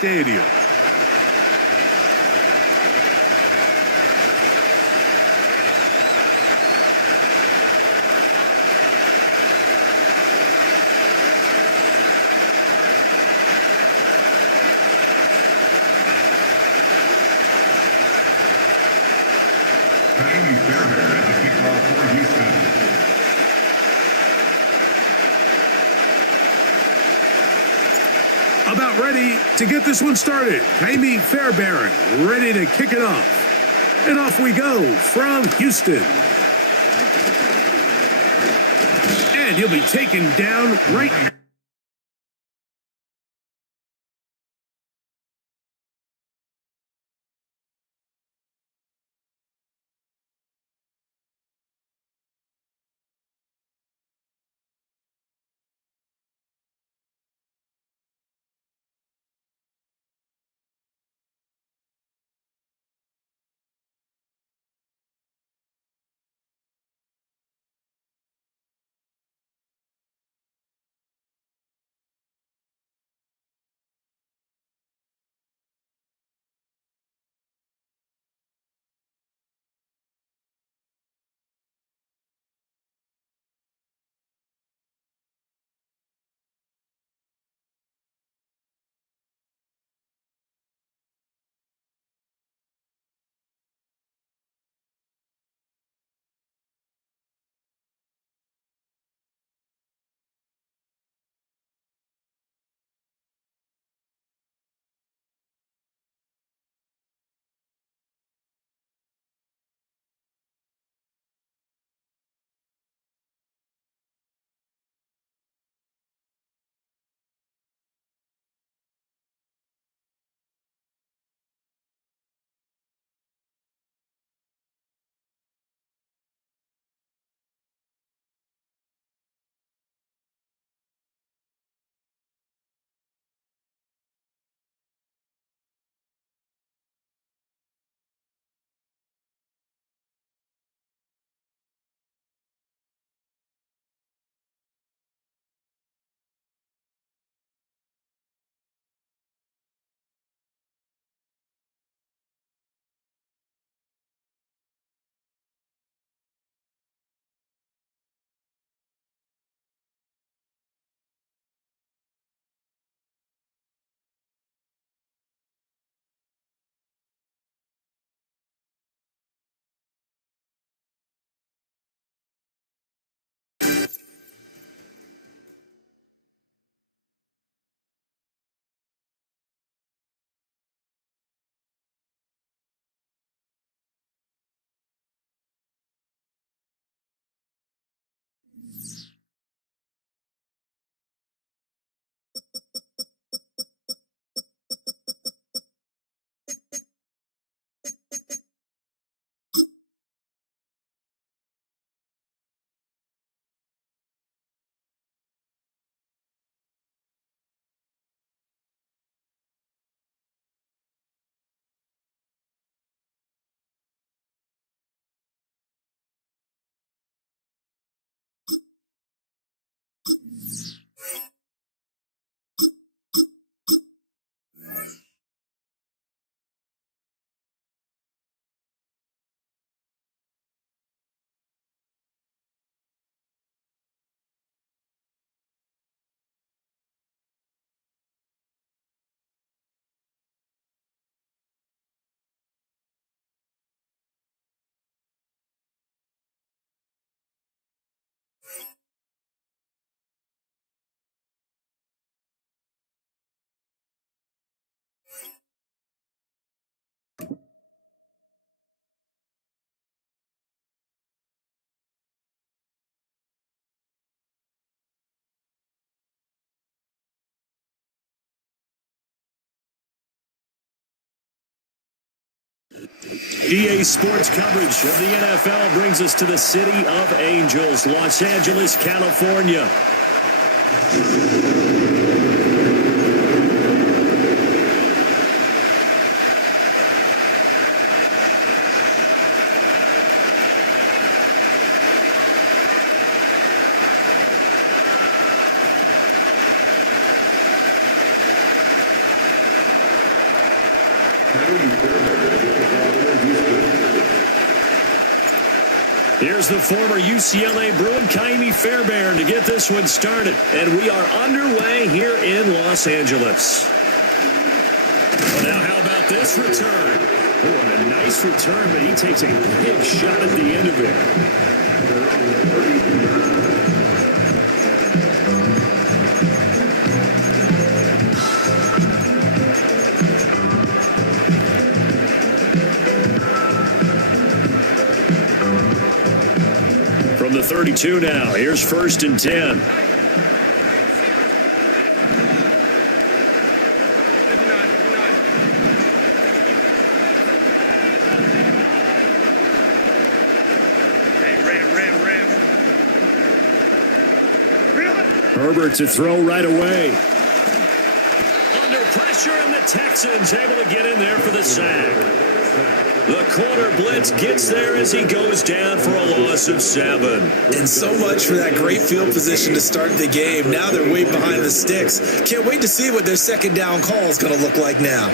stadium. About ready to get this one started. Jaime Fairbairn ready to kick it off. And off we go from Houston. And he'll be taken down right now. EA Sports coverage of the NFL brings us to the City of Angels, Los Angeles, California. Here's the former UCLA Bruin, Kaimi Fairbairn, to get this one started. And we are underway here in Los Angeles. Well, now how about this return? Oh, and a nice return, but he takes a big shot at the end of it. From the 32 now, here's 1st and 10. Herbert to throw right away. Under pressure, and the Texans able to get in there for the sack. The corner blitz gets there as he goes down for a loss of 7. And so much for that great field position to start the game. Now they're way behind the sticks. Can't wait to see what their second down call is going to look like now.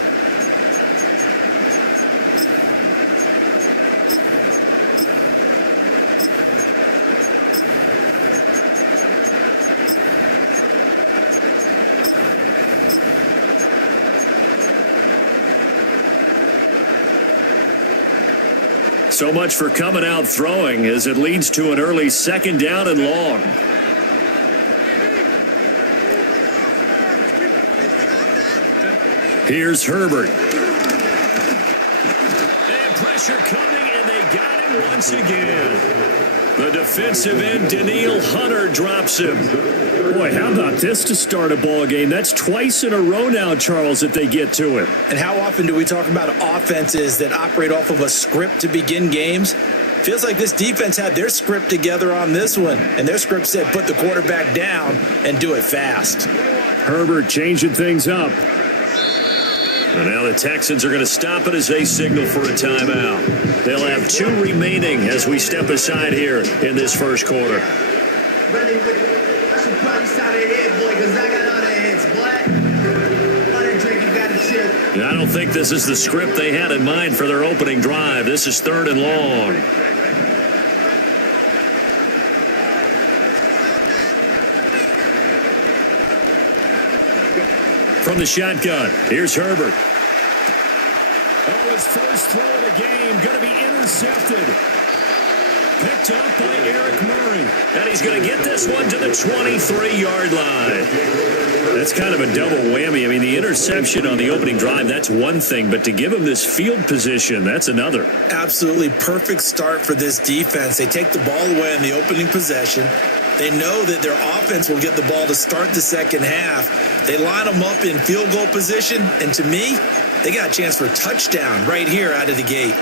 So much for coming out throwing as it leads to an early 2nd down and long. Here's Herbert. And pressure coming, and they got him once again. The defensive end, Daniil Hunter, drops him. Boy, how about this to start a ball game? That's twice in a row now, Charles, that they get to him. And how often do we talk about offenses that operate off of a script to begin games? Feels like this defense had their script together on this one, and their script said put the quarterback down and do it fast. Herbert changing things up. And now the Texans are going to stop it as they signal for a timeout. They'll have 2 remaining as we step aside here in this first quarter. I don't think this is the script they had in mind for their opening drive. This is 3rd and long. From the shotgun, here's Herbert. Oh, his first throw of the game, going to be intercepted. Picked up by Eric Murray. And he's going to get this one to the 23-yard line. That's kind of a double whammy. I mean, the interception on the opening drive, that's one thing. But to give him this field position, that's another. Absolutely perfect start for this defense. They take the ball away in the opening possession. They know that their offense will get the ball to start the second half. They line them up in field goal position. And to me, they got a chance for a touchdown right here out of the gate.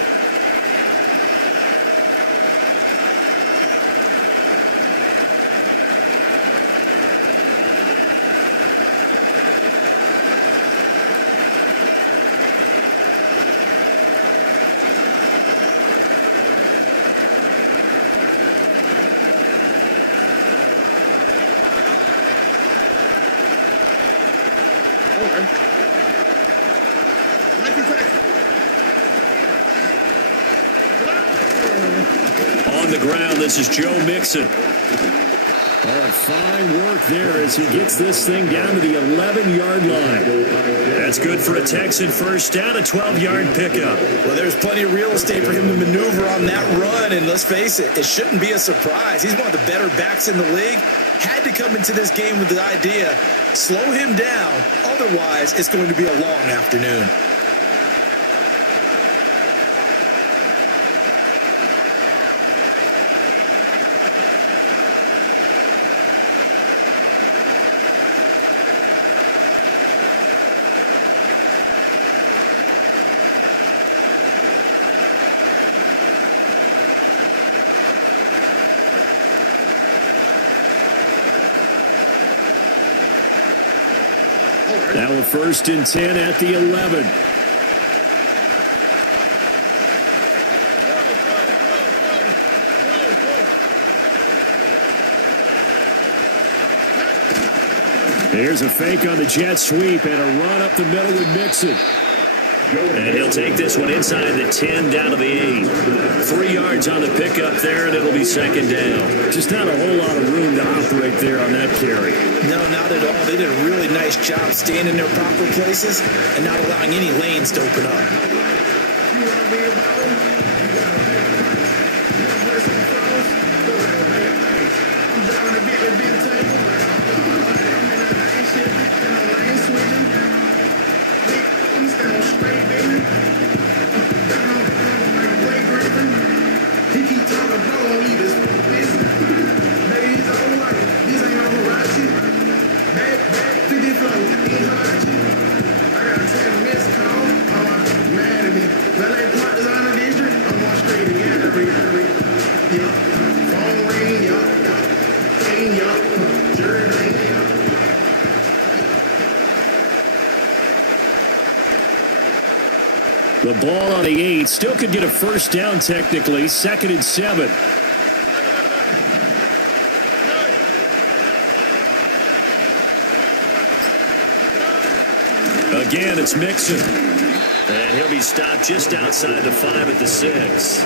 On the ground, this is Joe Mixon. Oh, fine work there as he gets this thing down to the 11-yard line. That's good for a Texan first down, a 12-yard pickup. Well, there's plenty of real estate for him to maneuver on that run, and let's face it, it shouldn't be a surprise. He's one of the better backs in the league. Had to come into this game with the idea, slow him down, otherwise it's going to be a long afternoon. Now a 1st and 10 at the 11. Here's a fake on the jet sweep and a run up the middle with Mixon. And he'll take this one inside the 10 down to the 8. 3 yards on the pickup there, and it'll be second down. Just not a whole lot of room to operate there on that carry. No, not at all. They did a really nice job staying in their proper places and not allowing any lanes to open up. The ball on the 8, still could get a first down technically, 2nd and 7. Again, it's Mixon. And he'll be stopped just outside the 5 at the 6.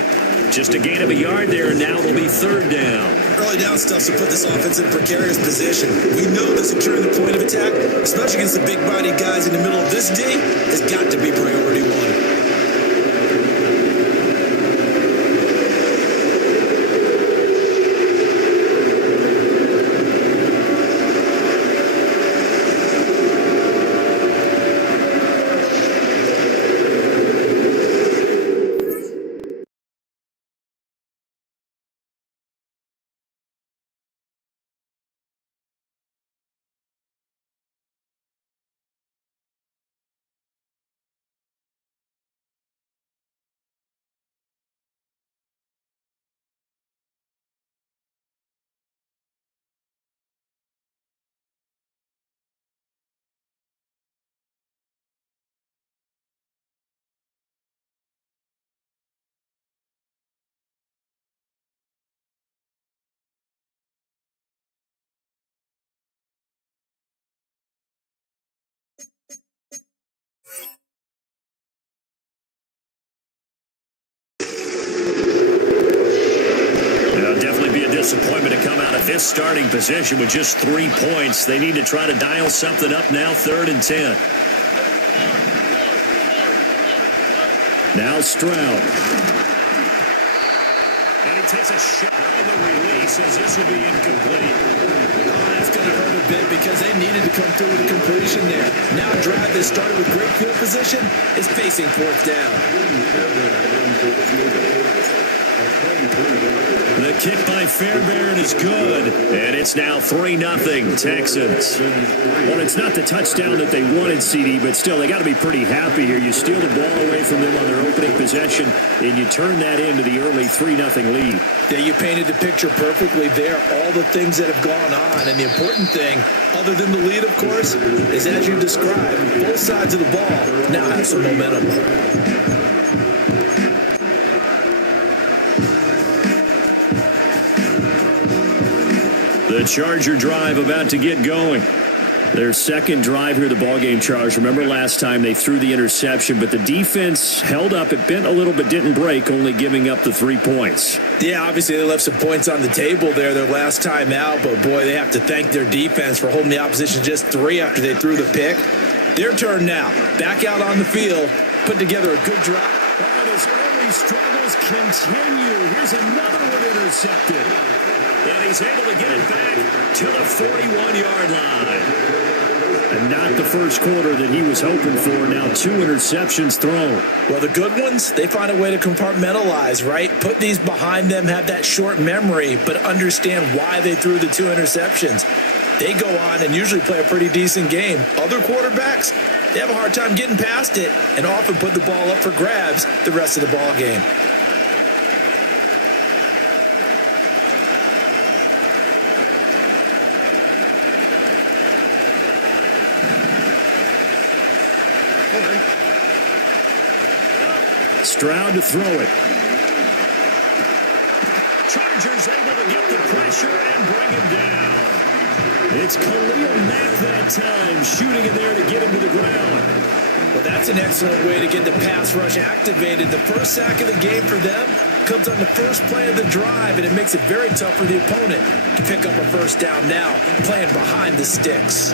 Just a gain of a yard there, and now it'll be 3rd down. Early down stuff to put this offense in a precarious position. We know that securing the point of attack, especially against the big-bodied guys in the middle of this D, has got to be priority 1. Disappointment to come out of this starting position with just 3 points. They need to try to dial something up now, 3rd and 10. Now Stroud. And he takes a shot on the release as this will be incomplete. Oh, that's going to hurt a bit because they needed to come through with a completion there. Now a drive that started with great field position is facing 4th down. The kick by Fairbairn is good, and it's now 3-0 Texans. Well, it's not the touchdown that they wanted, CD, but still, they got to be pretty happy here. You steal the ball away from them on their opening possession, and you turn that into the early 3-0 lead. Yeah, you painted the picture perfectly there, all the things that have gone on, and the important thing, other than the lead, of course, is as you described, both sides of the ball now have some momentum. The Charger drive about to get going. Their second drive here, the ballgame, Charles. Remember last time they threw the interception, but the defense held up. It bent a little but didn't break, only giving up the 3 points. Yeah, obviously they left some points on the table there their last time out, but boy, they have to thank their defense for holding the opposition just 3 after they threw the pick. Their turn now. Back out on the field, put together a good drive. And his early struggles continue. Here's another one intercepted. And he's able to get it back to the 41-yard line. And not the first quarter that he was hoping for. Now 2 interceptions thrown. Well, the good ones, they find a way to compartmentalize, right? Put these behind them, have that short memory, but understand why they threw the 2 interceptions. They go on and usually play a pretty decent game. Other quarterbacks, they have a hard time getting past it and often put the ball up for grabs the rest of the ball game. Stroud to throw it. Chargers able to get the pressure and bring him down. It's Khalil Mack that time, shooting in there to get him to the ground. Well, that's an excellent way to get the pass rush activated. The first sack of the game for them comes on the first play of the drive, and it makes it very tough for the opponent to pick up a first down now, playing behind the sticks.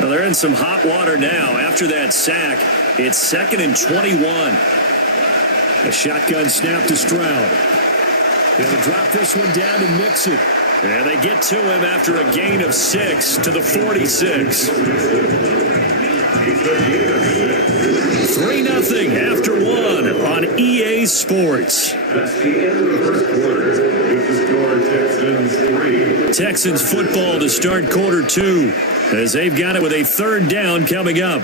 Well, they're in some hot water now. After that sack, it's 2nd and 21. A shotgun snap to Stroud. They'll drop this one down to Mixon. And they get to him after a gain of 6 to the 46. 3-0 after 1 on EA Sports. That's the end of the first quarter. This is your Texans 3. Texans football to start quarter 2 as they've got it with a 3rd down coming up.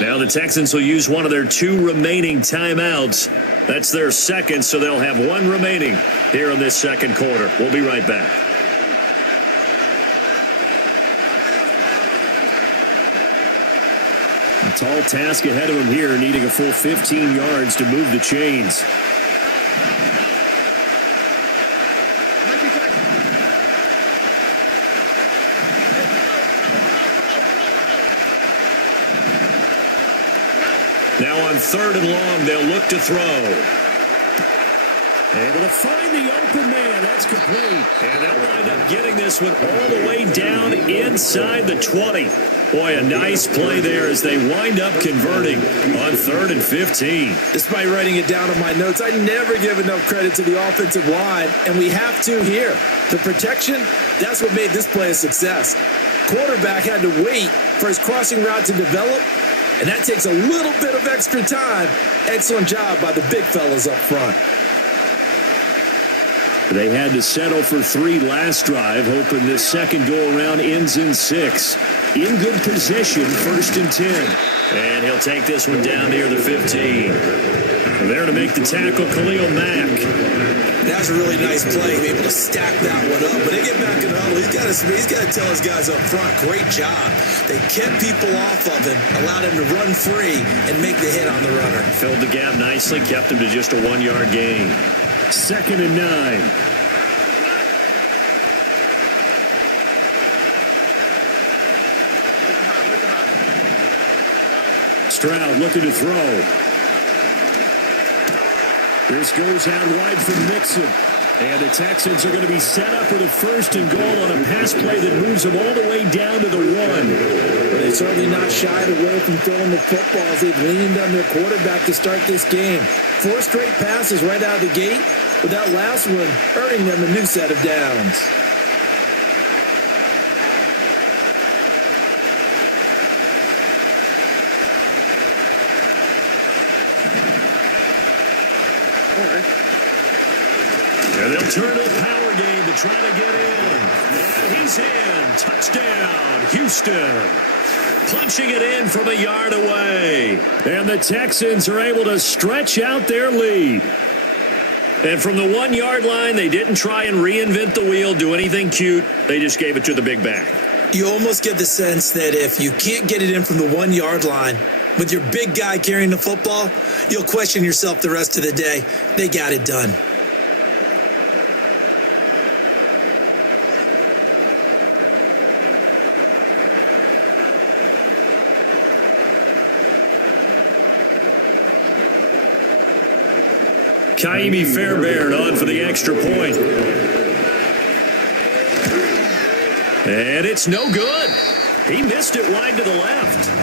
Now the Texans will use one of their 2 remaining timeouts. That's their second, so they'll have 1 remaining here in this second quarter. We'll be right back. A tall task ahead of them here, needing a full 15 yards to move the chains. Now on 3rd and long, they'll look to throw. Able to find the open man. That's complete. And they'll wind up getting this one all the way down inside the 20. Boy, a nice play there as they wind up converting on 3rd and 15. Despite writing it down on my notes, I never give enough credit to the offensive line, and we have to here. The protection, that's what made this play a success. Quarterback had to wait for his crossing route to develop, and that takes a little bit of extra time. Excellent job by the big fellas up front. They had to settle for 3 last drive, hoping this second go-around ends in 6. In good position, 1st and 10. And he'll take this one down near the 15. There to make the tackle, Khalil Mack. That's a really nice play, to be able to stack that one up. When they get back in the huddle, he's got to tell his guys up front, great job. They kept people off of him, allowed him to run free and make the hit on the runner. Filled the gap nicely, kept him to just a 1-yard gain. 2nd and 9. Stroud looking to throw. This goes out wide from Mixon. And the Texans are going to be set up with a 1st and goal on a pass play that moves them all the way down to the 1. They're certainly not shied away from throwing the footballs. They've leaned on their quarterback to start this game. 4 straight passes right out of the gate, with that last one earning them a new set of downs. And they'll turn to the power game to try to get in. And he's in. Touchdown, Houston. Punching it in from a yard away. And the Texans are able to stretch out their lead. And from the 1-yard line, they didn't try and reinvent the wheel, do anything cute. They just gave it to the big back. You almost get the sense that if you can't get it in from the 1-yard line, with your big guy carrying the football, you'll question yourself the rest of the day. They got it done. Kaimi Fairbairn on for the extra point. And it's no good. He missed it wide to the left.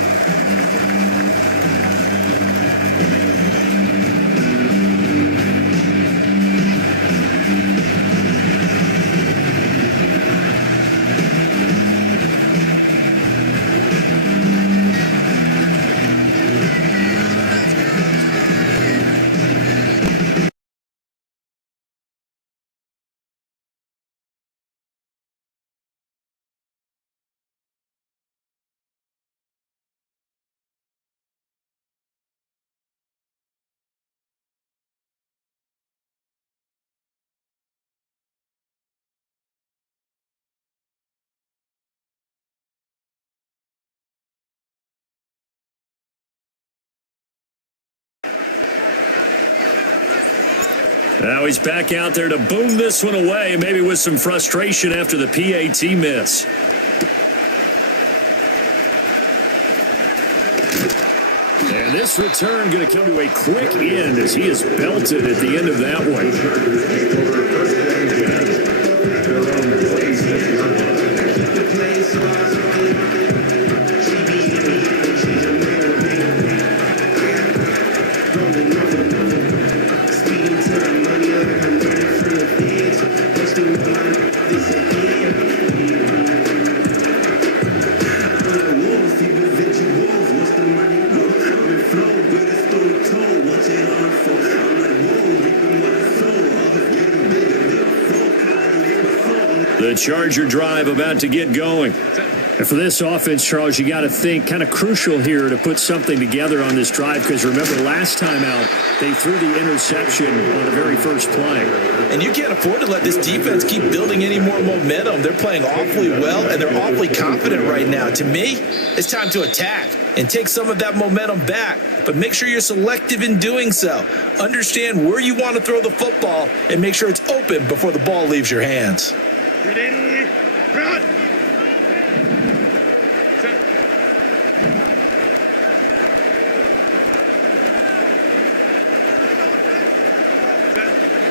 Now he's back out there to boom this one away, maybe with some frustration after the PAT miss. And this return going to come to a quick end as he is belted at the end of that one. The Charger drive about to get going. And for this offense, Charles, you got to think kind of crucial here to put something together on this drive because remember last time out, they threw the interception on the very first play. And you can't afford to let this defense keep building any more momentum. They're playing awfully well, and they're awfully confident right now. To me, it's time to attack and take some of that momentum back. But make sure you're selective in doing so. Understand where you want to throw the football and make sure it's open before the ball leaves your hands. Ready, run!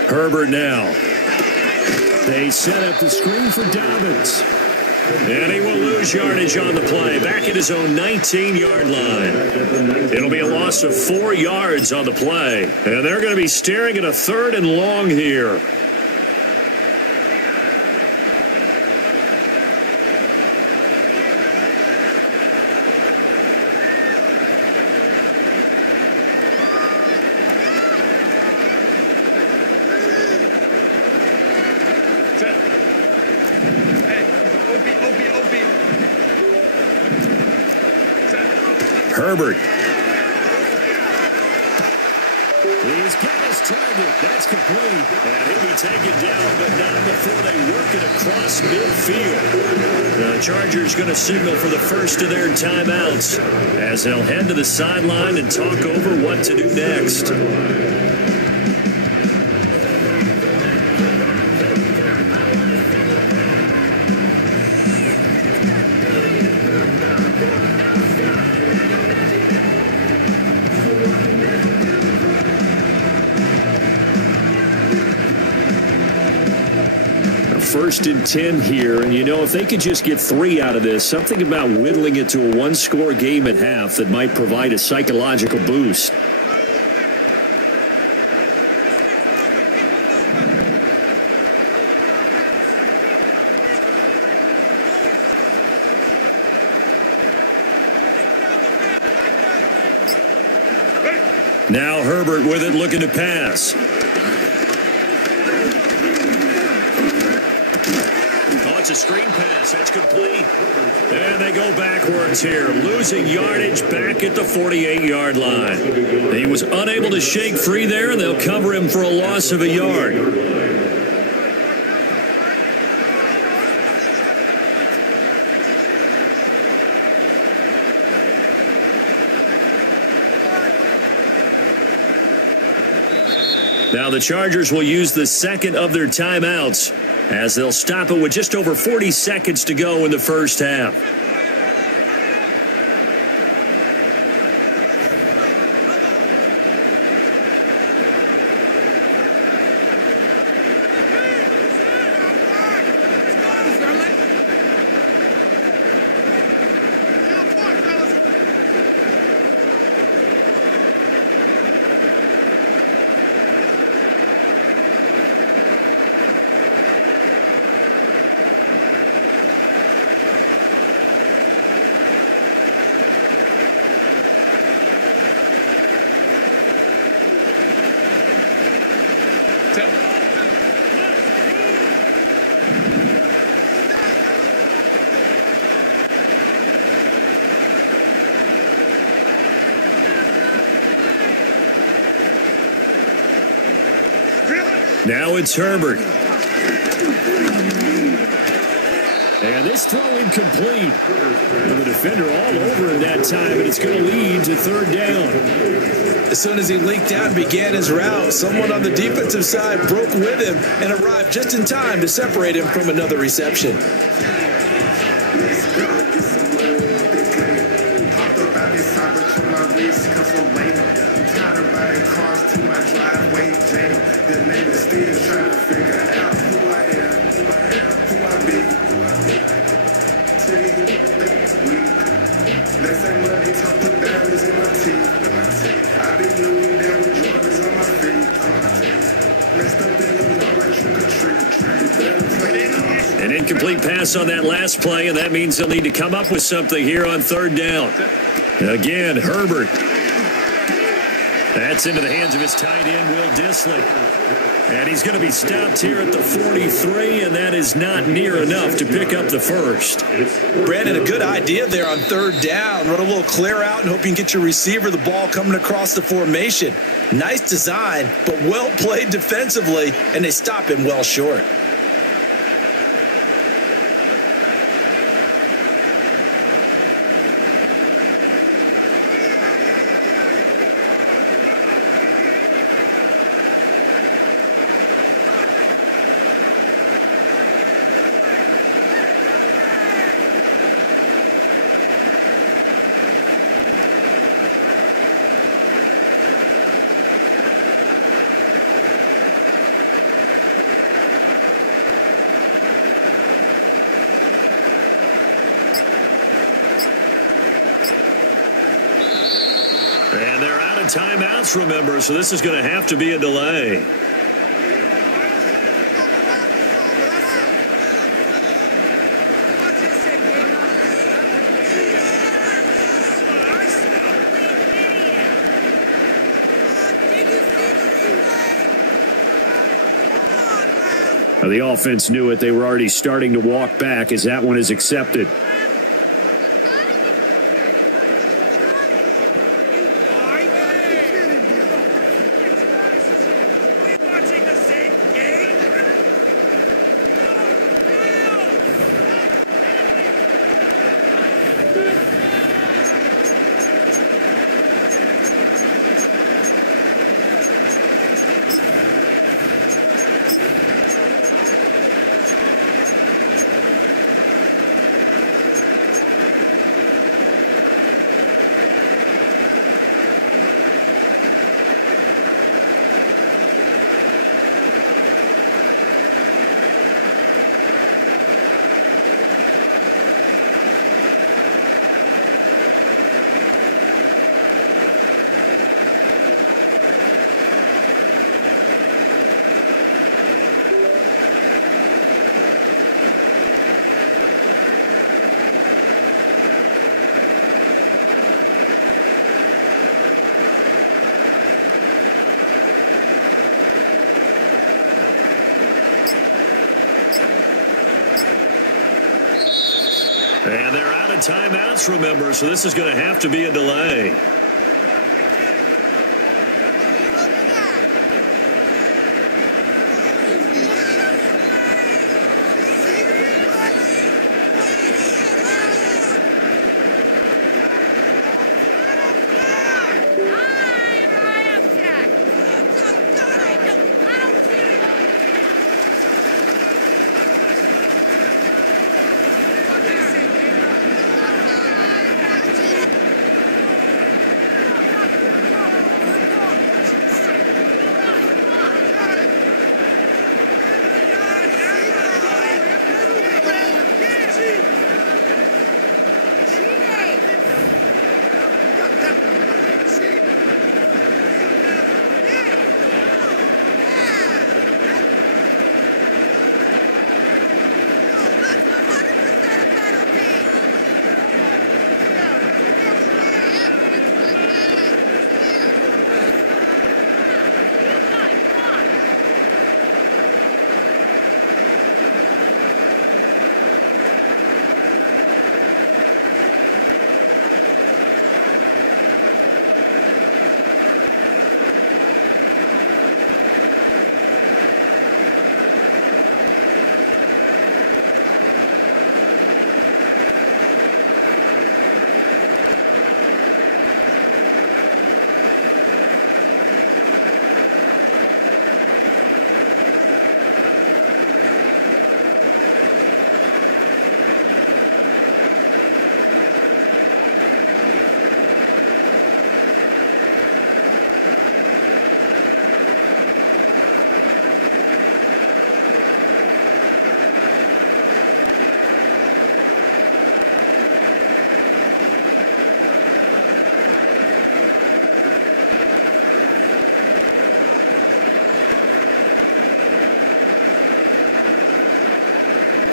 Herbert now. They set up the screen for Dobbins. And he will lose yardage on the play, back at his own 19-yard line. It'll be a loss of 4 yards on the play. And they're going to be staring at a 3rd and long here. Herbert. He's got his target. That's complete. And he'll be taken down, but not before they work it across midfield. The Chargers going to signal for the first of their timeouts as they'll head to the sideline and talk over what to do next. First and 10 here, and you know, if they could just get 3 out of this, something about whittling it to a one-score game at half that might provide a psychological boost. Now Herbert with it, looking to pass. It's a screen pass. That's complete. And they go backwards here, losing yardage back at the 48-yard line. He was unable to shake free there, and they'll cover him for a loss of a yard. Now the Chargers will use the second of their timeouts as they'll stop it with just over 40 seconds to go in the first half. Now it's Herbert. And this throw incomplete. And the defender all over him that time, and it's going to lead to third down. As soon as he leaked out and began his route, someone on the defensive side broke with him and arrived just in time to separate him from another reception. An incomplete pass on that last play, and that means they'll need to come up with something here on third down. Again, Herbert. That's into the hands of his tight end, Will Dissly. And he's going to be stopped here at the 43, and that is not near enough to pick up the first. Brandon, a good idea there on third down. Run a little clear out and hope you can get your receiver the ball coming across the formation. Nice design, but well played defensively, and they stop him well short. And they're out of timeouts, remember, so this is going to have to be a delay. The offense knew it. They were already starting to walk back as that one is accepted. And they're out of timeouts, remember, so this is going to have to be a delay.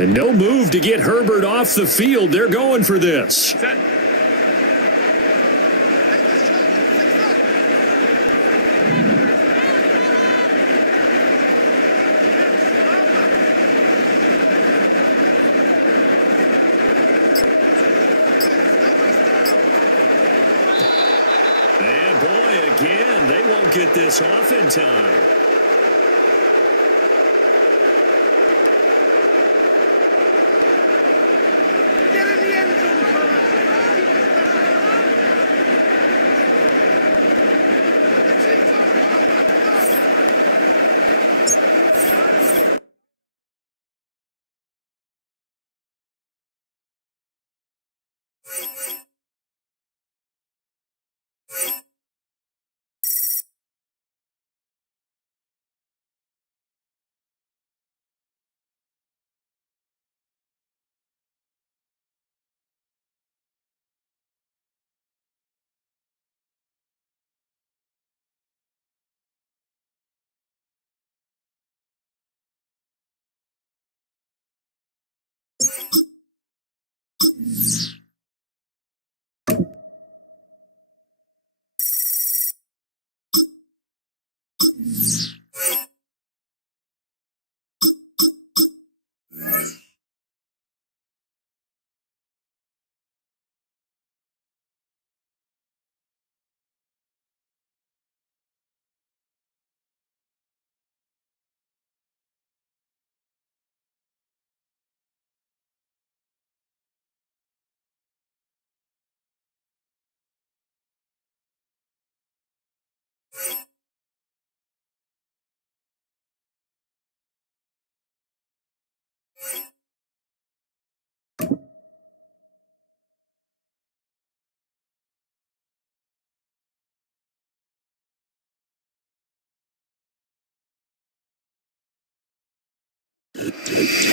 And no move to get Herbert off the field. They're going for this. And boy, again, they won't get this off in time.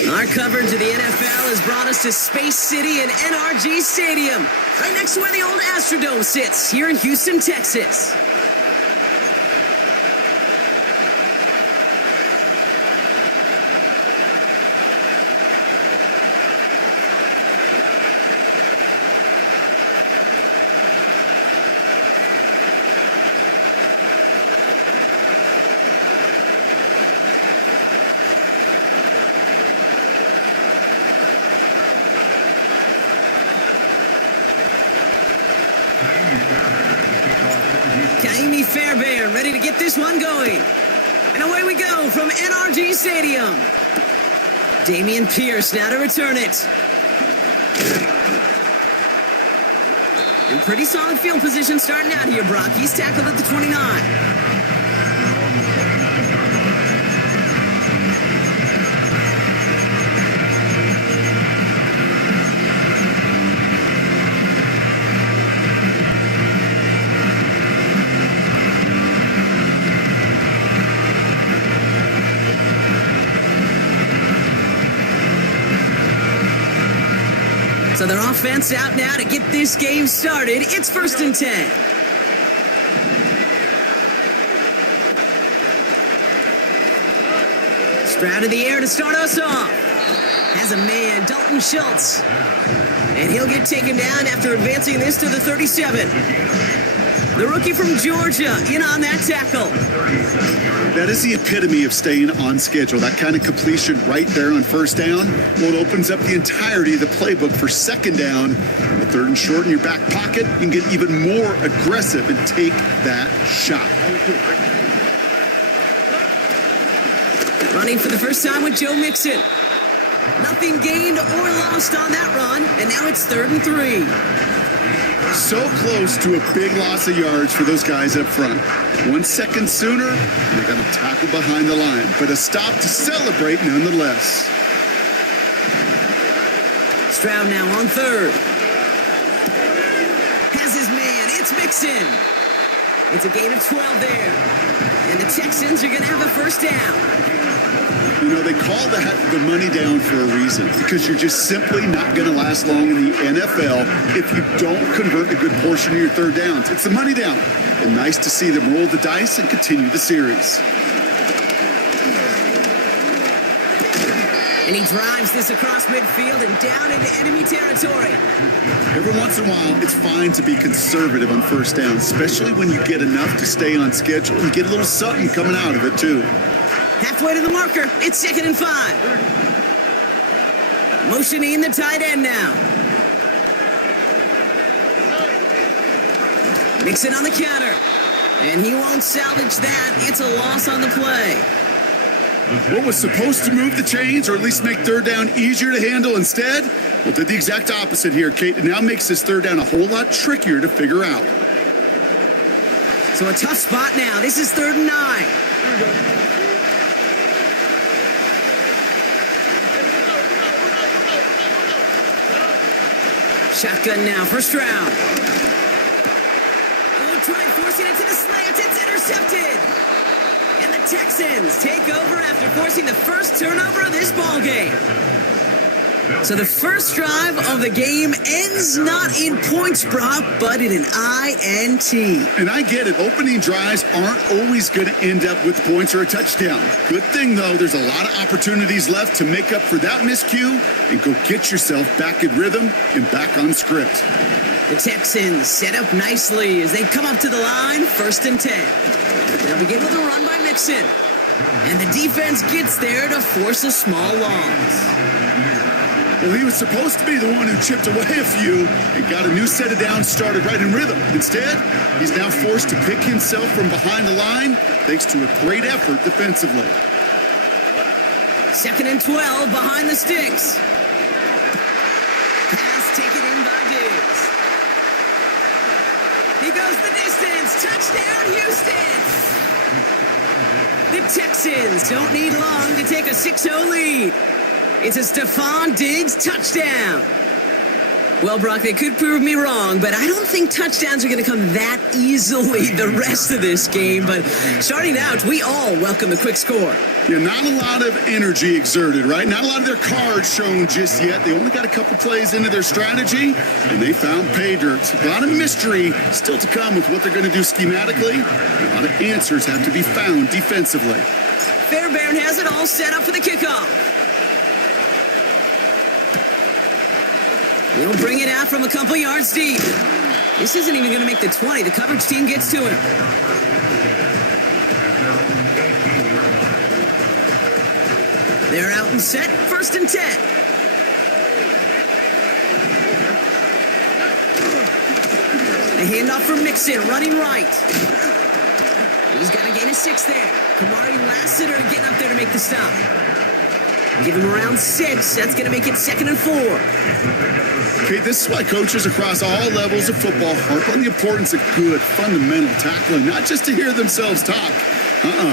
Our coverage of the NFL has brought us to Space City and NRG Stadium, right next to where the old Astrodome sits, here in Houston, Texas. Fairbairn ready to get this one going. And away we go from NRG Stadium. Damian Pierce now to return it. In pretty solid field position starting out here, Brock. He's tackled at the 29. So their offense out now to get this game started. It's 1st and 10. Stroud in the air to start us off. Has a man, Dalton Schultz. And he'll get taken down after advancing this to the 37. The rookie from Georgia in on that tackle. That is the epitome of staying on schedule. That kind of completion right there on 1st down. Well, it opens up the entirety of the playbook for 2nd down. The 3rd and short in your back pocket, you can get even more aggressive and take that shot. Running for the first time with Joe Mixon. Nothing gained or lost on that run, and now it's 3rd and 3. So close to a big loss of yards for those guys up front. 1 second sooner, they're going to tackle behind the line, but a stop to celebrate nonetheless. Stroud now on 3rd. Has his man, it's Mixon. It's a gain of 12 there. And the Texans are going to have a 1st down. You know, they call that the money down for a reason, because you're just simply not going to last long in the NFL if you don't convert a good portion of your 3rd downs. It's the money down. And nice to see them roll the dice and continue the series. And he drives this across midfield and down into enemy territory. Every once in a while, it's fine to be conservative on first down, especially when you get enough to stay on schedule and get a little something coming out of it, too. Halfway to the marker. It's 2nd and 5. Motioning the tight end now. Mixon on the counter. And he won't salvage that. It's a loss on the play. What was supposed to move the chains, or at least make third down easier to handle instead? Well, did the exact opposite here, Kate. It now makes this third down a whole lot trickier to figure out. So a tough spot now. This is 3rd and 9. Shotgun now for Stroud. Oh, try forcing it to the slant. It's intercepted. And the Texans take over after forcing the first turnover of this ball game. So the first drive of the game ends not in points, Brock, but in an INT. And I get it. Opening drives aren't always going to end up with points or a touchdown. Good thing, though, there's a lot of opportunities left to make up for that miscue and go get yourself back in rhythm and back on script. The Texans set up nicely as they come up to the line, 1st and 10. They'll begin with a run by Mixon. And the defense gets there to force a small loss. Well, he was supposed to be the one who chipped away a few and got a new set of downs started right in rhythm. Instead, he's now forced to pick himself from behind the line thanks to a great effort defensively. 2nd and 12 behind the sticks. Pass taken in by Diggs. He goes the distance. Touchdown, Houston. The Texans don't need long to take a 6-0 lead. It's a Stephon Diggs touchdown. Well, Brock, they could prove me wrong, but I don't think touchdowns are going to come that easily the rest of this game. But starting out, we all welcome the quick score. Yeah, not a lot of energy exerted, right? Not a lot of their cards shown just yet. They only got a couple plays into their strategy, and they found pay dirt. A lot of mystery still to come with what they're going to do schematically. A lot of answers have to be found defensively. Fairbairn has it all set up for the kickoff. He'll bring it out from a couple yards deep. This isn't even going to make the 20. The coverage team gets to him. They're out and set. 1st and 10. A handoff for Mixon, running right. He's got to gain a 6 there. Kamari Lassiter getting up there to make the stop. Give him around 6. That's going to make it 2nd and 4. Okay, this is why coaches across all levels of football harp on the importance of good, fundamental tackling, not just to hear themselves talk.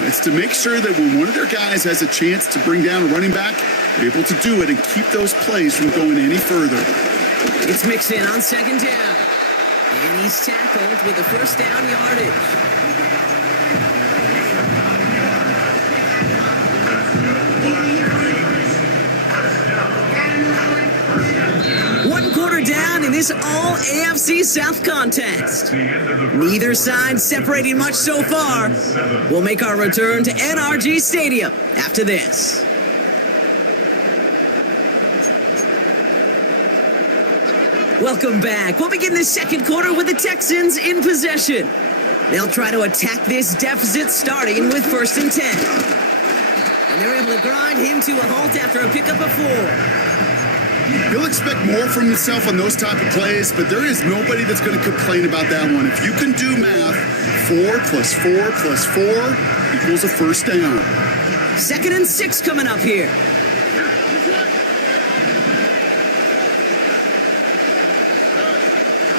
It's to make sure that when one of their guys has a chance to bring down a running back, they're able to do it and keep those plays from going any further. It's Mixon on 2nd down. And he's tackled with a 1st down yardage. One quarter down in this all AFC South contest. Neither side separating much so far. We'll make our return to NRG Stadium after this. Welcome back. We'll begin the 2nd quarter with the Texans in possession. They'll try to attack this deficit starting with 1st and 10. And they're able to grind him to a halt after a pickup of 4. He'll expect more from himself on those type of plays, but there is nobody that's going to complain about that one. If you can do math, 4 plus 4 plus 4 equals a 1st down. 2nd and 6 coming up here.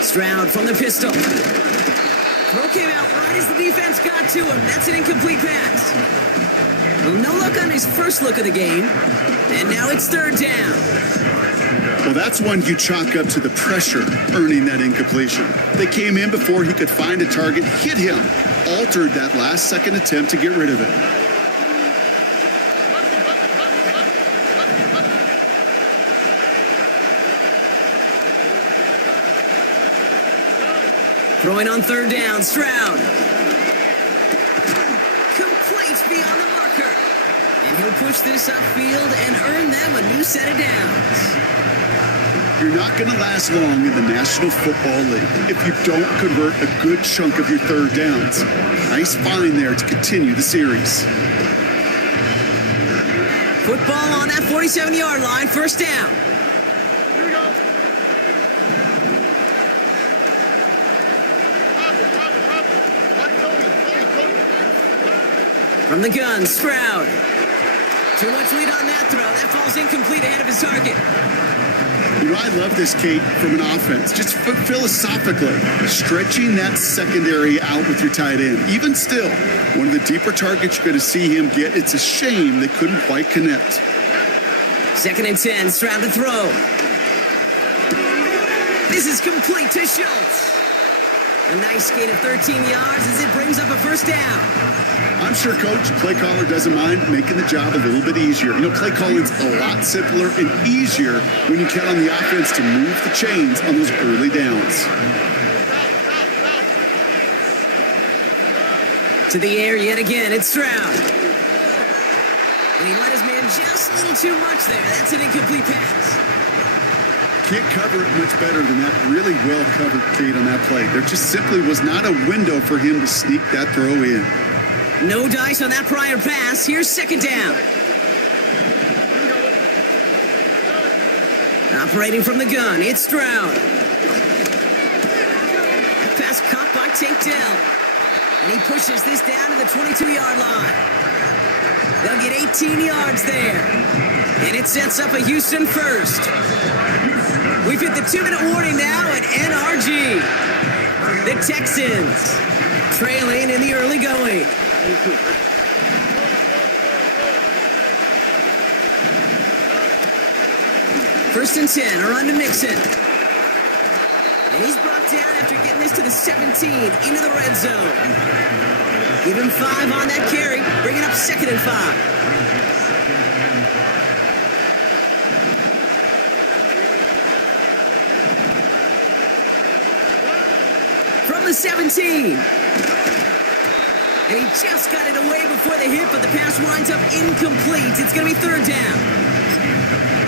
Stroud from the pistol. Throw came out right as the defense got to him. That's an incomplete pass. Well, no luck on his first look of the game. And now it's 3rd down. Well, that's one you chalk up to the pressure earning that incompletion. They came in before he could find a target, hit him, altered that last-second attempt to get rid of it. Throwing on 3rd down, Stroud. Complete beyond the marker. And he'll push this upfield and earn them a new set of downs. You're not going to last long in the National Football League if you don't convert a good chunk of your third downs. Nice find there to continue the series. Football on that 47-yard line, first down. From the gun, Stroud. Too much lead on that throw. That falls incomplete ahead of his target. You know, I love this, Kate, from an offense. Just philosophically, stretching that secondary out with your tight end. Even still, one of the deeper targets you're going to see him get. It's a shame they couldn't quite connect. 2nd and 10, Stroud to throw. This is complete to Schultz. A nice gain of 13 yards as it brings up a first down. I'm sure Coach, play caller doesn't mind making the job a little bit easier. You know, play calling's a lot simpler and easier when you count on the offense to move the chains on those early downs. To the air yet again, it's Stroud. And he let his man just a little too much there. That's an incomplete pass. Can't cover it much better than that. Really well covered, Kate, on that play. There just simply was not a window for him to sneak that throw in. No dice on that prior pass. Here's 2nd down. Operating from the gun, it's Stroud. Pass caught by Tank Dell. And he pushes this down to the 22-yard line. They'll get 18 yards there. And it sets up a Houston first. We've hit the 2-minute warning now at NRG. The Texans trailing in the early going. First and 10, a run to Mixon. And he's brought down after getting this to the 17, into the red zone. Give him 5 on that carry, bring it up 2nd and 5. The 17. And he just got it away before the hit, but the pass winds up incomplete. It's going to be 3rd down.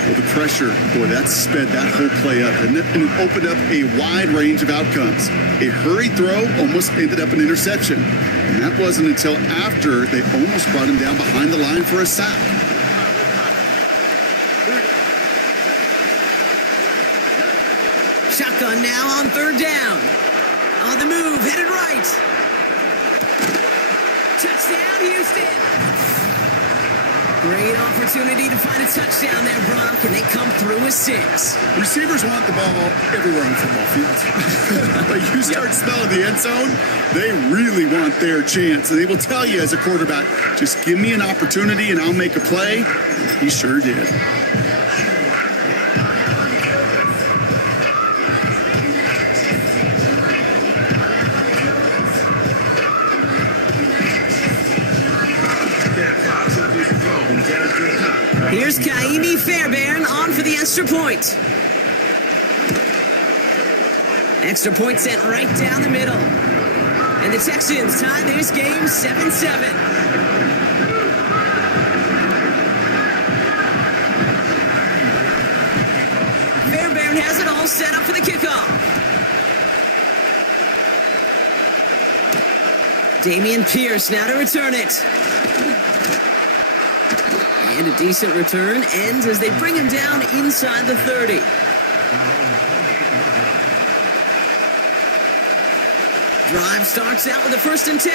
Well, the pressure, boy, that sped that whole play up, and it opened up a wide range of outcomes. A hurried throw almost ended up an interception. And that wasn't until after they almost brought him down behind the line for a sack. Shotgun now on 3rd down. On the move, headed right. Touchdown, Houston. Great opportunity to find a touchdown there, Brock, and they come through with 6. Receivers want the ball everywhere on football fields. But you start smelling the end zone, they really want their chance. And they will tell you as a quarterback, just give me an opportunity and I'll make a play. He sure did. Here's Kaimi Fairbairn on for the extra point. Extra point sent right down the middle. And the Texans tie this game 7-7. Fairbairn has it all set up for the kickoff. Damian Pierce now to return it. And a decent return ends as they bring him down inside the 30. Drive starts out with a 1st and 10.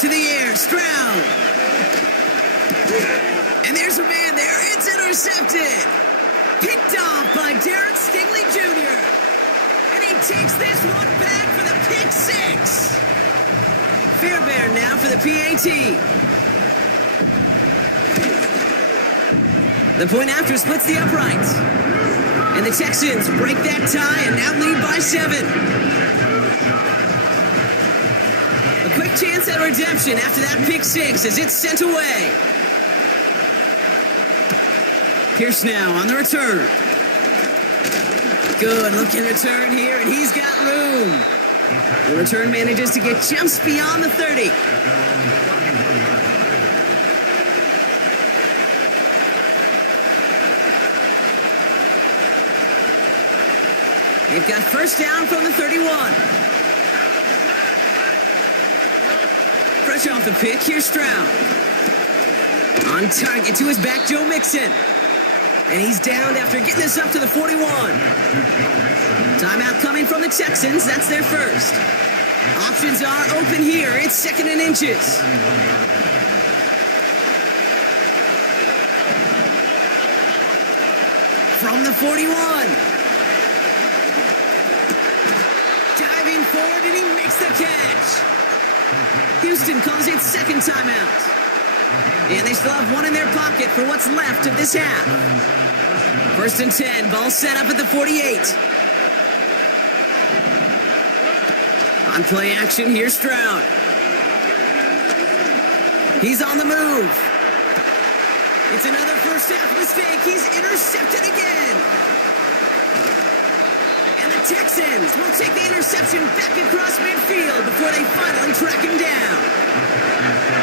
To the air, Stroud. And there's a man there. It's intercepted. Picked off by Derek Stingley Jr. And he takes this one back for the pick 6. Fairbairn now for the PAT. The point after splits the uprights. And the Texans break that tie and now lead by 7. A quick chance at redemption after that pick 6 as it's sent away. Pierce now on the return. Good looking return here, and he's got room. The return manages to get just beyond the 30. They've got first down from the 31. Fresh off the pick, here's Stroud. On target to his back, Joe Mixon. And he's downed after getting this up to the 41. Timeout coming from the Texans. That's their first. Options are open here. It's 2nd and inches. From the 41. Diving forward, and he makes the catch. Houston calls it second timeout. And they still have one in their pocket for what's left of this half. 1st and 10, ball set up at the 48. On play action, here's Stroud. He's on the move. It's another first half mistake. He's intercepted again. And the Texans will take the interception back across midfield before they finally track him down.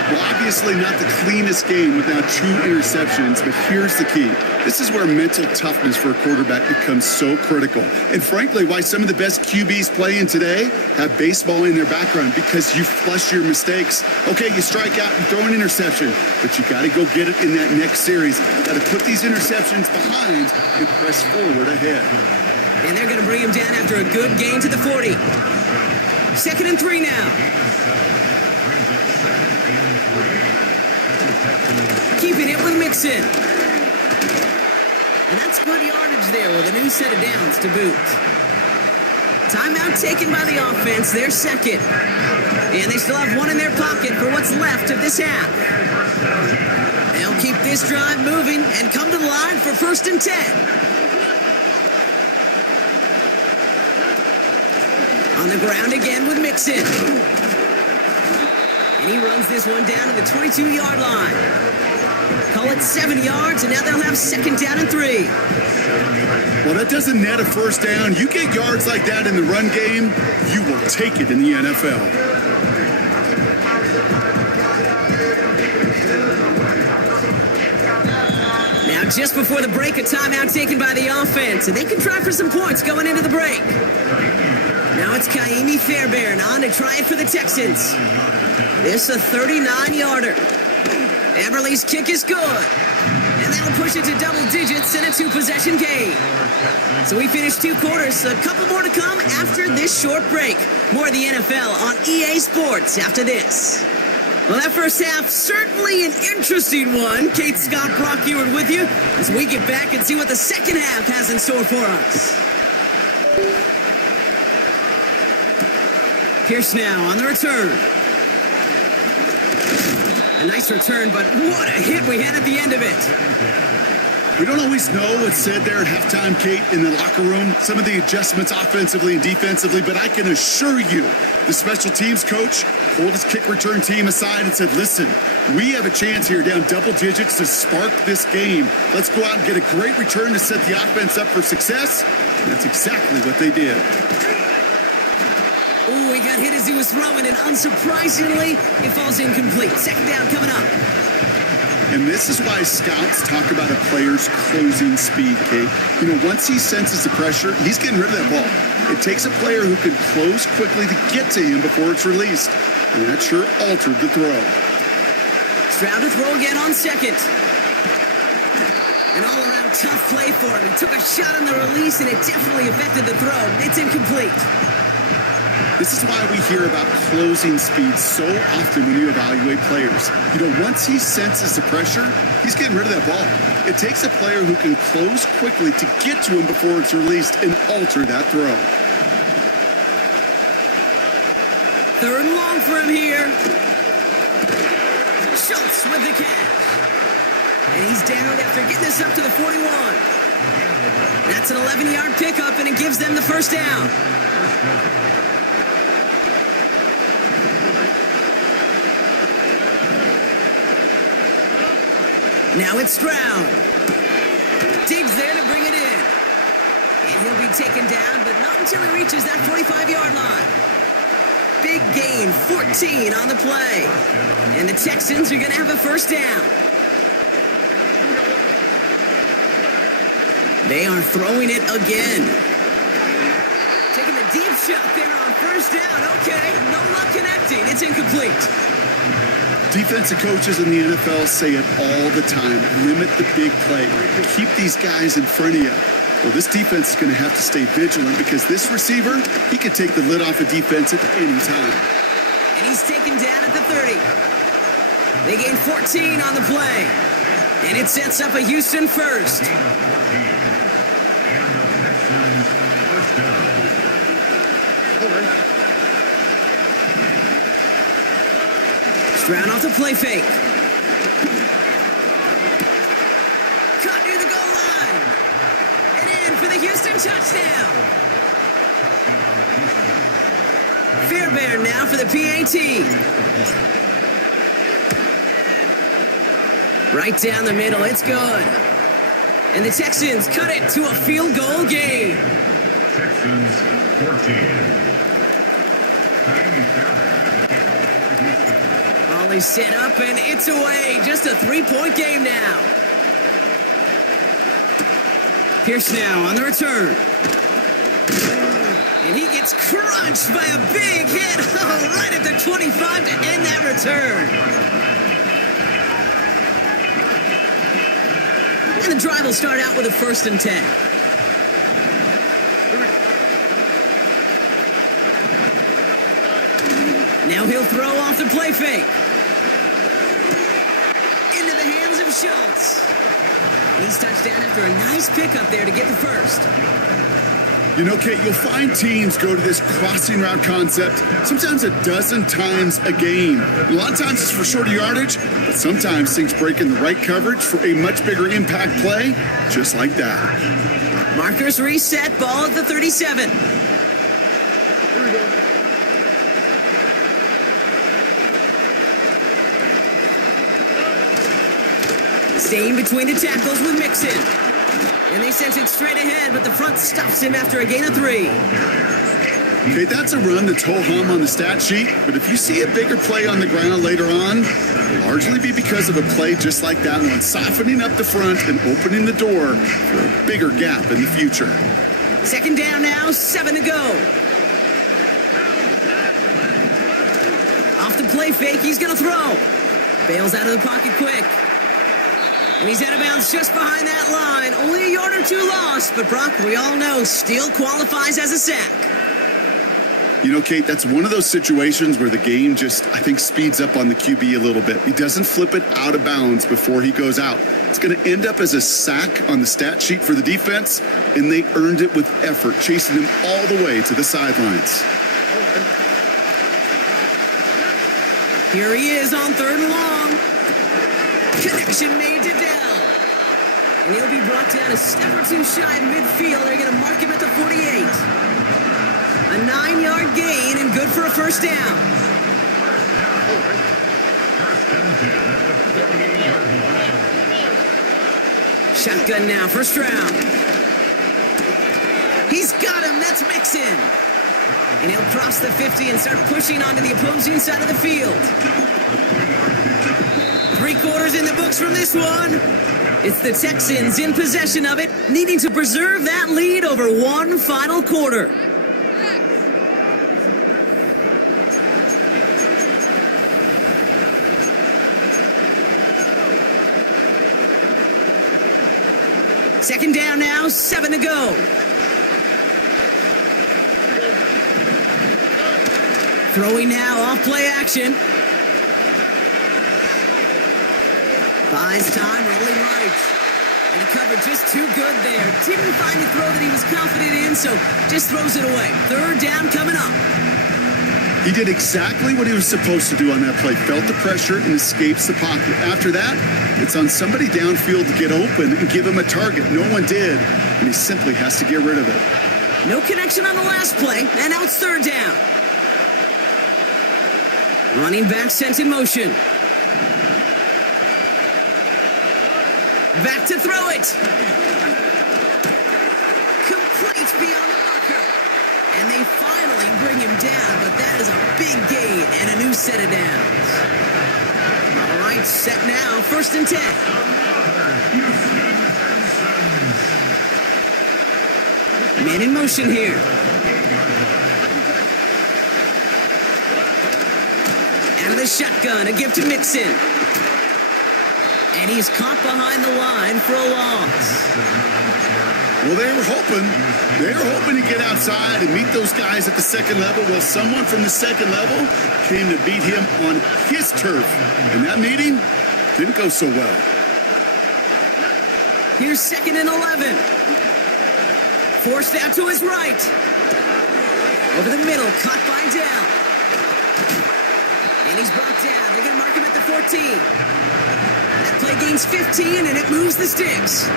Well, obviously not the cleanest game without 2 interceptions, but here's the key. This is where mental toughness for a quarterback becomes so critical. And frankly, why some of the best QBs playing today have baseball in their background, because you flush your mistakes. Okay, you strike out and throw an interception, but you got to go get it in that next series. Got to put these interceptions behind and press forward ahead. And they're going to bring him down after a good gain to the 40. 2nd and 3 now. Keeping it with Mixon. And that's good yardage there with a new set of downs to boot. Timeout taken by the offense, their second. And they still have one in their pocket for what's left of this half. They'll keep this drive moving and come to the line for 1st and 10. On the ground again with Mixon. And he runs this one down to the 22-yard line. Call it 7 yards, and now they'll have 2nd down and 3. Well, that doesn't net a first down. You get yards like that in the run game, you will take it in the NFL. Now, just before the break, a timeout taken by the offense, and they can try for some points going into the break. Now it's Kaimi Fairbairn on to try it for the Texans. This a 39-yarder. Everly's kick is good. And that'll push it to double digits in a 2-possession game. So we finished 2 quarters. A couple more to come after this short break. More of the NFL on EA Sports after this. Well, that first half, certainly an interesting one. Kate Scott, Brock Ewart with you as we get back and see what the second half has in store for us. Pierce now on the return. A nice return, but what a hit we had at the end of it. We don't always know what's said there at halftime, Kate, in the locker room. Some of the adjustments offensively and defensively, but I can assure you the special teams coach pulled his kick return team aside and said, listen, we have a chance here down double digits to spark this game. Let's go out and get a great return to set the offense up for success. And that's exactly what they did. Oh, he got hit as he was throwing, and unsurprisingly, it falls incomplete. 2nd down coming up. And this is why scouts talk about a player's closing speed, Kate. You know, once he senses the pressure, he's getting rid of that ball. It takes a player who can close quickly to get to him before it's released. And that sure altered the throw. Stroud to throw again on 2nd. An all-around tough play for him. He took a shot on the release, and it definitely affected the throw. It's incomplete. This is why we hear about closing speed so often when you evaluate players. You know, once he senses the pressure, he's getting rid of that ball. It takes a player who can close quickly to get to him before it's released and alter that throw. 3rd and long for him here. Schultz with the catch. And he's down after getting this up to the 41. That's an 11-yard pickup, and it gives them the first down. Now it's Stroud. Digs there to bring it in. And he'll be taken down, but not until he reaches that 45-yard line. Big gain, 14 on the play. And the Texans are going to have a first down. They are throwing it again. Taking the deep shot there on first down. Okay, no luck connecting. It's incomplete. Defensive coaches in the NFL say it all the time. Limit the big play. Keep these guys in front of you. Well, this defense is going to have to stay vigilant because this receiver, he could take the lid off a defense at any time. And he's taken down at the 30. They gain 14 on the play. And it sets up a Houston first. Stroud off the play fake. Caught near the goal line. And in for the Houston touchdown. Fairbairn now for the PAT. Right down the middle, it's good. And the Texans cut it to a field goal game. Texans 14. Volley set up and it's away. Just a 3-point game now. Pierce now on the return. And he gets crunched by a big hit. Oh, right at the 25 to end that return. And the drive will start out with a 1st and 10. Now he'll throw off the play fake. Into the hands of Schultz. And he's touched down after a nice pickup there to get the first. You know, Kate, you'll find teams go to this crossing route concept sometimes a dozen times a game. A lot of times it's for shorter yardage, but sometimes things break in the right coverage for a much bigger impact play, just like that. Markers reset, ball at the 37. Here we go. Staying between the tackles with Mixon. And they sent it straight ahead, but the front stops him after a gain of 3. Okay, that's a run that's ho-hum on the stat sheet, but if you see a bigger play on the ground later on, it'll largely be because of a play just like that one, softening up the front and opening the door for a bigger gap in the future. 2nd down now, 7 to go. Off the play fake, he's going to throw. Bails out of the pocket quick. And he's out of bounds just behind that line. Only a yard or 2 lost, but Brock, we all know, still qualifies as a sack. You know, Kate, that's one of those situations where the game just, I think, speeds up on the QB a little bit. He doesn't flip it out of bounds before he goes out. It's going to end up as a sack on the stat sheet for the defense, and they earned it with effort, chasing him all the way to the sidelines. Here he is on 3rd and long. Connection made to Dell. And he'll be brought down a step or 2 shy of midfield. They're going to mark him at the 48. A 9-yard gain and good for a first down. Shotgun now for Stroud. He's got him. That's Mixon. And he'll cross the 50 and start pushing onto the opposing side of the field. 3 quarters in the books from this one. It's the Texans in possession of it, needing to preserve that lead over one final quarter. Second down now, 7 to go. Throwing now, off play action. Buys time, rolling right. And the cover just too good there. Didn't find a throw that he was confident in, so just throws it away. 3rd down coming up. He did exactly what he was supposed to do on that play. Felt the pressure and escapes the pocket. After that, it's on somebody downfield to get open and give him a target. No one did, and he simply has to get rid of it. No connection on the last play, and now it's 3rd down. Running back sent in motion. Back to throw it. Complete beyond the marker. And they finally barely bring him down, but that is a big gain and a new set of downs. All right, set now, 1st and 10. Man in motion here. Out of the shotgun, a give to Mixon. And he's caught behind the line for a loss. Well, they were hoping to get outside and meet those guys at the second level. Well, someone from the second level came to beat him on his turf. And that meeting didn't go so well. Here's 2nd and 11. Forced out to his right. Over the middle, caught by Dell. And he's brought down. They're going to mark him at the 14. That play gains 15, and it moves the sticks.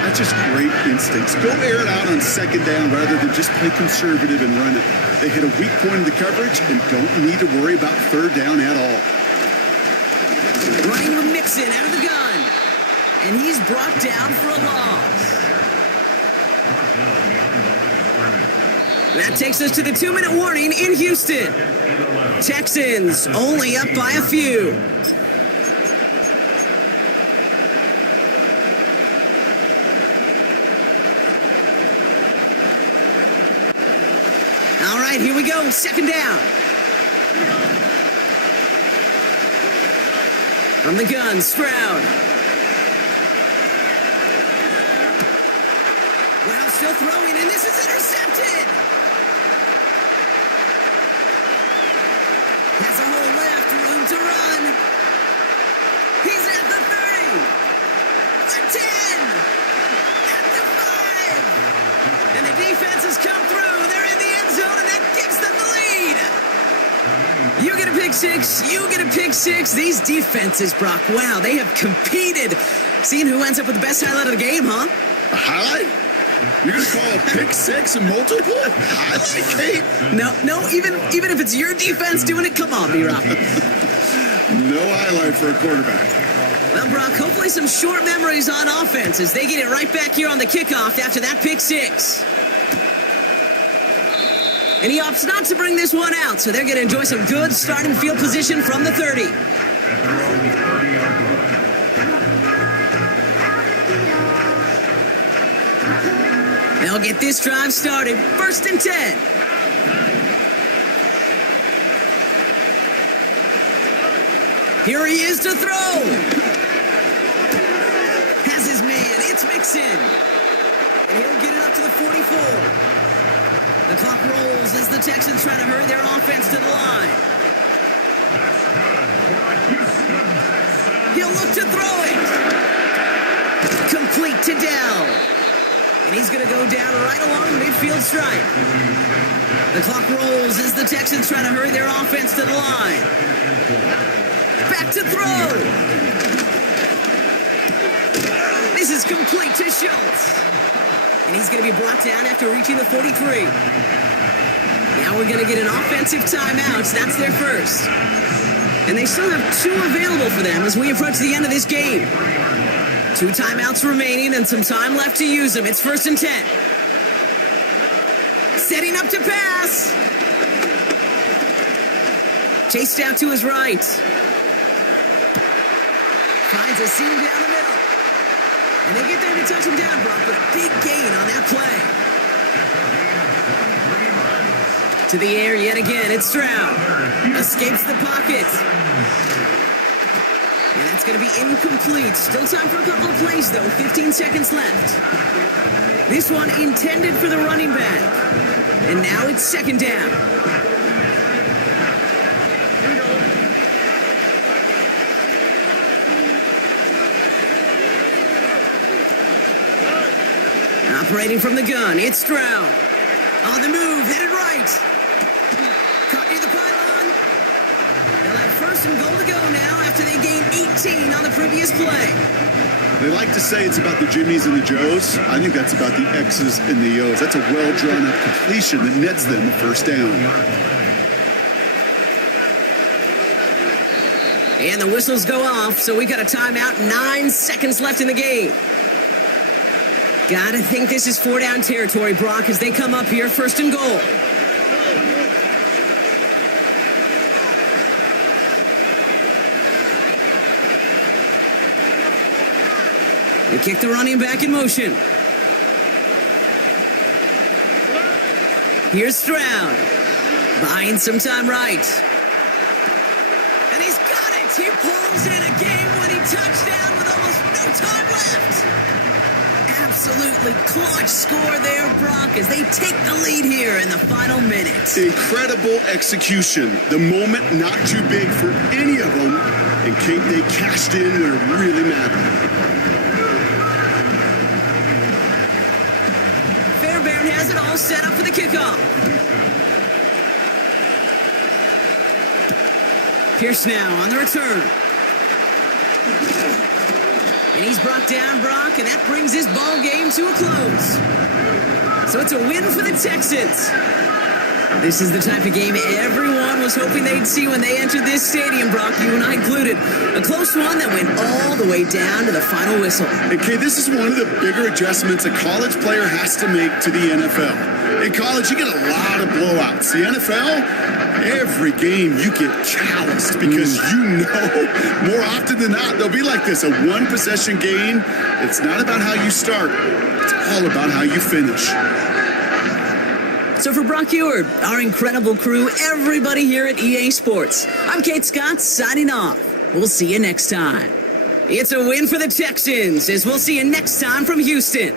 That's just great instincts. Go air it out on 2nd down rather than just play conservative and run it. They hit a weak point in the coverage and don't need to worry about 3rd down at all. Running with Mixon out of the gun. And he's brought down for a loss. That takes us to the 2-minute warning in Houston. Texans only up by a few. All right, here we go. 2nd down. From the gun, Stroud. Wow, still throwing, and this is intercepted. Has a hole left, room to run. He's at the 30, the 10, at the 5. And the defense has come through. They're in the end zone, and that gives them the lead. You get a pick six, you get a pick six. These defenses, Brock, wow, they have competed. Seeing who ends up with the best highlight of the game, huh? A highlight? You're going to call a pick six a multiple? Highlight, Kate? No, even if it's your defense doing it, come on, B-Rock. No highlight for a quarterback. Well, Brock, hopefully some short memories on offense as they get it right back here on the kickoff after that pick six. And he opts not to bring this one out, so they're going to enjoy some good starting field position from the 30. They'll get this drive started. 1st and 10. Here he is to throw. Has his man. It's Mixon. And he'll get it up to the 44. The clock rolls as the Texans try to hurry their offense to the line. He'll look to throw it. Complete to Dell. And he's going to go down right along the midfield stripe. The clock rolls as the Texans try to hurry their offense to the line. Back to throw. This is complete to Schultz. And he's going to be brought down after reaching the 43. Now we're going to get an offensive timeout. That's their first. And they still have 2 available for them as we approach the end of this game. 2 timeouts remaining and some time left to use them. It's 1st and 10. Setting up to pass. Chased out to his right. Finds a seam down the middle. And they get there to touch him down, Brock, with a big gain on that play. To the air yet again, it's Stroud. Escapes the pocket. And that's going to be incomplete. Still time for a couple of plays, though. 15 seconds left. This one intended for the running back. And now it's 2nd down. Operating from the gun, it's Stroud. On the move, headed right. Caught near the pylon. They'll have 1st and goal to go now after they gained 18 on the previous play. They like to say it's about the Jimmies and the Joes. I think that's about the X's and the O's. That's a well-drawn-up completion that nets them a 1st down. And the whistles go off, so we got a timeout. 9 seconds left in the game. Gotta think this is 4-down territory, Brock, as they come up here 1st and goal. They kick the running back in motion. Here's Stroud. Buying some time right. And he's got it. He pulls in a game-winning touchdown with almost no time left. Absolutely clutch score there, Brock, as they take the lead here in the final minute. Incredible execution. The moment not too big for any of them, and Kate, they cashed in when it really mattered. Fairbairn has it all set up for the kickoff. Pierce now on the return. And he's brought down, Brock, and that brings this ball game to a close. So it's a win for the Texans. This is the type of game everyone was hoping they'd see when they entered this stadium, Brock, you and I included. A close one that went all the way down to the final whistle. Okay, this is one of the bigger adjustments a college player has to make to the NFL. In college, you get a lot of blowouts. The NFL, every game you get calloused because you know more often than not they'll be like this, a one-possession game. It's not about how you start. It's all about how you finish. So for Brock Eward, our incredible crew, everybody here at EA Sports, I'm Kate Scott signing off. We'll see you next time. It's a win for the Texans, as we'll see you next time from Houston.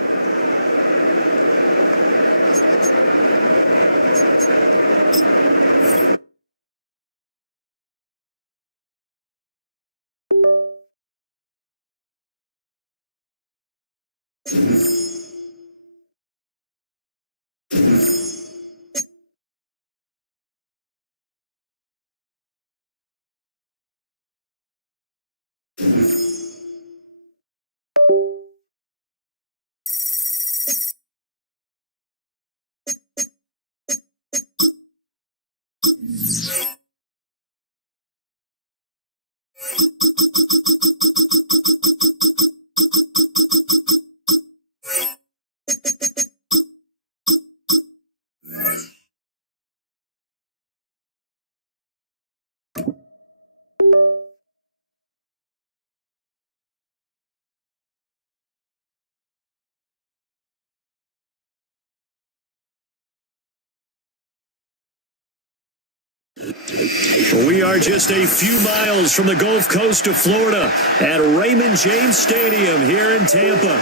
We are just a few miles from the Gulf Coast of Florida at Raymond James Stadium here in Tampa.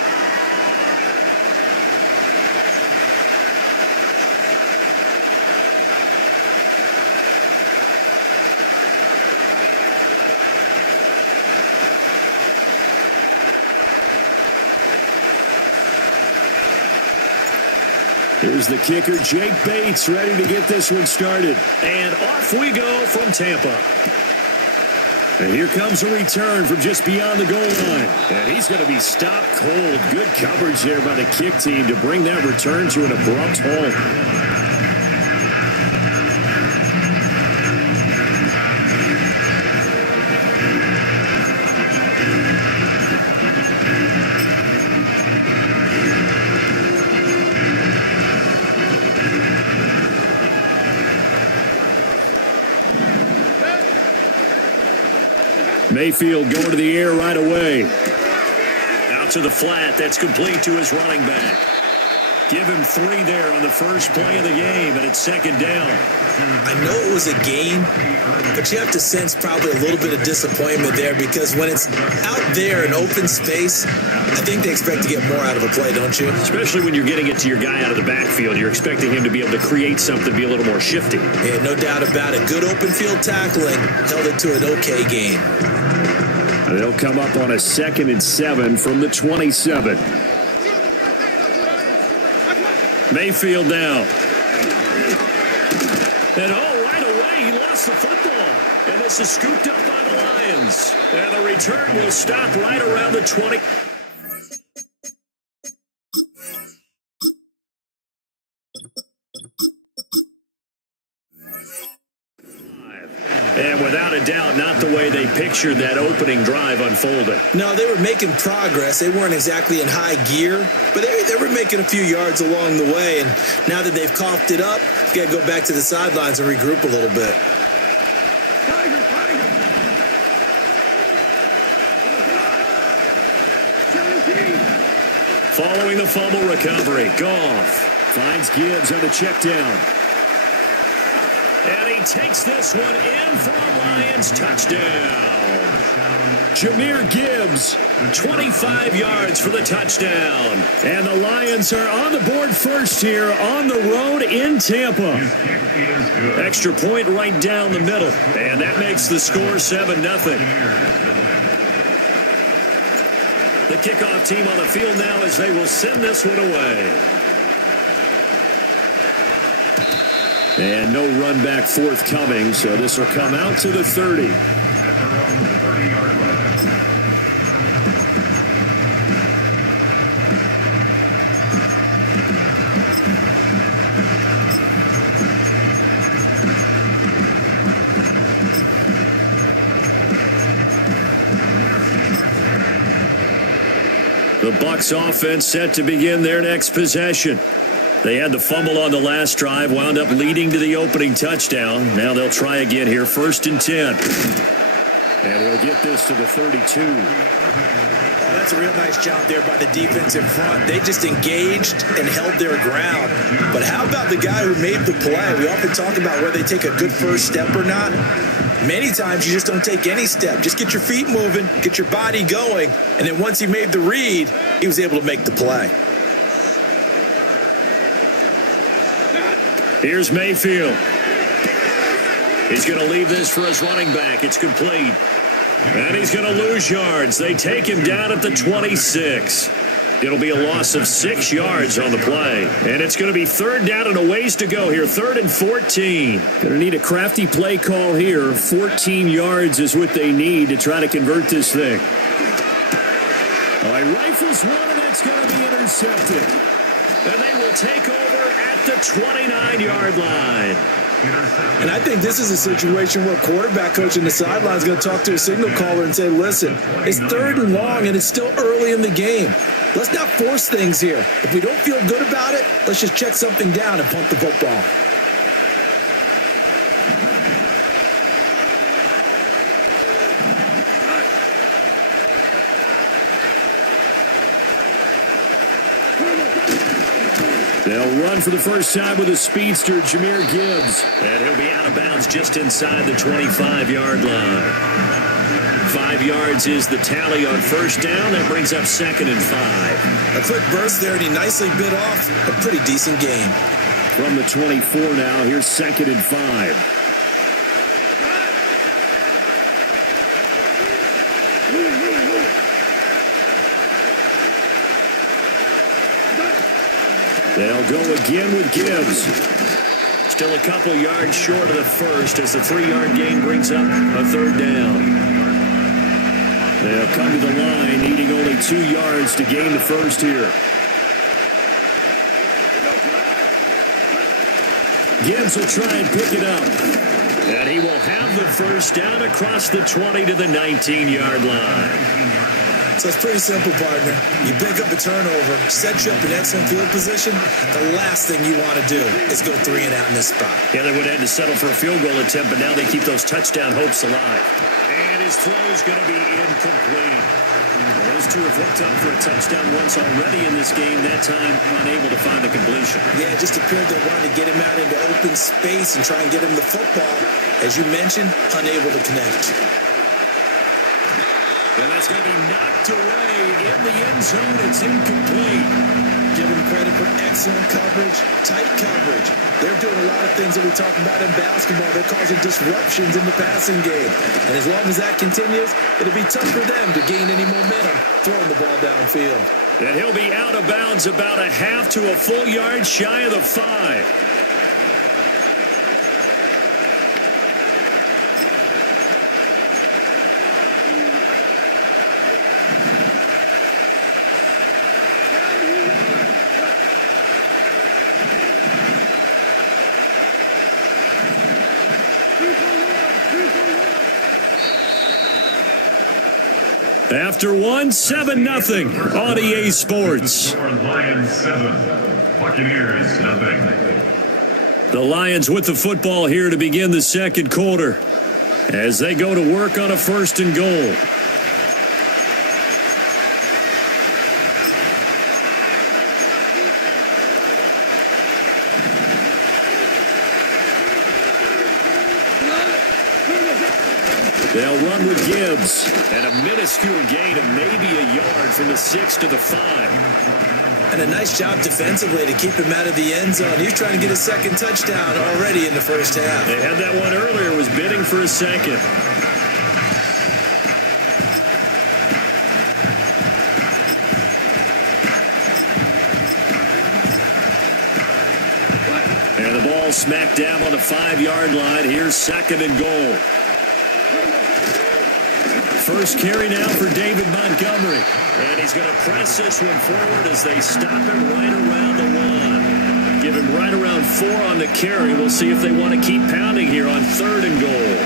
Here's the kicker, Jake Bates, ready to get this one started. And off we go from Tampa. And here comes a return from just beyond the goal line. And he's going to be stopped cold. Good coverage there by the kick team to bring that return to an abrupt halt. Mayfield going to the air right away. Out to the flat. That's complete to his running back. Give him 3 there on the first play of the game, and it's second down. I know it was a game, but you have to sense probably a little bit of disappointment there because when it's out there in open space, I think they expect to get more out of a play, don't you? Especially when you're getting it to your guy out of the backfield. You're expecting him to be able to create something, be a little more shifty. Yeah, no doubt about it. Good open field tackling held it to an okay game. They'll come up on a 2nd and 7 from the 27. Mayfield now. And right away, he lost the football. And this is scooped up by the Lions. And the return will stop right around the 20. And without a doubt, not the way they pictured that opening drive unfolded. No, they were making progress. They weren't exactly in high gear, but they were making a few yards along the way. And now that they've coughed it up, you got to go back to the sidelines and regroup a little bit. Following the fumble recovery, Goff finds Gibbs on the check down. And he takes this one in for a Lions touchdown. Jahmyr Gibbs, 25 yards for the touchdown. And the Lions are on the board first here on the road in Tampa. Extra point right down the middle. And that makes the score 7-0. The kickoff team on the field now as they will send this one away. And no run back forthcoming, so this will come out to the 30. The Bucs offense set to begin their next possession. They had the fumble on the last drive, wound up leading to the opening touchdown. Now they'll try again here, 1st and 10. And we'll get this to the 32. Oh, that's a real nice job there by the defense in front. They just engaged and held their ground. But how about the guy who made the play? We often talk about whether they take a good first step or not. Many times you just don't take any step. Just get your feet moving, get your body going, and then once he made the read, he was able to make the play. Here's Mayfield. He's going to leave this for his running back. It's complete. And he's going to lose yards. They take him down at the 26. It'll be a loss of 6 yards on the play. And it's going to be 3rd down and a ways to go here. 3rd and 14. Going to need a crafty play call here. 14 yards is what they need to try to convert this thing. All right, rifles one, and that's going to be intercepted. And they will take over at the 29-yard line. And I think this is a situation where quarterback coach in the sideline is going to talk to a signal caller and say, listen, it's 3rd and long, and it's still early in the game. Let's not force things here. If we don't feel good about it, let's just check something down and punt the football. They'll run for the first time with a speedster, Jahmyr Gibbs. And he'll be out of bounds just inside the 25-yard line. 5 yards is the tally on 1st down. That brings up 2nd and 5. A quick burst there, and he nicely bit off a pretty decent game. From the 24 now, here's 2nd and 5. They'll go again with Gibbs. Still a couple yards short of the first as the 3-yard gain brings up a 3rd down. They'll come to the line, needing only 2 yards to gain the first here. Gibbs will try and pick it up. And he will have the first down across the 20 to the 19-yard line. So it's pretty simple, partner. You pick up a turnover, set you up in excellent field position. The last thing you want to do is go 3 and out in this spot. Yeah, they would have had to settle for a field goal attempt, but now they keep those touchdown hopes alive. And his throw is going to be incomplete. Well, those two have hooked up for a touchdown once already in this game, that time unable to find the completion. Yeah, it just appeared they wanted to get him out into open space and try and get him the football. As you mentioned, unable to connect. And that's going to be knocked away in the end zone. It's incomplete. Give them credit for excellent coverage, tight coverage. They're doing a lot of things that we talk about in basketball. They're causing disruptions in the passing game. And as long as that continues, it'll be tough for them to gain any momentum throwing the ball downfield. And he'll be out of bounds about a half to a full yard shy of the 5. After 7-0 on EA Sports. Lions 7, Buccaneers 0. The Lions with the football here to begin the 2nd quarter as they go to work on a 1st and goal. run with Gibbs. And a minuscule gain of maybe a yard from the 6 to the 5. And a nice job defensively to keep him out of the end zone. He's trying to get a second touchdown already in the first half. They had that one earlier, was bidding for a second. And the ball smacked down on the 5-yard line. Here's 2nd and goal. First carry now for David Montgomery. And he's going to press this one forward as they stop him right around the 1. Give him right around 4 on the carry. We'll see if they want to keep pounding here on 3rd and goal.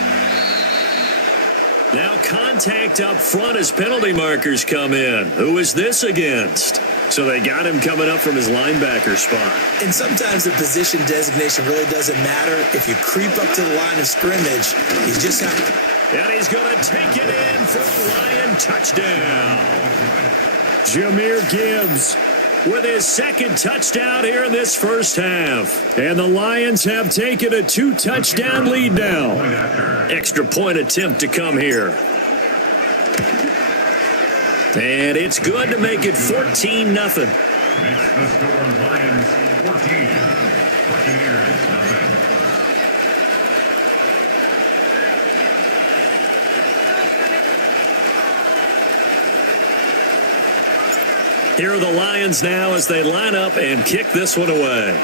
Now contact up front as penalty markers come in. Who is this against? So they got him coming up from his linebacker spot. And sometimes the position designation really doesn't matter. If you creep up to the line of scrimmage, he's just got... And he's going to take it in for a Lion touchdown. Jahmyr Gibbs with his 2nd touchdown here in this first half. And the Lions have taken a 2-touchdown lead now. Extra point attempt to come here. And it's good to make it 14-0. Makes the score Lions 14, Buccaneers 0. Here are the Lions now as they line up and kick this one away.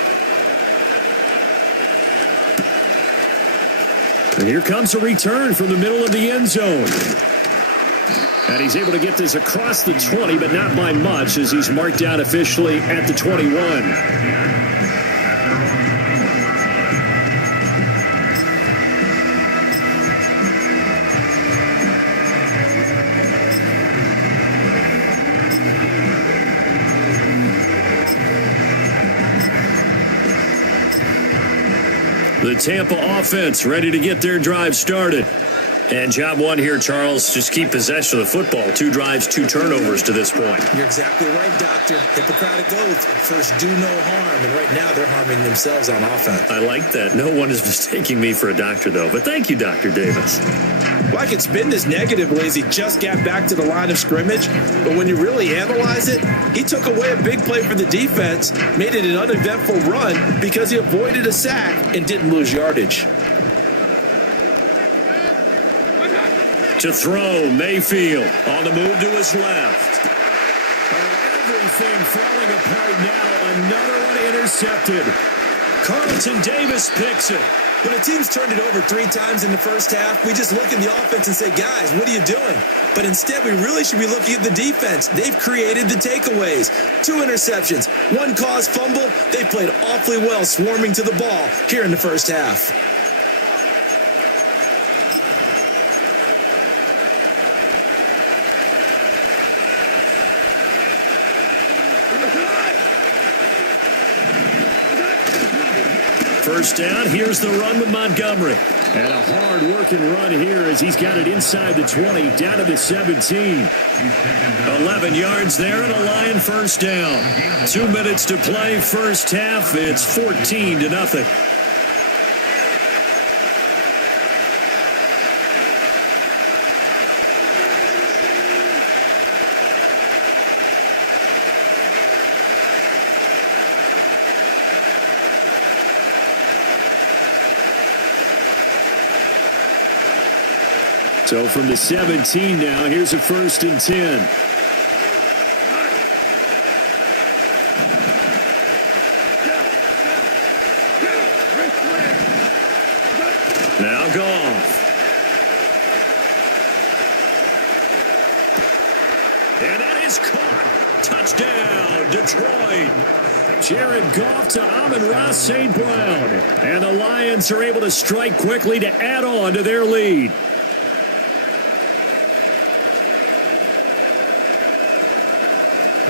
And here comes a return from the middle of the end zone. And he's able to get this across the 20, but not by much as he's marked down officially at the 21. The Tampa offense ready to get their drive started. And job one here, Charles, just keep possession of the football. 2 drives, 2 turnovers to this point. You're exactly right, Doctor. Hippocratic oath. First, do no harm. And right now, they're harming themselves on offense. I like that. No one is mistaking me for a doctor, though. But thank you, Dr. Davis. Well, I could spin this negatively as he just got back to the line of scrimmage. But when you really analyze it, he took away a big play for the defense, made it an uneventful run because he avoided a sack and didn't lose yardage. To throw, Mayfield on the move to his left. Everything falling apart now. Another one intercepted. Carlton Davis picks it. When a team's turned it over 3 times in the first half, we just look at the offense and say, guys, what are you doing? But instead, we really should be looking at the defense. They've created the takeaways. 2 interceptions, 1 caused fumble. They played awfully well swarming to the ball here in the first half. First down, here's the run with Montgomery. And a hard-working run here as he's got it inside the 20, down to the 17. 11 yards there and a Lion first down. 2 minutes to play first half. It's 14-0. So from the 17 now, here's a 1st and 10. Now Goff. And that is caught. Touchdown, Detroit. Jared Goff to Amon-Ra St. Brown. And the Lions are able to strike quickly to add on to their lead.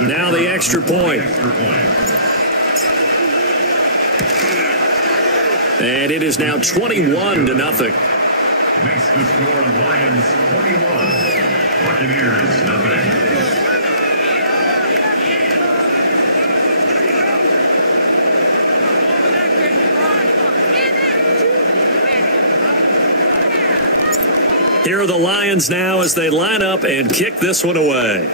Now the extra point. And it is now 21-0. Makes the score Lions 21, Buccaneers 0. Here are the Lions now as they line up and kick this one away.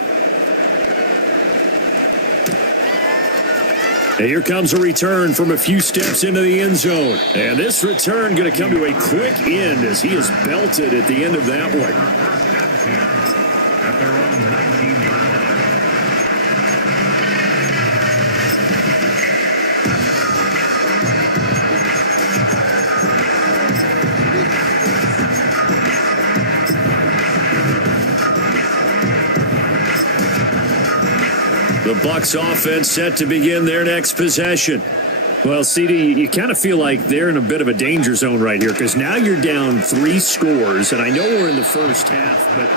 And here comes a return from a few steps into the end zone. And this return going to come to a quick end as he is belted at the end of that one. The Bucs offense set to begin their next possession. Well, CD, you kind of feel like they're in a bit of a danger zone right here because now you're down 3 scores, and I know we're in the first half, but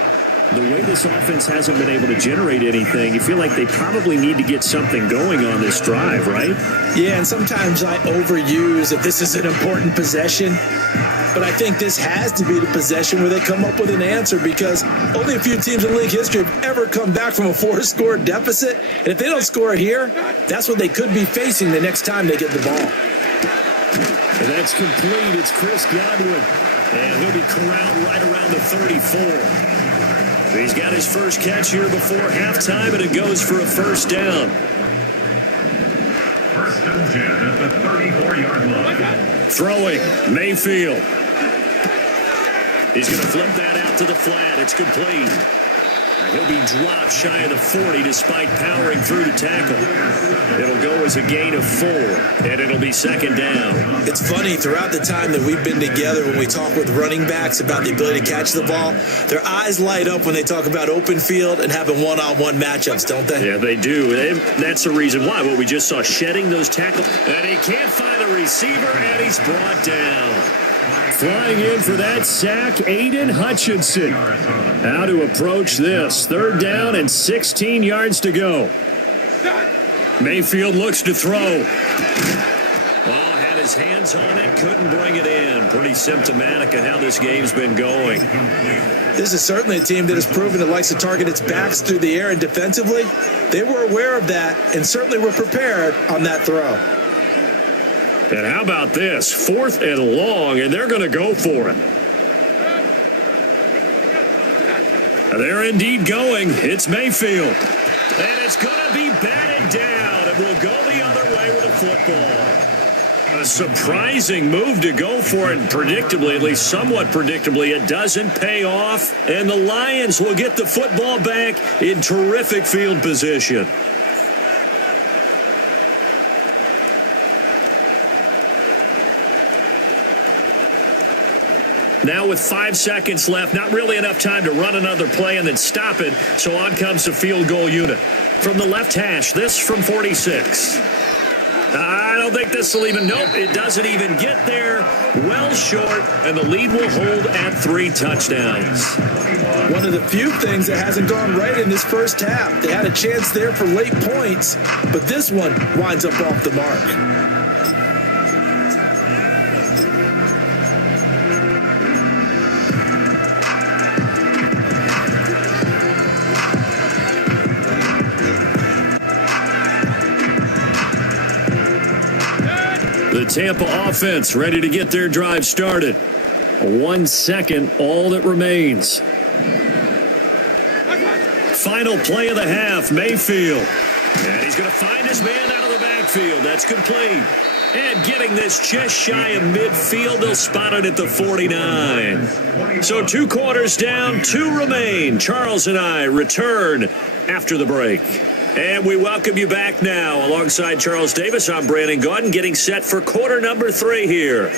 the way this offense hasn't been able to generate anything, you feel like they probably need to get something going on this drive, right? Yeah, and sometimes I overuse that this is an important possession. But I think this has to be the possession where they come up with an answer because only a few teams in league history have ever come back from a 4-score deficit. And if they don't score here, that's what they could be facing the next time they get the ball. And that's complete. It's Chris Godwin. And he'll be corralled right around the 34. He's got his first catch here before halftime, and it goes for a first down. First and 10 at the 34-yard line. Throwing, Mayfield. He's going to flip that out to the flat. It's complete. He'll be dropped shy of the 40 despite powering through the tackle. It'll go as a gain of 4, and it'll be second down. It's funny, throughout the time that we've been together when we talk with running backs about the ability to catch the ball, their eyes light up when they talk about open field and having one-on-one matchups, don't they? Yeah, they do. That's the reason why. What we just saw, shedding those tackles. And he can't find a receiver, and he's brought down. Flying in for that sack, Aiden Hutchinson. How to approach this. Third down and 16 yards to go. Mayfield looks to throw. Well, had his hands on it, couldn't bring it in. Pretty symptomatic of how this game's been going. This is certainly a team that has proven it likes to target its backs through the air and defensively. They were aware of that and certainly were prepared on that throw. And how about this? 4th and long, and they're going to go for it. They're indeed going. It's Mayfield. And it's going to be batted down, and we'll go the other way with the football. A surprising move to go for it, and predictably, at least somewhat predictably, it doesn't pay off, and the Lions will get the football back in terrific field position. Now with 5 seconds left, not really enough time to run another play and then stop it, so on comes the field goal unit. From the left hash, this from 46. I don't think this will even, nope, it doesn't even get there. Well short, and the lead will hold at 3 touchdowns. One of the few things that hasn't gone right in this first half. They had a chance there for late points, but this one winds up off the mark. The Tampa offense ready to get their drive started. 1 second, all that remains. Final play of the half, Mayfield. And he's going to find his man out of the backfield. That's complete. And getting this just shy of midfield, they'll spot it at the 49. So 2 quarters down, 2 remain. Charles and I return after the break. And we welcome you back now. Alongside Charles Davis, I'm Brandon Gaudin, getting set for quarter number 3 here.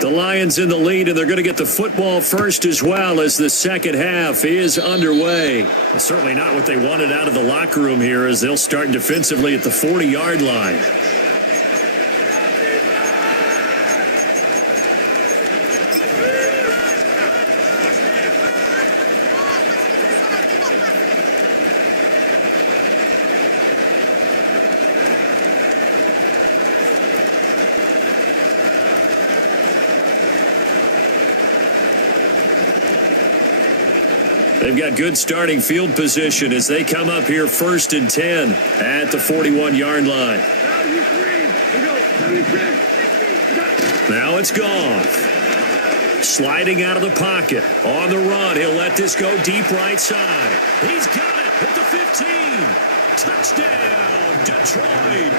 The Lions in the lead, and they're going to get the football first as well as the second half is underway. Well, certainly not what they wanted out of the locker room here as they'll start defensively at the 40-yard line. They've got good starting field position as they come up here 1st and 10 at the 41-yard line. Now it's Goff. Sliding out of the pocket. On the run, he'll let this go deep right side. He's got it at the 15. Touchdown, Detroit.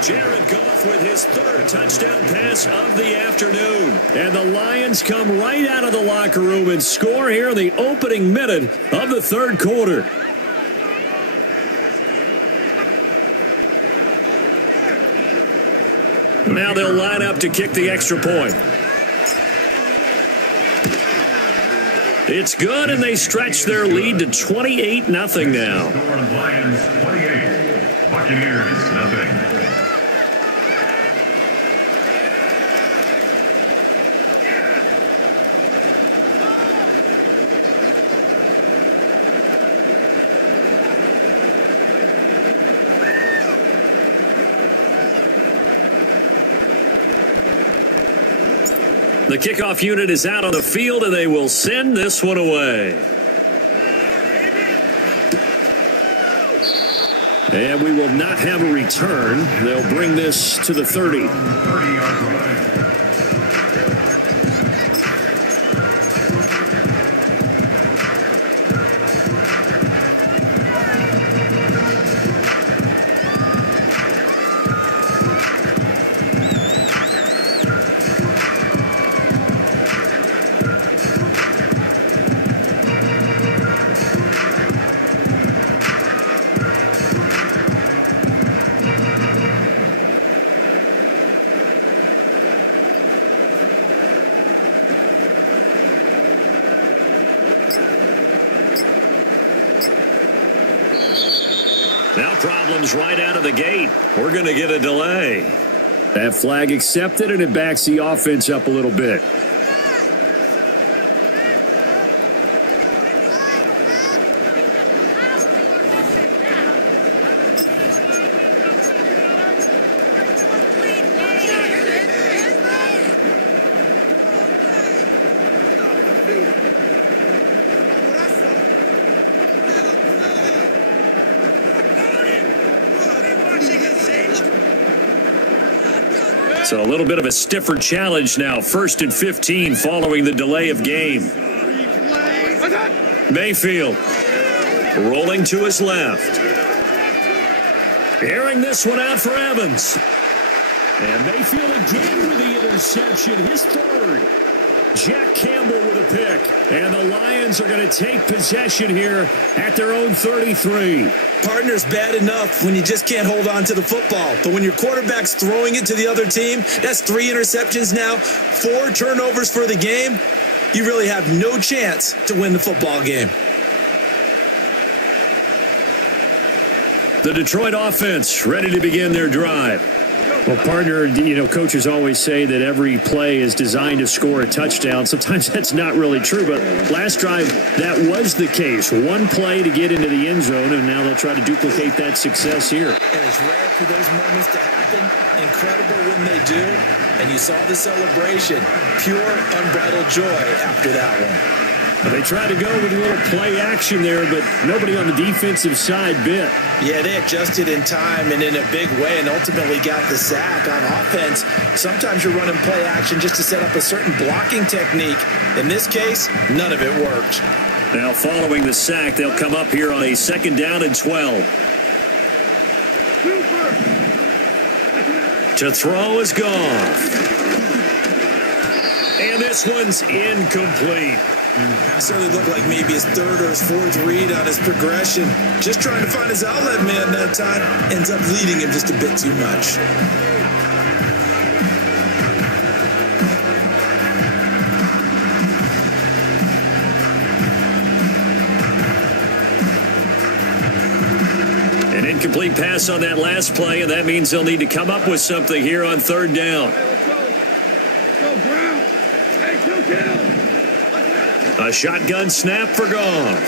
Jared Goff with his 3rd touchdown pass of the afternoon. And the Lions come right out of the locker room and score here in the opening minute of the 3rd quarter. Now they'll line up to kick the extra point. It's good, and they stretch their lead to 28-0 now. Lions 28, Buccaneers 0. The kickoff unit is out on the field, and they will send this one away. And we will not have a return. They'll bring this to the 30. 30-yard line. Now problems right out of the gate. We're going to get a delay. That flag accepted, and it backs the offense up a little bit. So a little bit of a stiffer challenge now. 1st and 15 following the delay of game. Mayfield rolling to his left. Airing this one out for Evans. And Mayfield again with the interception, his 3rd. Jack Campbell with a pick. And the Lions are going to take possession here at their own 33. Partner's bad enough when you just can't hold on to the football. But when your quarterback's throwing it to the other team, that's 3 interceptions now, 4 turnovers for the game. You really have no chance to win the football game. The Detroit offense ready to begin their drive. Well, partner, coaches always say that every play is designed to score a touchdown. Sometimes that's not really true, but last drive, that was the case. One play to get into the end zone, and now they'll try to duplicate that success here. And it's rare for those moments to happen. Incredible when they do. And you saw the celebration. Pure, unbridled joy after that one. They tried to go with a little play action there, but nobody on the defensive side bit. Yeah, they adjusted in time and in a big way and ultimately got the sack. On offense, sometimes you're running play action just to set up a certain blocking technique. In this case, none of it worked. Now following the sack, they'll come up here on a 2nd down and 12. To throw is Goff. And this one's incomplete. Certainly looked like maybe his 3rd or his 4th read on his progression. Just trying to find his outlet man that time. Ends up leading him just a bit too much. An incomplete pass on that last play, and that means they'll need to come up with something here on 3rd down. A shotgun snap for Goff.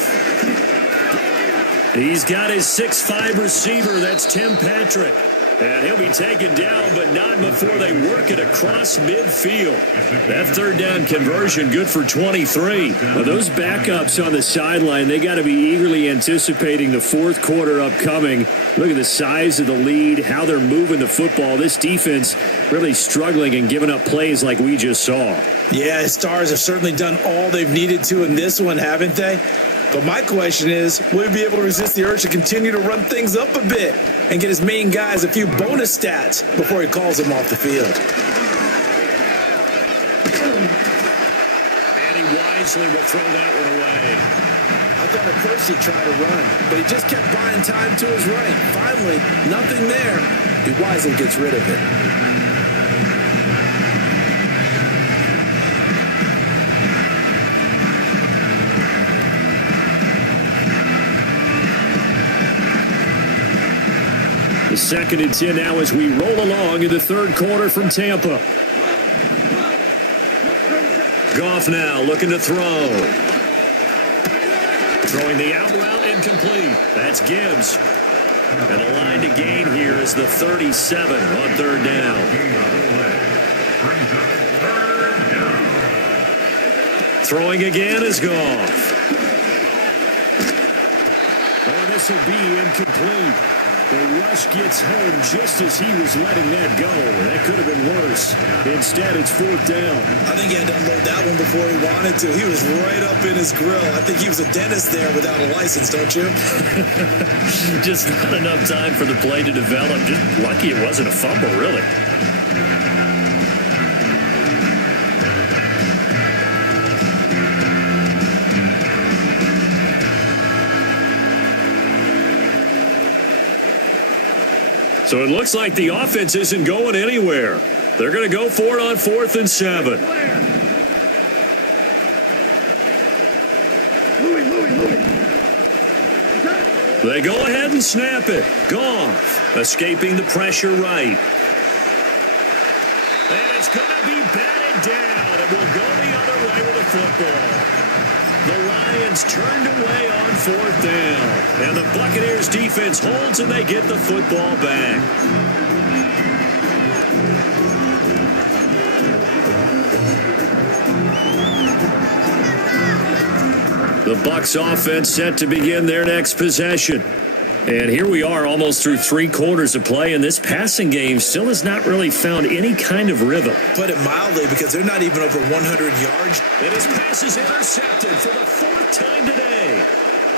He's got his 6'5" receiver. That's Tim Patrick. And he'll be taken down, but not before they work it across midfield. That third down conversion good for 23. Well, those backups on the sideline, they got to be eagerly anticipating the fourth quarter upcoming. Look at the size of the lead, how they're moving the football. This defense really struggling and giving up plays like we just saw. Yeah, Stars have certainly done all they've needed to in this one, haven't they? But my question is, will he be able to resist the urge to continue to run things up a bit and get his main guys a few bonus stats before he calls them off the field? And he wisely will throw that one away. I thought at first he'd try to run, but he just kept buying time to his right. Finally, nothing there. He wisely gets rid of it. The 2nd and 10 now as we roll along in the third quarter from Tampa. Goff now looking to throw. Throwing the out route incomplete. That's Gibbs. And the line to gain here is the 37 on third down. Throwing again is Goff. Oh, this will be incomplete. The rush gets home just as he was letting that go. That could have been worse. Instead, it's fourth down. I think he had to unload that one before he wanted to. He was right up in his grill. I think he was a dentist there without a license, don't you? Just not enough time for the play to develop. Just lucky it wasn't a fumble, really. So it looks like the offense isn't going anywhere. They're going to go for it on 4th and 7. They go ahead and snap it. Goff escaping the pressure right. And it's going to be batted down. It will go the other way with the football. The Lions turned away on 4th down. And the Buccaneers defense holds and they get the football back. The Bucs offense set to begin their next possession. And here we are almost through 3 quarters of play, and this passing game still has not really found any kind of rhythm. Put it mildly, because they're not even over 100 yards. And his pass is intercepted for the 4th time today.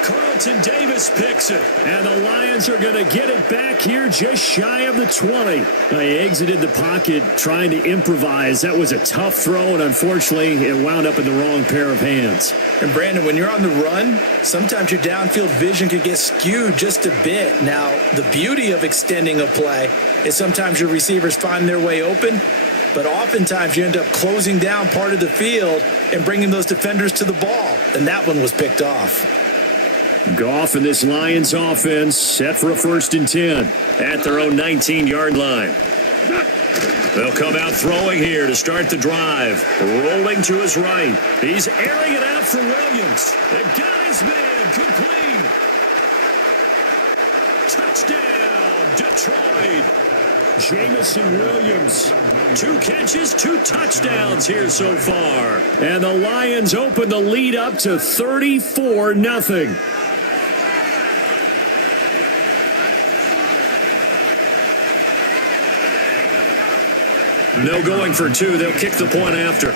Carlton Davis picks it. And the Lions are going to get it back here just shy of the 20. They exited the pocket trying to improvise. That was a tough throw, and unfortunately, it wound up in the wrong pair of hands. And Brandon, when you're on the run, sometimes your downfield vision can get skewed just a bit. Now, the beauty of extending a play is sometimes your receivers find their way open, but oftentimes you end up closing down part of the field and bringing those defenders to the ball. And that one was picked off. Goff and this Lions offense set for a 1st and 10 at their own 19-yard line. They'll come out throwing here to start the drive. Rolling to his right. He's airing it out for Williams. They got his man complete. Touchdown, Detroit. Jamison Williams. 2 catches, 2 touchdowns here so far. And the Lions open the lead up to 34-0. No going for 2. They'll kick the point after.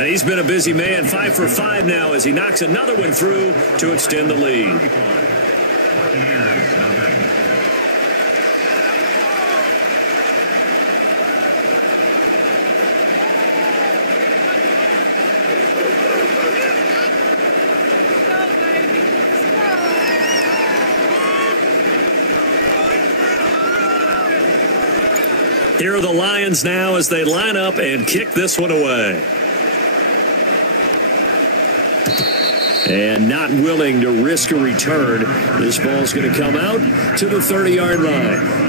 And he's been a busy man, 5 for 5 now as he knocks another one through to extend the lead. Here are the Lions now as they line up and kick this one away. And not willing to risk a return. This ball's going to come out to the 30-yard line.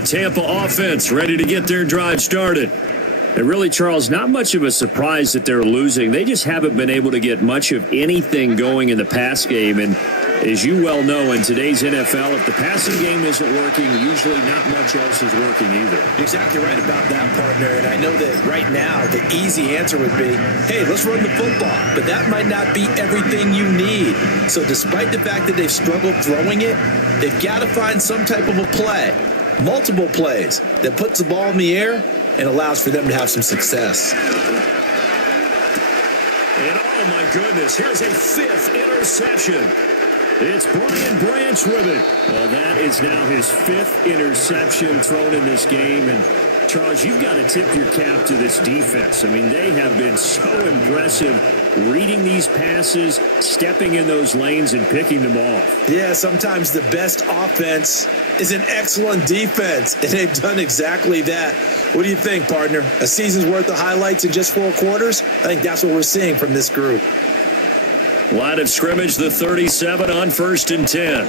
the Tampa offense ready to get their drive started. And really, Charles, not much of a surprise that they're losing. They just haven't been able to get much of anything going in the pass game. And as you well know, in today's NFL, if the passing game isn't working, usually not much else is working either. Exactly right about that, partner. And I know that right now the easy answer would be, hey, let's run the football. But that might not be everything you need. So despite the fact that they've struggled throwing it, they've got to find some type of a play, multiple plays, that puts the ball in the air and allows for them to have some success. And oh my goodness, here's a 5th interception. It's Brian Branch with it. Well, that is now his 5th interception thrown in this game. And Charles, you've got to tip your cap to this defense. I mean, they have been so impressive reading these passes, stepping in those lanes, and picking them off. Yeah, sometimes the best offense is an excellent defense, and they've done exactly that. What do you think, partner? A season's worth of highlights in just 4 quarters? I think that's what we're seeing from this group. Line of scrimmage, the 37 on 1st and 10.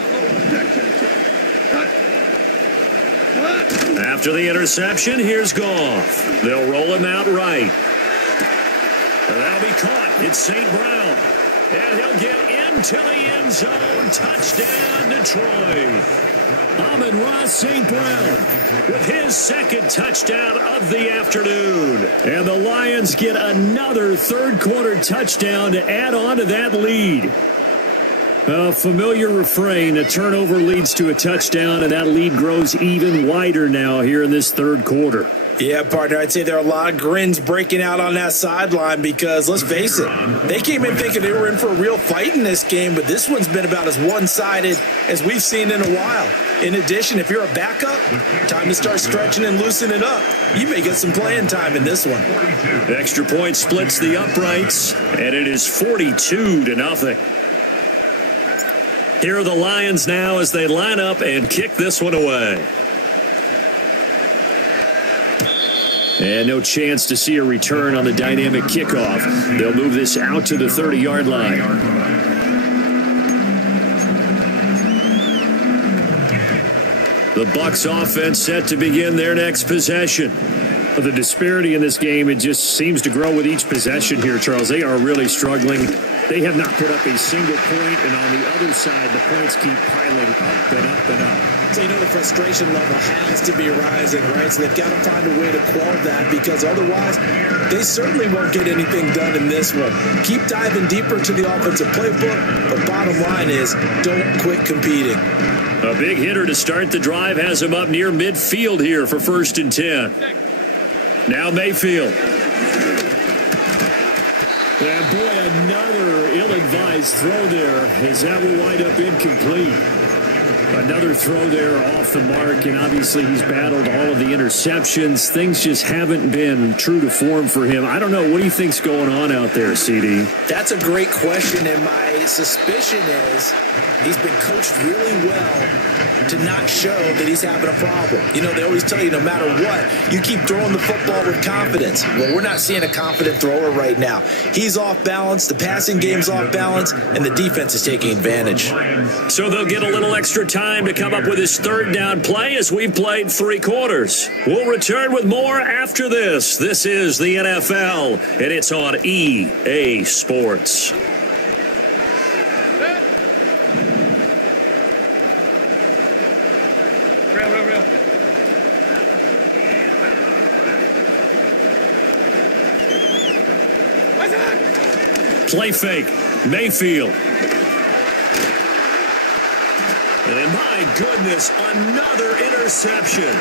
After the interception, here's Goff. They'll roll him out right. That'll be caught. It's St. Brown. And he'll get into the end zone. Touchdown, Detroit. Amon-Ra St. Brown with his 2nd touchdown of the afternoon. And the Lions get another 3rd quarter touchdown to add on to that lead. A familiar refrain, a turnover leads to a touchdown, and that lead grows even wider now here in this 3rd quarter. Yeah, partner, I'd say there are a lot of grins breaking out on that sideline because, let's face it, they came in thinking they were in for a real fight in this game, but this one's been about as one-sided as we've seen in a while. In addition, if you're a backup, time to start stretching and loosening up. You may get some playing time in this one. The extra point splits the uprights, and it is 42-0. Here are the Lions now as they line up and kick this one away. And no chance to see a return on the dynamic kickoff. They'll move this out to the 30-yard line. The Bucs offense set to begin their next possession. The disparity in this game, it just seems to grow with each possession here, Charles. They are really struggling. They have not put up a single point, and on the other side, the points keep piling up and up and up. So, the frustration level has to be rising, right? So they've got to find a way to quell that because otherwise, they certainly won't get anything done in this one. Keep diving deeper to the offensive playbook, but bottom line is don't quit competing. A big hitter to start the drive has him up near midfield here for 1st and 10. Now Mayfield. And boy, another ill-advised throw there as that will wind up incomplete. Another throw there off the mark, and obviously he's battled all of the interceptions. Things just haven't been true to form for him. I don't know. What do you think's going on out there, CD? That's a great question, and my suspicion is he's been coached really well to not show that he's having a problem. They always tell you no matter what, you keep throwing the football with confidence. Well, we're not seeing a confident thrower right now. He's off balance, the passing game's off balance, and the defense is taking advantage. So they'll get a little extra time to come up with his 3rd down play as we've played 3 quarters. We'll return with more after this. This is the NFL, and it's on EA Sports. Play fake. Mayfield. And my goodness, another interception.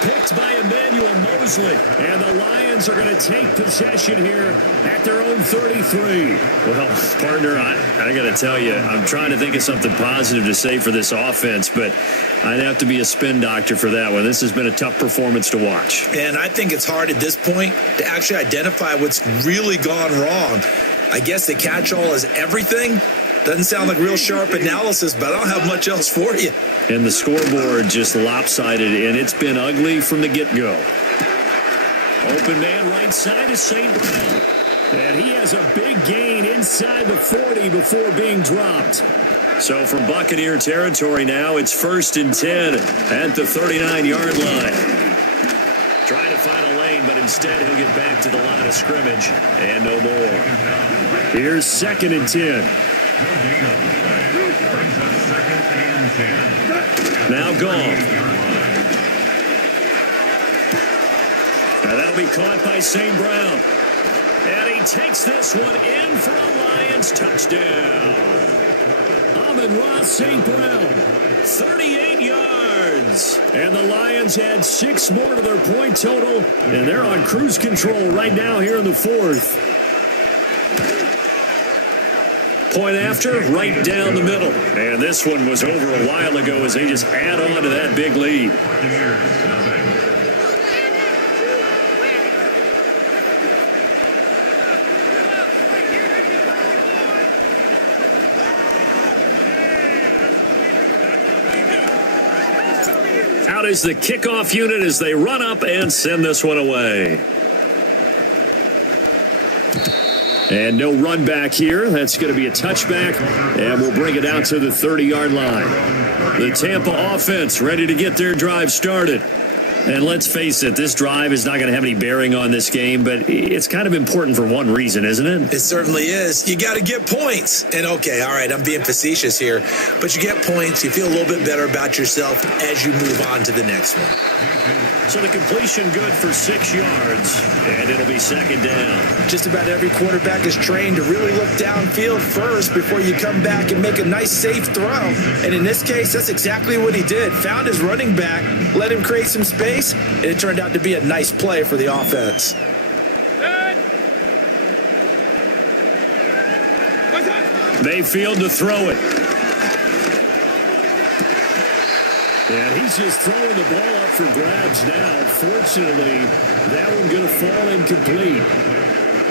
Picked by Emmanuel Mosley. And the Lions are going to take possession here at their own 33. Well, partner, I got to tell you, I'm trying to think of something positive to say for this offense, but I'd have to be a spin doctor for that one. This has been a tough performance to watch. And I think it's hard at this point to actually identify what's really gone wrong. I guess the catch-all is everything. Doesn't sound like real sharp analysis, but I don't have much else for you. And the scoreboard just lopsided, and it's been ugly from the get-go. Open man right side is St. Brown. And he has a big gain inside the 40 before being dropped. So from Buccaneer territory now, it's 1st and 10 at the 39-yard line. Trying to find a lane, but instead he'll get back to the line of scrimmage and no more. Here's 2nd and 10. Now Goff. Now that'll be caught by St. Brown. And he takes this one in for a Lions touchdown. Amon-Ra St. Brown, 38 yards. And the Lions add 6 more to their point total. And they're on cruise control right now here in the 4th. Point after, right down the middle. And this one was over a while ago as they just add on to that big lead. Out is the kickoff unit as they run up and send this one away. And no run back here. That's going to be a touchback, and we'll bring it out to the 30-yard line. The Tampa offense ready to get their drive started. And let's face it, this drive is not going to have any bearing on this game, but it's kind of important for one reason, isn't it? It certainly is. You got to get points. And okay, all right, I'm being facetious here, but you get points, you feel a little bit better about yourself as you move on to the next one. So the completion good for 6 yards, and it'll be 2nd down. Just about every quarterback is trained to really look downfield first before you come back and make a nice, safe throw. And in this case, that's exactly what he did. Found his running back, let him create some space, and it turned out to be a nice play for the offense. Mayfield to throw it. And he's just throwing the ball up for grabs now. Fortunately, that one going to fall incomplete.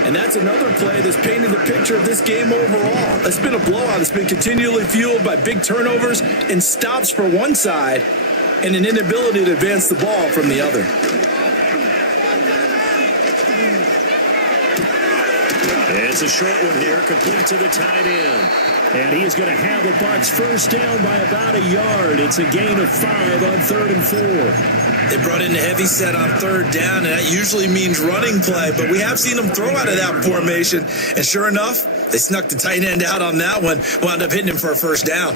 And that's another play that's painted the picture of this game overall. It's been a blowout. It's been continually fueled by big turnovers and stops for one side and an inability to advance the ball from the other. It's a short one here, complete to the tight end. And he's going to have the Bucs first down by about a yard. It's a gain of 5 on 3rd and 4. They brought in the heavy set on 3rd down, and that usually means running play, but we have seen them throw out of that formation. And sure enough, they snuck the tight end out on that one, wound up hitting him for a first down.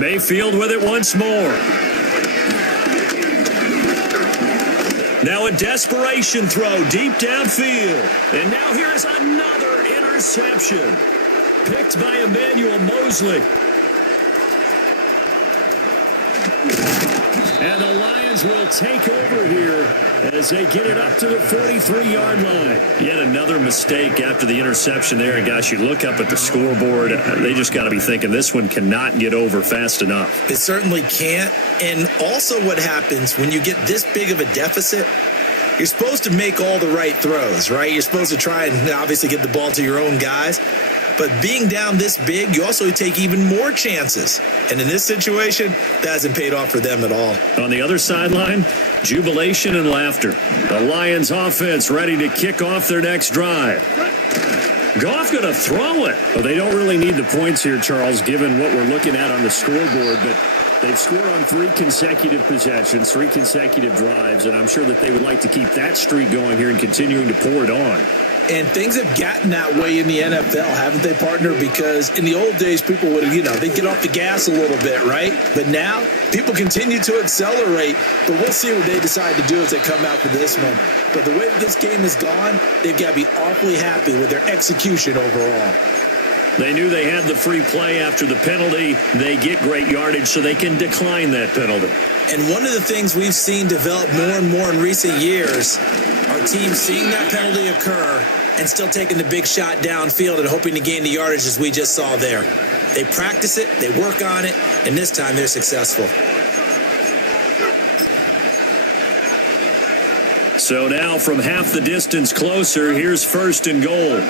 Mayfield with it once more. Now a desperation throw deep downfield. And now here is another interception. Picked by Emmanuel Mosley. And the Lions will take over here as they get it up to the 43-yard line. Yet another mistake after the interception there. And gosh, you look up at the scoreboard, they just got to be thinking this one cannot get over fast enough. It certainly can't. And also what happens when you get this big of a deficit, you're supposed to make all the right throws, right? You're supposed to try and obviously get the ball to your own guys. But being down this big, you also take even more chances. And in this situation, that hasn't paid off for them at all. On the other sideline, jubilation and laughter. The Lions offense ready to kick off their next drive. Goff going to throw it. Well, they don't really need the points here, Charles, given what we're looking at on the scoreboard. But they've scored on 3 consecutive possessions, 3 consecutive drives. And I'm sure that they would like to keep that streak going here and continuing to pour it on. And things have gotten that way in the NFL, haven't they, partner? Because in the old days, people would, they'd get off the gas a little bit, right? But now, people continue to accelerate. But we'll see what they decide to do as they come out for this one. But the way that this game has gone, they've got to be awfully happy with their execution overall. They knew they had the free play after the penalty. They get great yardage so they can decline that penalty. And one of the things we've seen develop more and more in recent years are teams seeing that penalty occur and still taking the big shot downfield and hoping to gain the yardage as we just saw there. They practice it, they work on it, and this time they're successful. So now from half the distance closer, here's 1st and goal.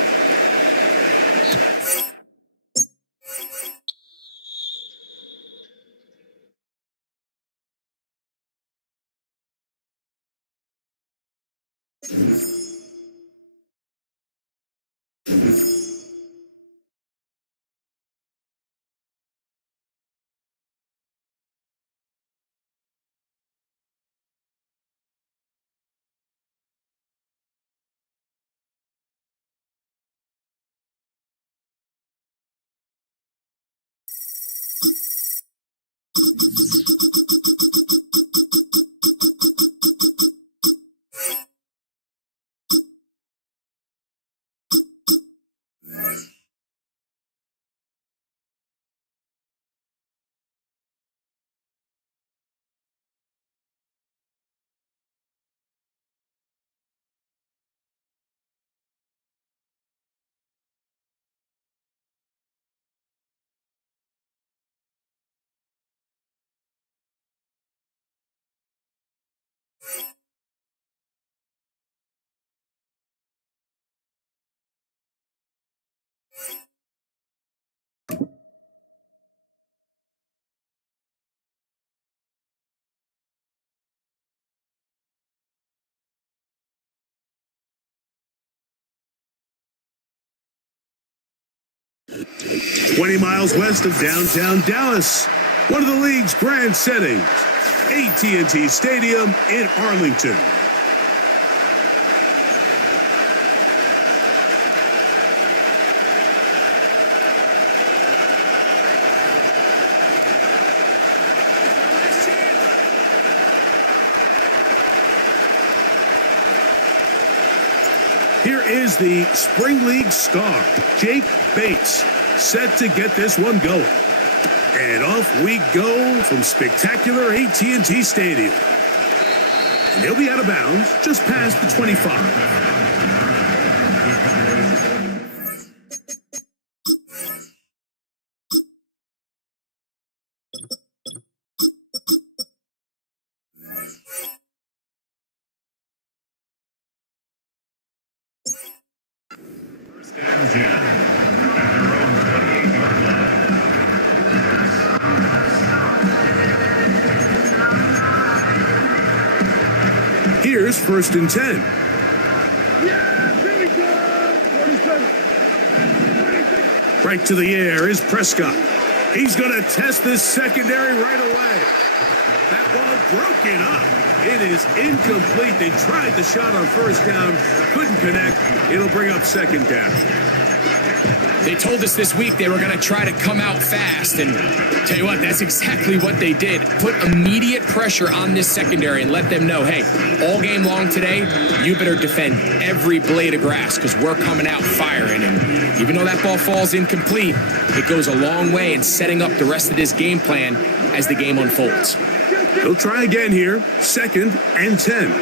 20 miles west of downtown Dallas, one of the league's grand settings, AT&T Stadium in Arlington. Here is the Spring League star, Jake Bates, set to get this one going. And off we go from spectacular AT&T Stadium. And he'll be out of bounds just past the 25. Here's 1st and 10. Right to the air is Prescott. He's going to test this secondary right away. That ball broken up. It is incomplete. They tried the shot on 1st down, couldn't connect. It'll bring up 2nd down. They told us this week they were going to try to come out fast, and tell you what, that's exactly what they did. Put immediate pressure on this secondary and let them know, hey, all game long today, you better defend every blade of grass because we're coming out firing. And even though that ball falls incomplete, it goes a long way in setting up the rest of this game plan as the game unfolds. They'll try again here, 2nd and 10.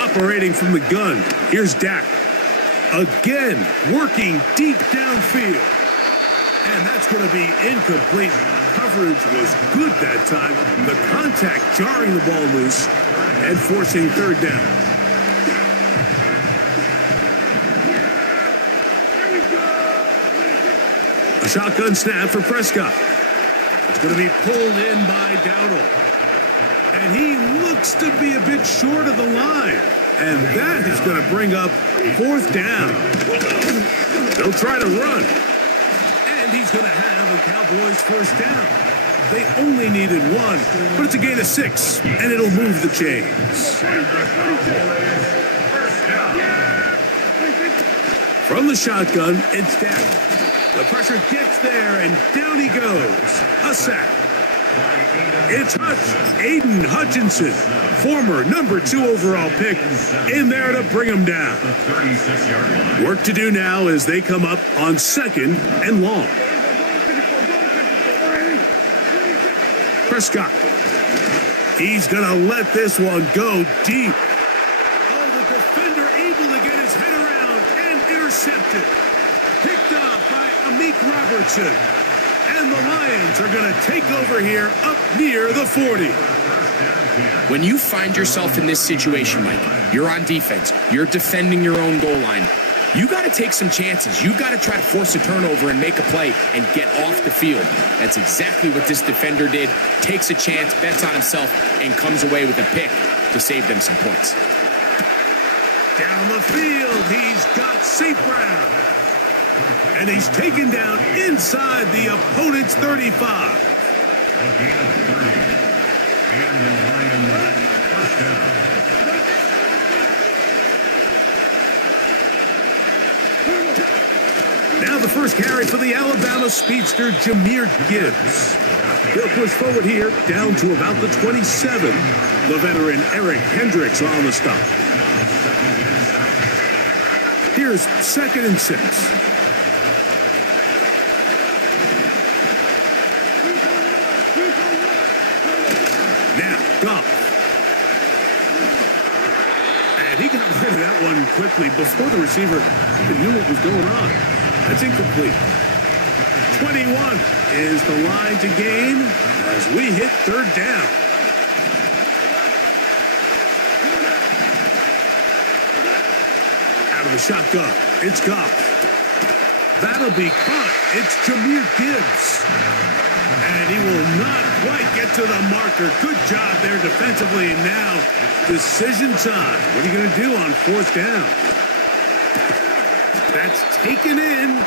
Operating from the gun, here's Dak. Again, working deep downfield. And that's going to be incomplete. Coverage was good that time. The contact jarring the ball loose and forcing 3rd down. A shotgun snap for Prescott. It's going to be pulled in by Dowdle. And he looks to be a bit short of the line. And that is going to bring up 4th down. They'll try to run. And he's going to have a Cowboys 1st down. They only needed 1, but it's a gain of 6, and it'll move the chains. From the shotgun, it's Dak. The pressure gets there, and down he goes. A sack. It's Aiden Hutchinson, former number 2 overall pick, in there to bring him down. Work to do now as they come up on 2nd and long. Prescott. He's going to let this one go deep. Oh, the defender able to get his head around and intercepted. Picked off by Amik Robertson. And the Lions are going to take over here up near the 40. When you find yourself in this situation, Mike, you're on defense, you're defending your own goal line, you got to take some chances. You got to try to force a turnover and make a play and get off the field. That's exactly what this defender did. Takes a chance, bets on himself, and comes away with a pick to save them some points. Down the field, he's got St. Brown. And he's taken down inside the opponent's 35. Now the first carry for the Alabama speedster, Jahmyr Gibbs. He'll push forward here down to about the 27. The veteran Eric Hendricks on the stop. Here's 2nd and 6. Goff. And he got rid of that one quickly before the receiver even knew what was going on. That's incomplete. 21 is the line to gain as we hit 3rd down. Out of the shotgun, it's Goff. That'll be caught. It's Jahmyr Gibbs. And he will not quite get to the marker. Good job there defensively. And now, decision time. What are you going to do on 4th down? That's taken in.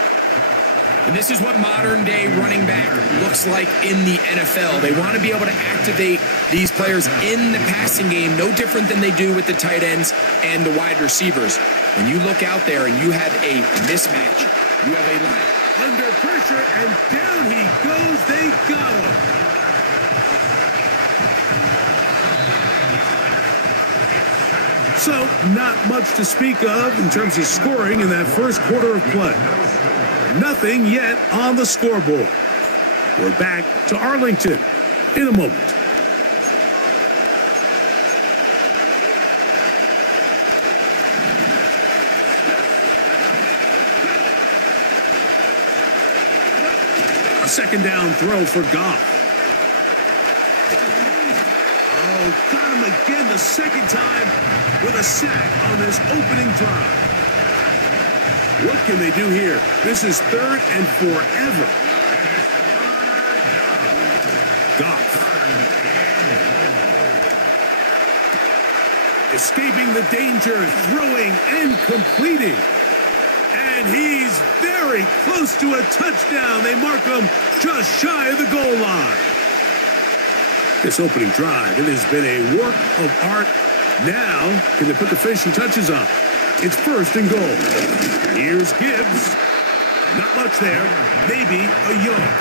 And this is what modern-day running back looks like in the NFL. They want to be able to activate these players in the passing game, no different than they do with the tight ends and the wide receivers. When you look out there and you have a mismatch, you have a line under pressure, and down he goes. They got him. So, not much to speak of in terms of scoring in that first quarter of play. Nothing yet on the scoreboard. We're back to Arlington in a moment. A second down throw for Goff. Oh, got him again the second time with a sack on this opening drive. What can they do here? This is third and forever. Goff. Escaping the danger, throwing and completing. And he's very close to a touchdown. They mark him just shy of the goal line. This opening drive, it has been a work of art. Now, can they put the finishing touches on? It's first and goal. Here's Gibbs. Not much there. Maybe a yard.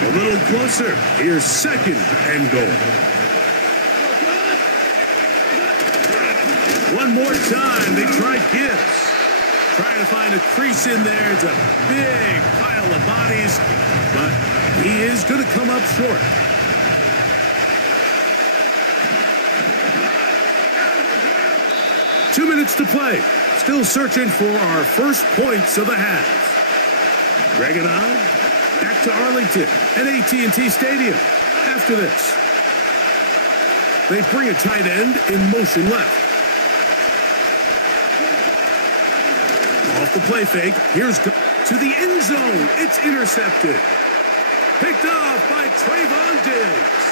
A little closer. Here's second and goal. One more time. They try Gibbs. Trying to find a crease in there. It's a big pile of bodies. But he is going to come up short. Two minutes to play. Still searching for our first points of the half. Dragging on. Back to Arlington and AT&T Stadium. After this, they bring a tight end in motion left. Off the play fake. Here's to the end zone. It's intercepted. Picked off by Trayvon Diggs.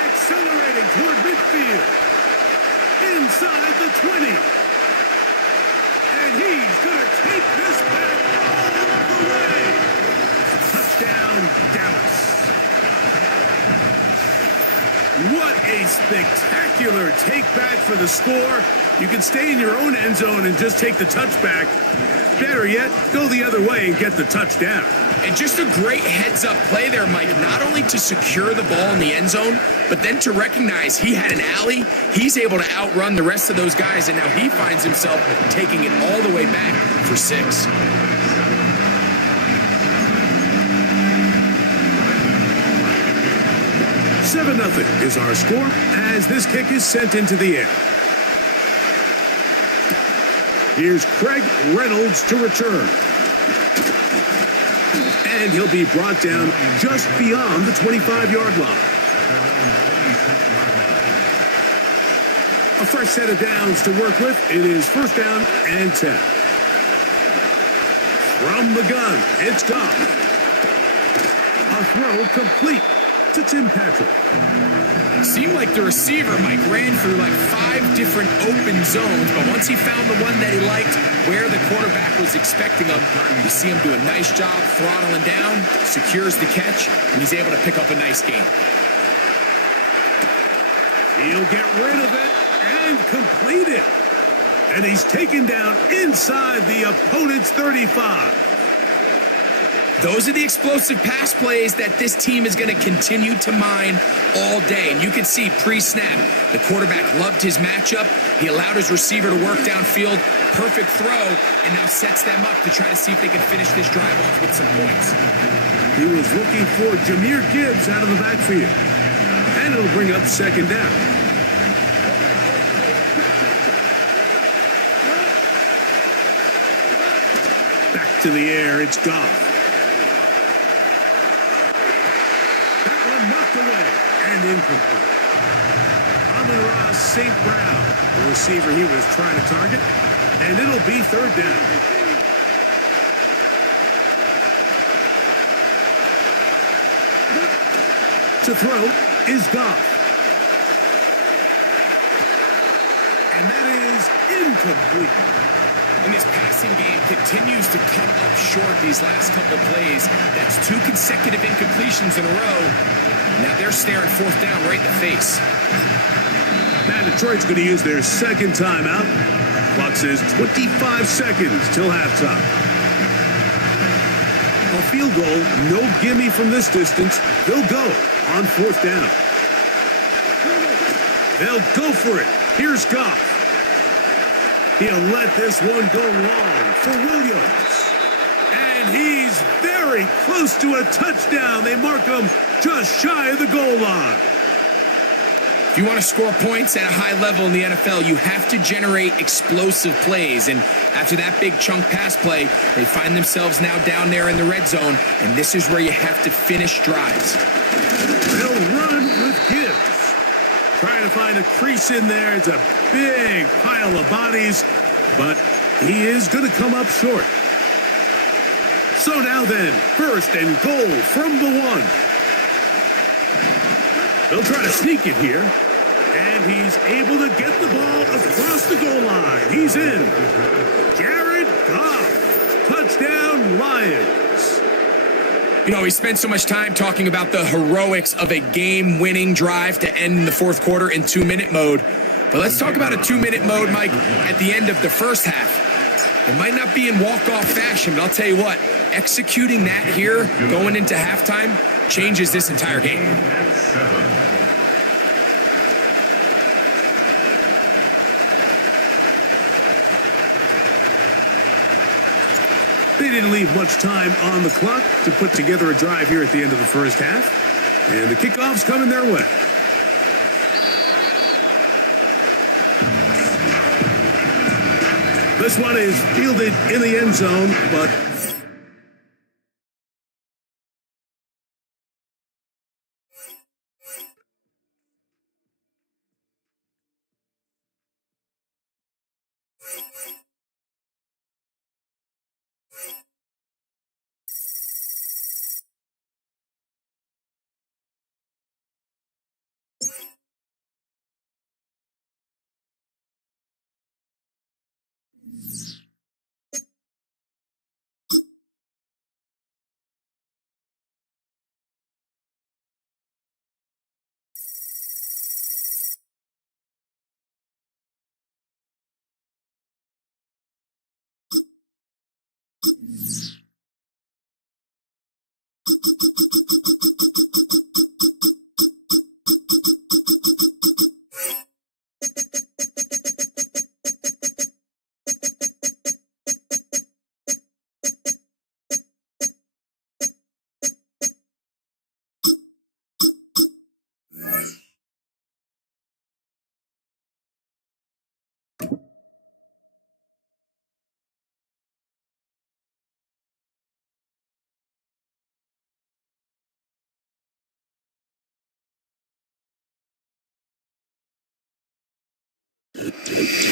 Accelerating toward midfield. Inside the 20. And he's going to take this back all the way. Touchdown, Dallas. What a spectacular take back for the score. You can stay in your own end zone and just take the touchback. Better yet, go the other way and get the touchdown. And just a great heads-up play there, Mike, not only to secure the ball in the end zone, but then to recognize he had an alley. He's able to outrun the rest of those guys, and now he finds himself taking it all the way back for 6. $7-0 is our score as this kick is sent into the air. Here's Craig Reynolds to return. And he'll be brought down just beyond the 25-yard line. A fresh set of downs to work with. It is first down and 10. From the gun, it's Goff. A throw complete to Tim Patrick. Seemed like the receiver, Mike, ran through like 5 different open zones, but once he found the one that he liked, where the quarterback was expecting him, you see him do a nice job throttling down, secures the catch, and he's able to pick up a nice gain. He'll get rid of it and complete it. And he's taken down inside the opponent's 35. Those are the explosive pass plays that this team is going to continue to mine all day. And you can see pre-snap, the quarterback loved his matchup. He allowed his receiver to work downfield. Perfect throw, and now sets them up to try to see if they can finish this drive off with some points. He was looking for Jahmyr Gibbs out of the backfield. And it'll bring up second down. Back to the air, it's Goff. Away and incomplete. Amon-Ra St. Brown, the receiver he was trying to target, and it'll be third down. To throw is Goff. And that is incomplete. And this passing game continues to come up short these last couple plays. That's 2 consecutive incompletions in a row. Now they're staring fourth down right in the face. Now Detroit's going to use their second timeout. Clock says 25 seconds till halftime. A field goal, no gimme from this distance. They'll go on fourth down. They'll go for it. Here's Goff. He'll let this one go long for Williams. And he's very close to a touchdown. They mark him just shy of the goal line. If you want to score points at a high level in the NFL, you have to generate explosive plays. And after that big chunk pass play, they find themselves now down there in the red zone. And this is where you have to finish drives. They'll run with Gibbs. Trying to find a crease in there. It's a big pile of bodies, but he is going to come up short. So now then, first and goal from the 1. They'll try to sneak it here, and he's able to get the ball across the goal line. He's in. Jared Goff. Touchdown, Lions. You know, we spent so much time talking about the heroics of a game-winning drive to end the fourth quarter in 2-minute mode. But let's talk about a 2-minute mode, Mike, at the end of the first half. It might not be in walk-off fashion, but I'll tell you what, executing that here going into halftime changes this entire game. They didn't leave much time on the clock to put together a drive here at the end of the first half. And the kickoff's coming their way. This one is fielded in the end zone, but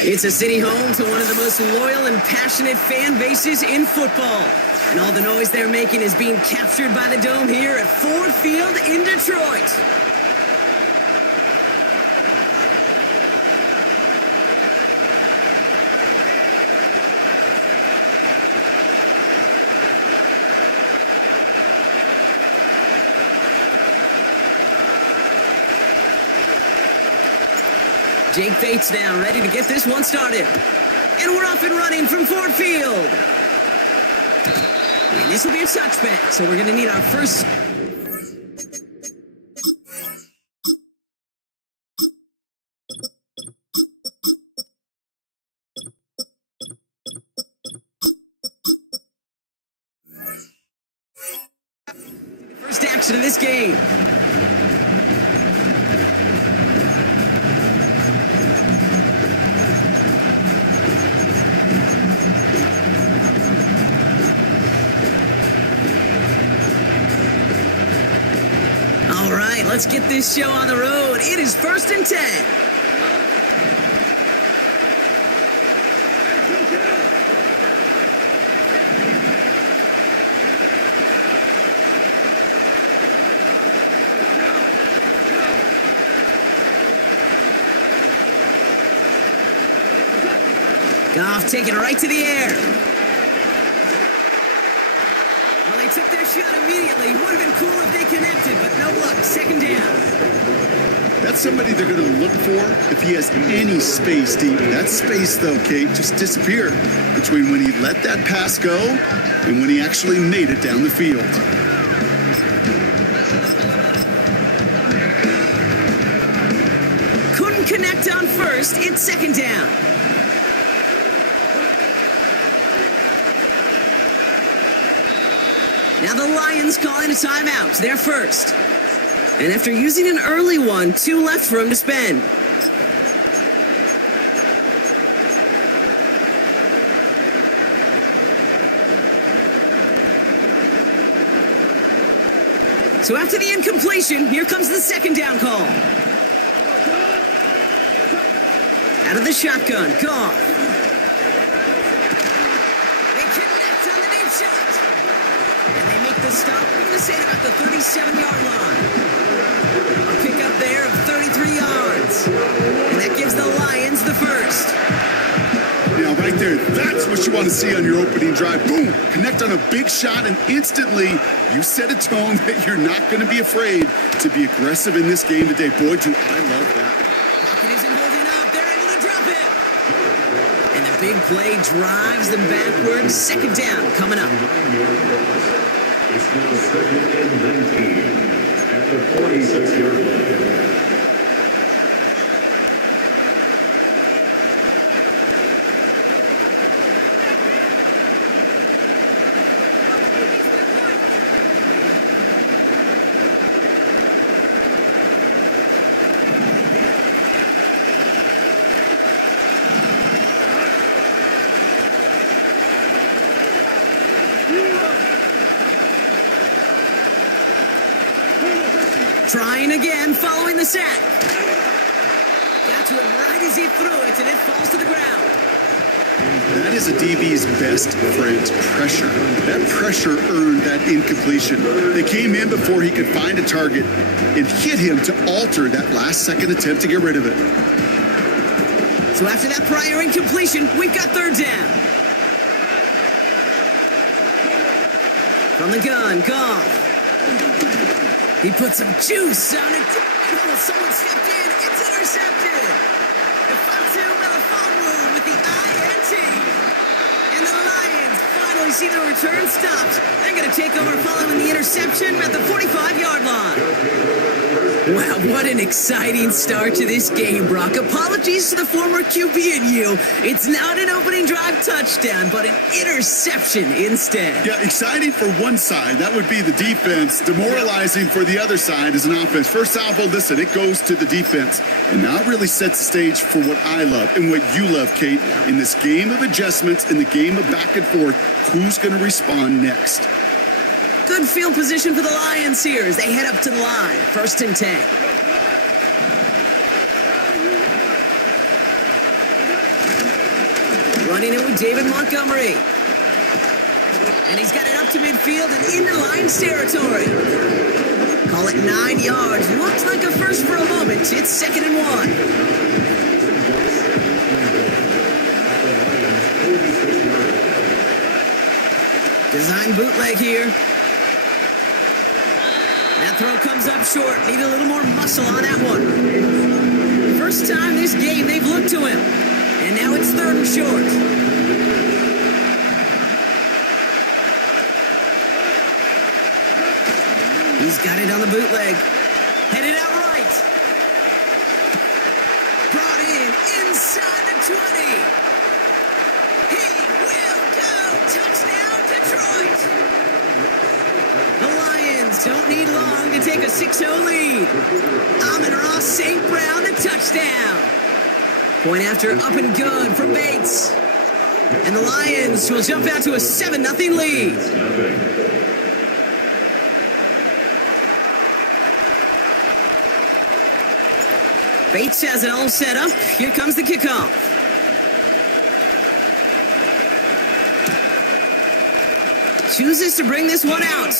It's a city home to one of the most loyal and passionate fan bases in football. And all the noise they're making is being captured by the Dome here at Ford Field in Detroit. Jake Bates now ready to get this one started. And we're off and running from Ford Field. And this will be a touchback, so we're going to need our first... first action of this game. Let's get this show on the road. It is 1st and 10. Goff taking it right to the air. Well, they took their shot immediately. Would have been cool if they connected, but no luck. Second down. That's somebody they're going to look for if he has any space deep. That space, though, Kate, just disappeared between when he let that pass go and when he actually made it down the field. Couldn't connect on first. It's second down. Now the Lions calling a timeout. They're first. And after using an early one, 2 left for him to spend. So after the incompletion, here comes the second down call. Out of the shotgun, Goff. They connect on the deep shot. And they make the stop, we're going to say about the 37-yard line. A pickup there of 33 yards. And that gives the Lions the first. Now, right there, that's what you want to see on your opening drive. Boom! Connect on a big shot, and instantly you set a tone that you're not going to be afraid to be aggressive in this game today. Boy, do I love that. Pocket isn't holding up. They're ready to drop it. And the big play drives them backwards. Second down coming up. It's now second and 19 at the 46-yard line. Trying again, following the sack. Got to him right as he threw it, and it falls to the ground. That is a DB's best friend, pressure. That pressure earned that incompletion. They came in before he could find a target and hit him to alter that last-second attempt to get rid of it. So after that prior incompletion, we've got third down. From the gun, Goff. He put some juice on it. Someone stepped in. It's intercepted. The Fatu Melifonwu with the INT. And the Lions finally see the return stopped. They're going to take over following the interception at the 45-yard line. Wow, what an exciting start to this game, Brock. Apologies to the former QB and you. It's not an opening drive touchdown, but an interception instead. Yeah, exciting for one side. That would be the defense. Demoralizing for the other side as an offense. First salvo, listen, it goes to the defense. And now it really sets the stage for what I love and what you love, Kate. In this game of adjustments, in the game of back and forth, who's going to respond next? Good field position for the Lions here as they head up to the line. First and 10. Running it with David Montgomery. And he's got it up to midfield and into Lions territory. Call it 9 yards. Looked like a first for a moment. It's second and 1. Design bootleg here. That throw comes up short. Need a little more muscle on that one. First time this game they've looked to him. And now it's third and short. He's got it on the bootleg. Headed out right. Brought in inside the 20. He will go. Touchdown, Detroit. The Lions don't need long to take a 6-0 lead. Amon-Ra St. Brown to touchdown. Point after up and good from Bates. And the Lions will jump out to a 7-0 lead. Bates has it all set up. Here comes the kickoff. Chooses to bring this one out.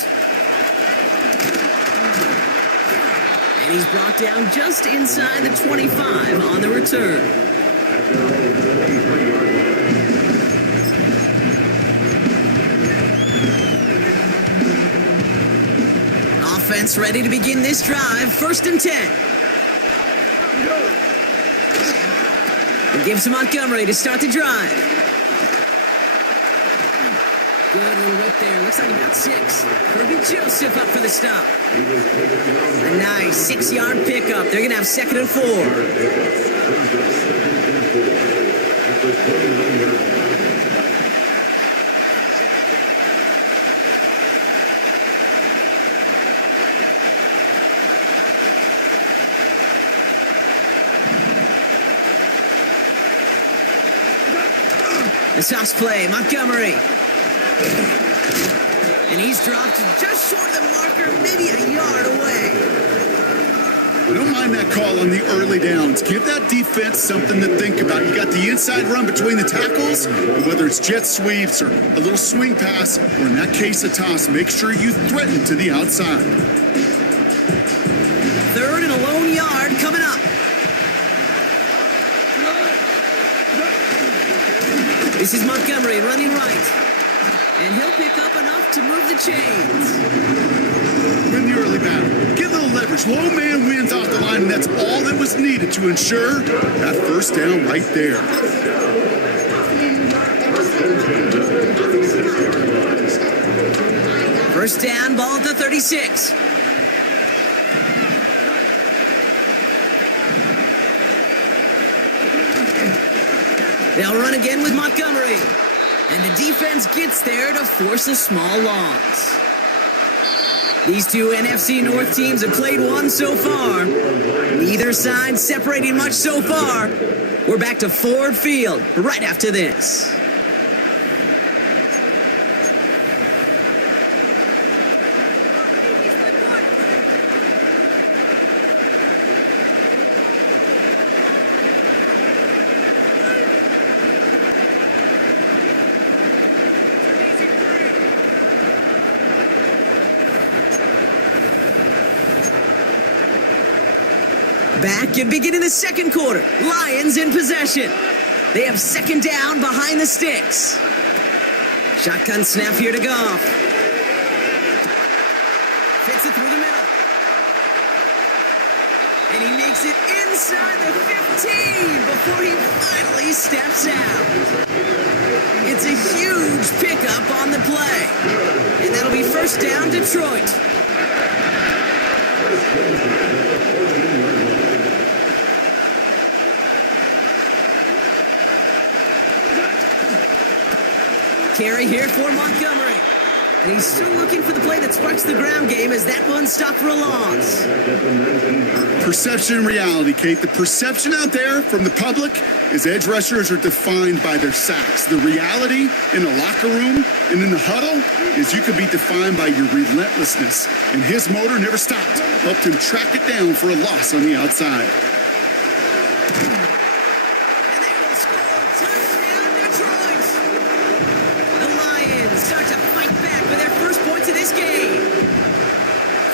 And he's brought down just inside the 25 on the return. offense ready to begin this drive. 1st and 10. And gives to Montgomery to start the drive. Good little whip there. Looks like about 6. Kirby Joseph up for the stop. A nice 6-yard pickup. They're going to have 2nd and 4. The toss play, Montgomery. And he's dropped just short of the marker, maybe a yard away. I don't mind that call on the early downs. Give that defense something to think about. You got the inside run between the tackles, whether it's jet sweeps or a little swing pass, or in that case, a toss. Make sure you threaten to the outside. 3rd and a lone yard coming up. This is Montgomery running right. And he'll pick up enough to move the chains. Win the early battle. Get a little leverage. Low man wins off the line, and that's all that was needed to ensure that 1st down right there. First down, ball at the 36. They'll run again with Montgomery. And the defense gets there to force a small loss. These two NFC North teams have played one so far. Neither side separating much so far. We're back to Ford Field right after this. Back and beginning the 2nd quarter. Lions in possession. They have 2nd down behind the sticks. Shotgun snap here to Goff. Fits it through the middle. And he makes it inside the 15 before he finally steps out. It's a huge pickup on the play. And that'll be 1st down, Detroit. Carry here for Montgomery. And he's still looking for the play that sparks the ground game as that one stopped for a loss. Perception and reality, Kate. The perception out there from the public is edge rushers are defined by their sacks. The reality in a locker room and in the huddle is you can be defined by your relentlessness. And his motor never stopped. Helped him track it down for a loss on the outside.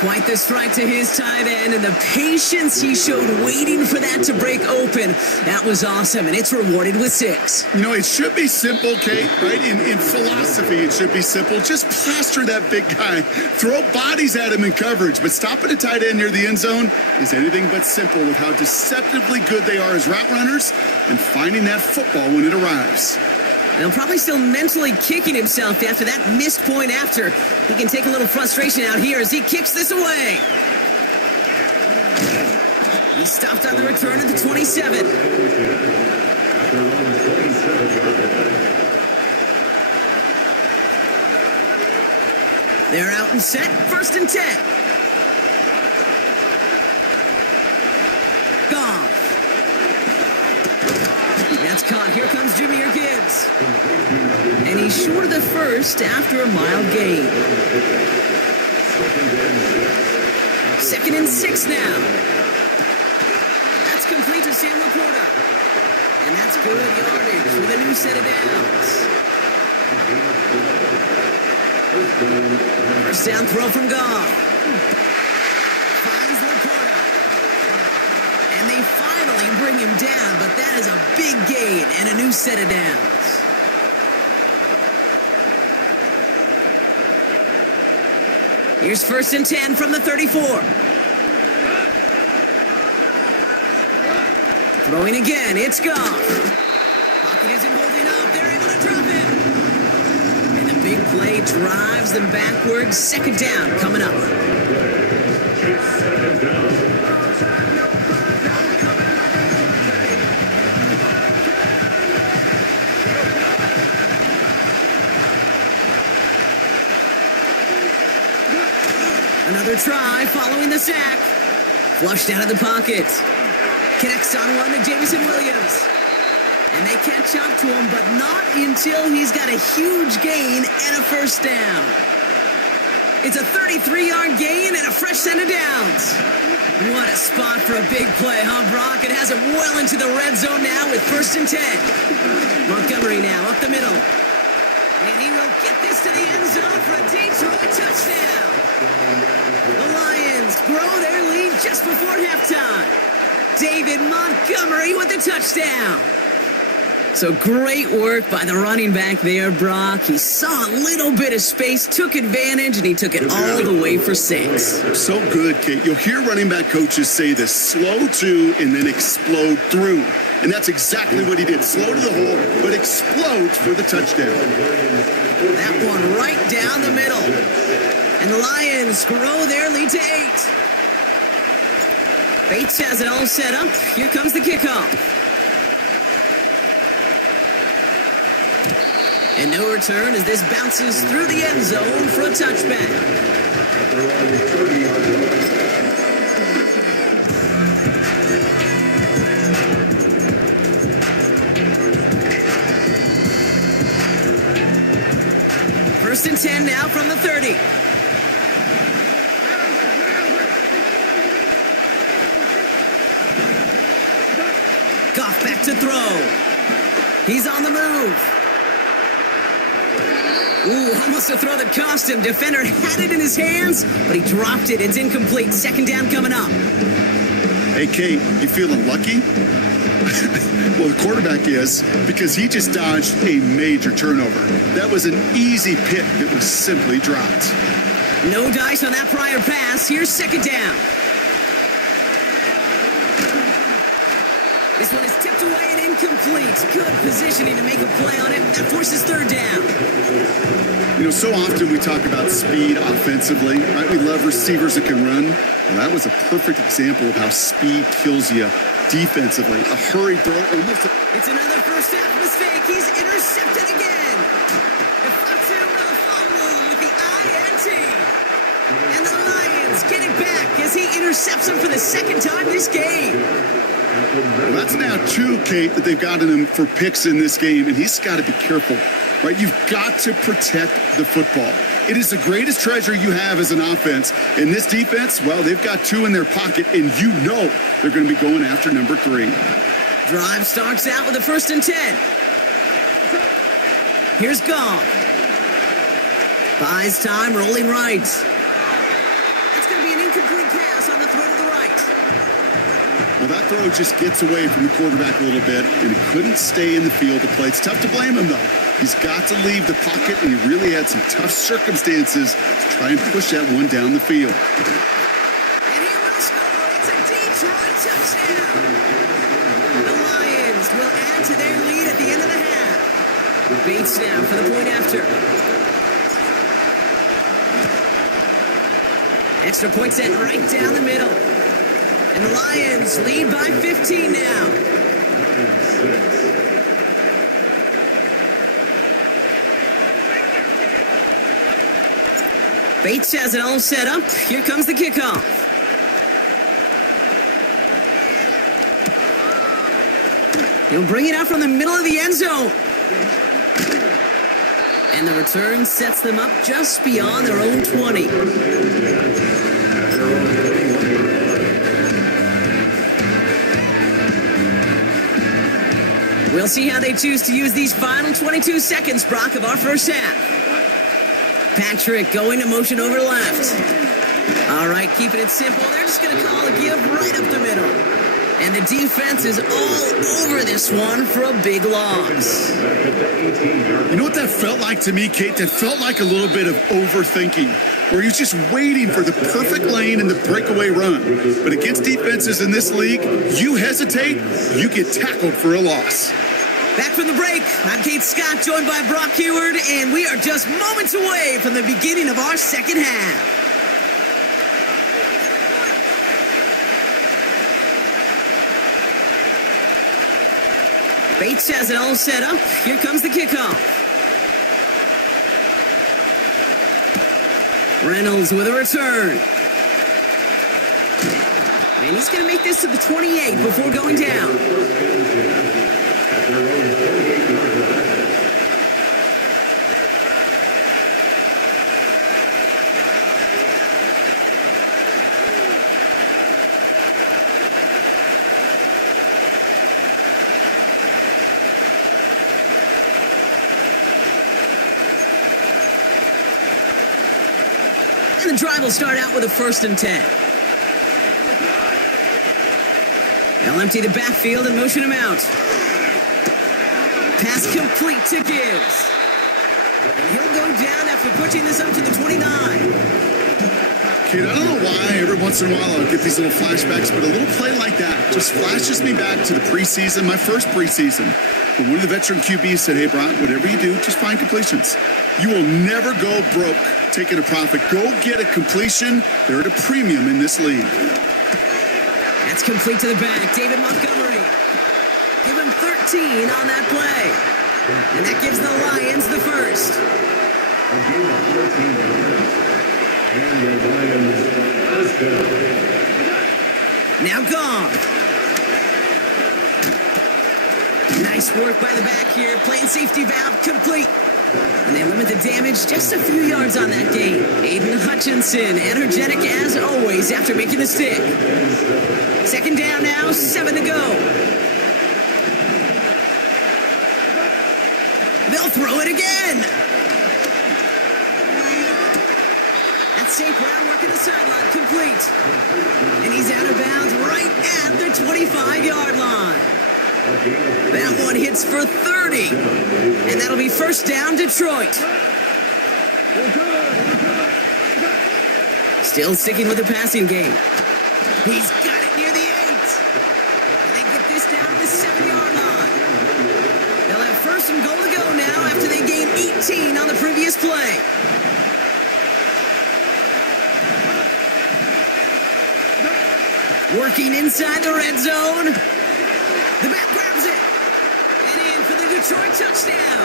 Quite the strike to his tight end, and the patience he showed waiting for that to break open. That was awesome, and it's rewarded with 6. You know, it should be simple, Kate, right? In philosophy, it should be simple. Just plaster that big guy. Throw bodies at him in coverage, but stopping a tight end near the end zone is anything but simple with how deceptively good they are as route runners and finding that football when it arrives. And probably still mentally kicking himself after that missed point after. He can take a little frustration out here as he kicks this away. He stopped on the return at the 27. They're out and set. 1st and 10. Goff. That's caught. Here comes Jameer Gibbs. And he's short of the 1st after a mild gain. 2nd and 6 now. That's complete to Sam Laporta. And that's good yardage with a new set of downs. 1st down throw from Goff. Finds Laporta. And they finally bring him down, but that is a big gain and a new set of downs. Here's 1st and 10 from the 34. Throwing again, it's Goff. Pocket isn't holding up, they're able to drop it. And the big play drives them backwards. 2nd down coming up. Another try following the sack. Flushed out of the pocket. Connects on one to Jameson Williams. And they catch up to him, but not until he's got a huge gain and a 1st down. It's a 33-yard gain and a fresh set of downs. What a spot for a big play, huh, Brock? It has him well into the red zone now with 1st and 10. Montgomery now up the middle. And he will get this to the end zone for a Detroit touchdown. The Lions grow their lead just before halftime. David Montgomery with the touchdown. So great work by the running back there, Brock. He saw a little bit of space, took advantage, and he took it all the way for 6. So good, Kate. You'll hear running back coaches say this: slow to and then explode through. And that's exactly what he did. Slow to the hole, but explodes for the touchdown. That one right down the middle. And the Lions grow their lead to 8. Bates has it all set up. Here comes the kickoff. And no return as this bounces through the end zone for a touchback. First and 10 now from the 30. Goff back to throw. He's on the move. Ooh, almost a throw that cost him. Defender had it in his hands, but he dropped it. It's incomplete. 2nd down coming up. Hey, Kate, you feeling lucky? Well, the quarterback is, because he just dodged a major turnover. That was an easy pick that was simply dropped. No dice on that prior pass. Here's 2nd down. This one is tipped away and incomplete. Good positioning to make a play on it. That forces 3rd down. You know, so often we talk about speed offensively, right? We love receivers that can run. Well, that was a perfect example of how speed kills you defensively. A hurried throw, almost. It's another first half mistake. He's intercepted again. Ifatu will fumble with the INT. And the Lions get it back as he intercepts him for the 2nd time this game. Well, that's now 2, Kate, that they've gotten him for picks in this game, and he's got to be careful, right? You've got to protect the football. It is the greatest treasure you have as an offense. In this defense, well, they've got 2 in their pocket, and you know they're going to be going after number 3. Drive starts out with a 1st and 10. Here's Goff. Buys time, rolling right. It's going to be an incomplete pass on the throw to the right. Well, that throw just gets away from the quarterback a little bit, and he couldn't stay in the field to play. It's tough to blame him, though. He's got to leave the pocket, and he really had some tough circumstances to try and push that one down the field. And he will score. It's a Detroit touchdown. The Lions will add to their lead at the end of the half. Bates now for the point after. Extra point set right down the middle. And the Lions lead by 15 now. Bates has it all set up. Here comes the kickoff. He'll bring it out from the middle of the end zone. And the return sets them up just beyond their own 20. We'll see how they choose to use these final 22 seconds, Brock, of our first half. Patrick going to motion over left. All right, keeping it simple. They're just going to call a give right up the middle. And the defense is all over this one for a big loss. You know what that felt like to me, Kate? That felt like a little bit of overthinking. where he's just waiting for the perfect lane and the breakaway run. But against defenses in this league, you hesitate, you get tackled for a loss. Back from the break, I'm Kate Scott, joined by Brock Heward, and we are just moments away from the beginning of our second half. Bates has it all set up. Here comes the kickoff. Reynolds with a return. And he's going to make this to the 28 before going down. And the drive will start out with a 1st and 10. They'll empty the backfield and motion him out. Pass complete to Gibbs. And he'll go down after pushing this up to the 29. Kid, I don't know why every once in a while I'll get these little flashbacks, but a little play like that just flashes me back to the preseason, my first preseason. When one of the veteran QBs said, hey, Brock, whatever you do, just find completions. You will never go broke taking a profit. Go get a completion. They're at a premium in this league. That's complete to the back. David Montgomery. Give him 13 on that play. And that gives the Lions the first. Now gone. Nice work by the back here. Playing safety valve complete. And they limit the damage just a few yards on that game. Aiden Hutchinson, energetic as always after making the stick. 2nd down now, 7 to go. They'll throw it again. That's St. Brown working the sideline, complete. And he's out of bounds right at the 25-yard line. That one hits for 30. And that'll be 1st down, Detroit. Still sticking with the passing game. He's got it near the 8. And they get this down to the 7-yard line. They'll have 1st and goal to go now after they gained 18 on the previous play. Working inside the red zone. The back grabs it. And in for the Detroit touchdown.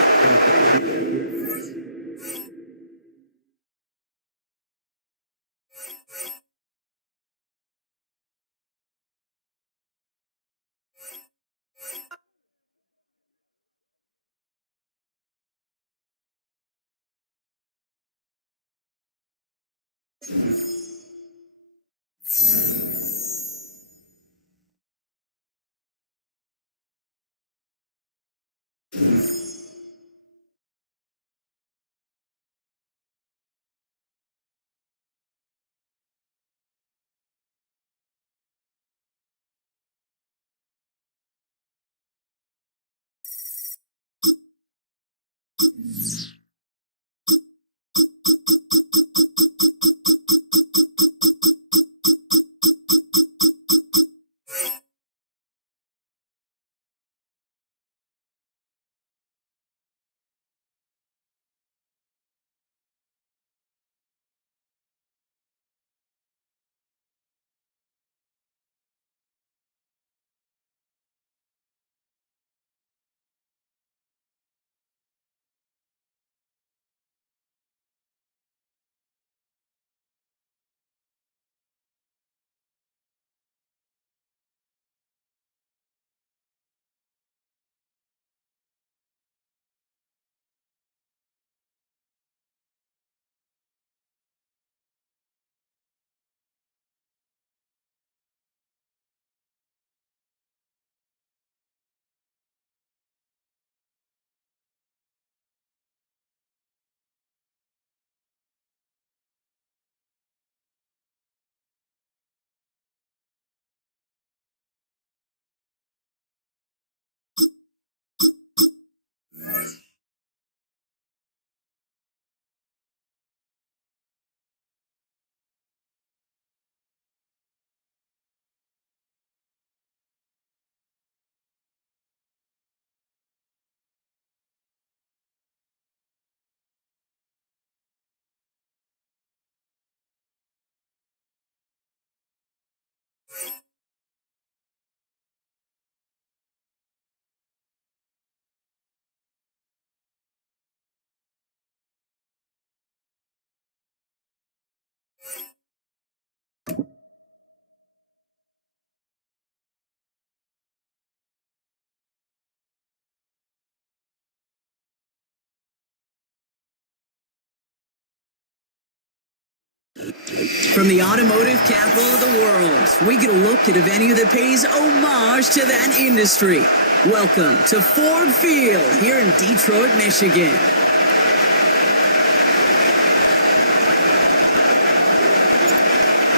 From the automotive capital of the world, we get a look at a venue that pays homage to that industry. Welcome to Ford Field here in Detroit, Michigan.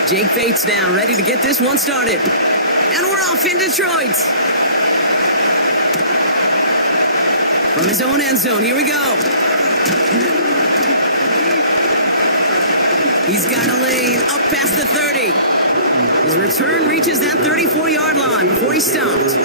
Jake Bates now ready to get this one started. And we're off in Detroit. From his own end zone, here we go. He's got a lane up past the 30. His return reaches that 34-yard line before he stopped.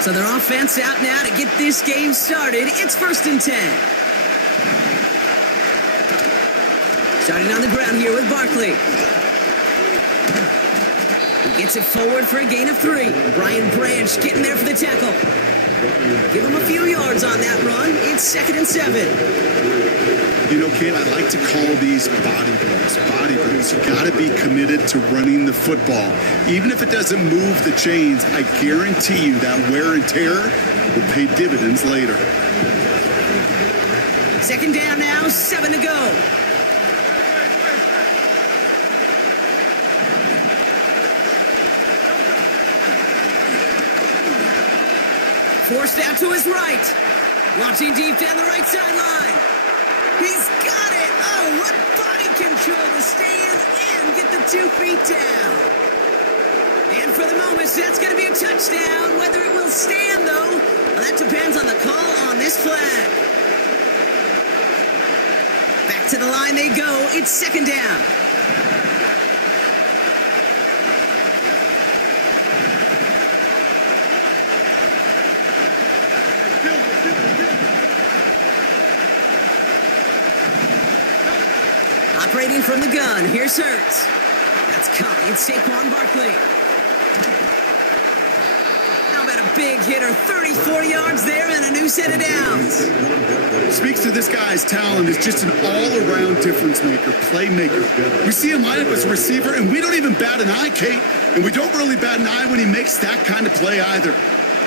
So their offense out now to get this game started. It's 1st and 10. Starting on the ground here with Barkley. He gets it forward for a gain of 3. Brian Branch getting there for the tackle. Give him a few yards on that run. It's 2nd and 7. You know, Kate, I like to call these body blows. Body blows. You got to be committed to running the football. Even if it doesn't move the chains, I guarantee you that wear and tear will pay dividends later. 2nd down now, 7 to go. Forced out to his right. Launching deep down the right sideline. He's got it! Oh, what body control to stay in and get the 2 feet down. And for the moment, that's going to be a touchdown. Whether it will stand, though, well, that depends on the call on this flag. Back to the line they go. It's 2nd down. Operating from the gun, here's Hurts. That's coming, it's Saquon Barkley. How about a big hitter, 34 yards there and a new set of downs. Speaks to this guy's talent as just an all-around difference maker, playmaker. We see him line up as a receiver, and we don't even bat an eye, Kate. And we don't really bat an eye when he makes that kind of play either.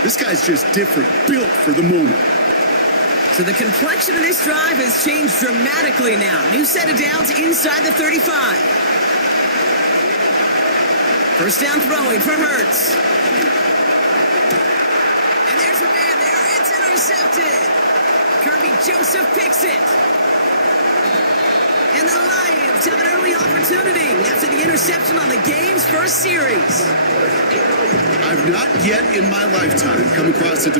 This guy's just different, built for the moment. So the complexion of this drive has changed dramatically now. New set of downs inside the 35. 1st down throwing for Hurts. And there's a man there. It's intercepted. Kirby Joseph picks it. And the Lions have an early opportunity after the interception on the game's first series. I've not yet in my lifetime come across a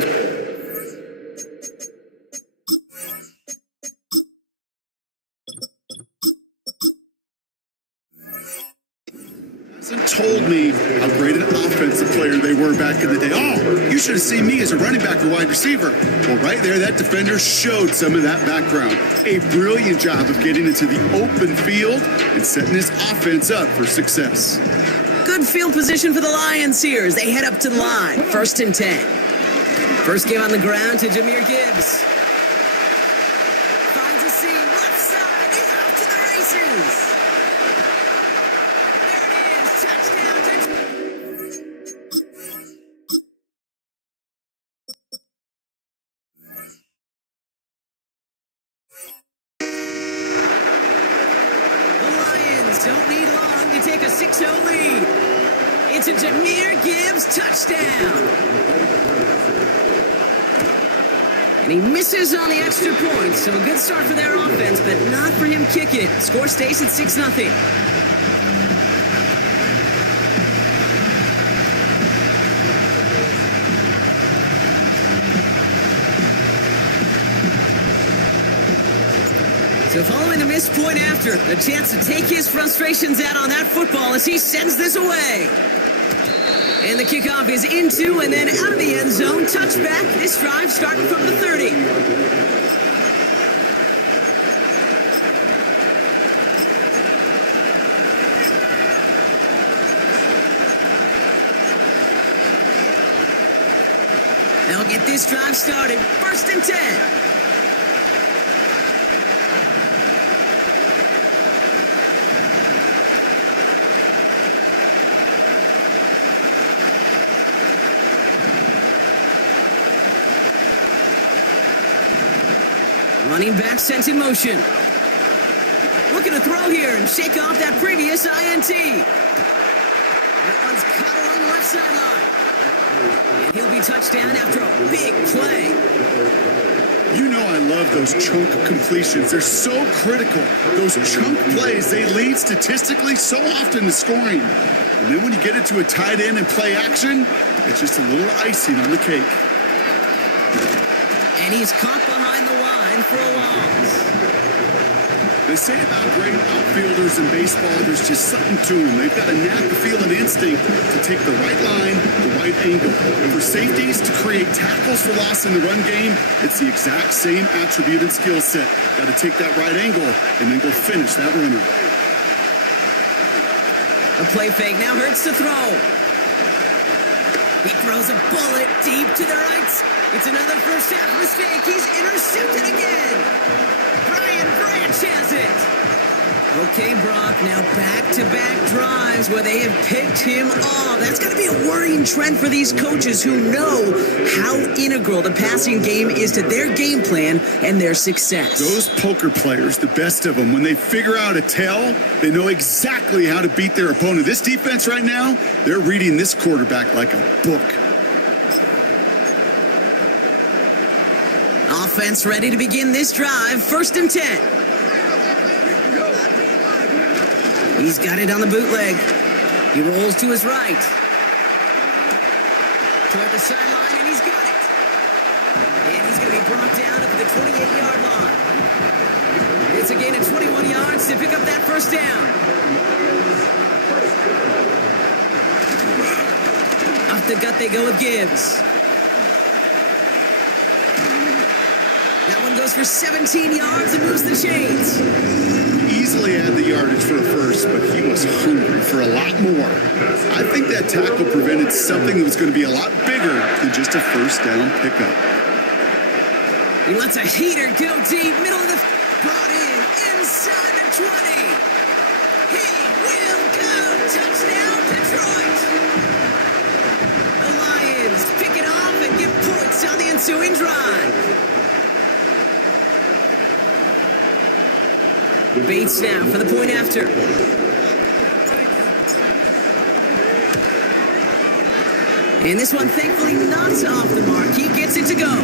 told me how great an offensive player they were back in the day. Oh, you should have seen me as a running back or wide receiver. Well, right there, that defender showed some of that background. A brilliant job of getting into the open field and setting his offense up for success. Good field position for the Lions here as they head up to the line. 1st and 10. First game on the ground to Jahmyr Gibbs. Finds a seam, left side. He's off to the races. Don't need long to take a 6-0 lead. It's a Jahmyr Gibbs touchdown. And he misses on the extra point, so a good start for their offense, but not for him kicking it. Score stays at 6-0. So following the missed point after, the chance to take his frustrations out on that football as he sends this away. And the kickoff is into and then out of the end zone. Touchback, this drive starting from the 30. get this drive started. 1st and 10. Running back sent in motion. Looking to throw here and shake off that previous INT. That one's caught along the left sideline. And he'll be touchdown after a big play. You know I love those chunk completions. They're so critical. Those chunk plays, they lead statistically so often to scoring. And then when you get it to a tight end and play action, it's just a little icing on the cake. And he's caught behind the line for a loss. They say about great outfielders in baseball, there's just something to them. They've got a knack, a feel, and instinct to take the right line, the right angle. And for safeties to create tackles for loss in the run game, it's the exact same attribute and skill set. Got to take that right angle and then go finish that runner. A play fake now hurts to throw. He throws a bullet deep to the right. It's another first half mistake. He's intercepted again. Brian Branch has it. Okay, Brock, now back-to-back drives where they have picked him off. That's got to be a worrying trend for these coaches who know how integral the passing game is to their game plan and their success. Those poker players, the best of them, when they figure out a tell, they know exactly how to beat their opponent. This defense right now, they're reading this quarterback like a book. Offense ready to begin this drive. 1st and 10. He's got it on the bootleg. He rolls to his right. Toward the sideline, and he's got it. And he's going to be brought down at the 28-yard line. It's a gain of 21 yards to pick up that first down. Off the gut they go with Gibbs. That one goes for 17 yards and moves the chains. Easily had the yardage for a first, but he was hungry for a lot more. I think that tackle prevented something that was going to be a lot bigger than just a first down pickup. He lets a heater go deep, middle of the... Brought in, inside the 20. He will go. Touchdown, Detroit. The Lions pick it off and get points on the ensuing drive. Bates now for the point after. And this one thankfully not off the mark. He gets it to go.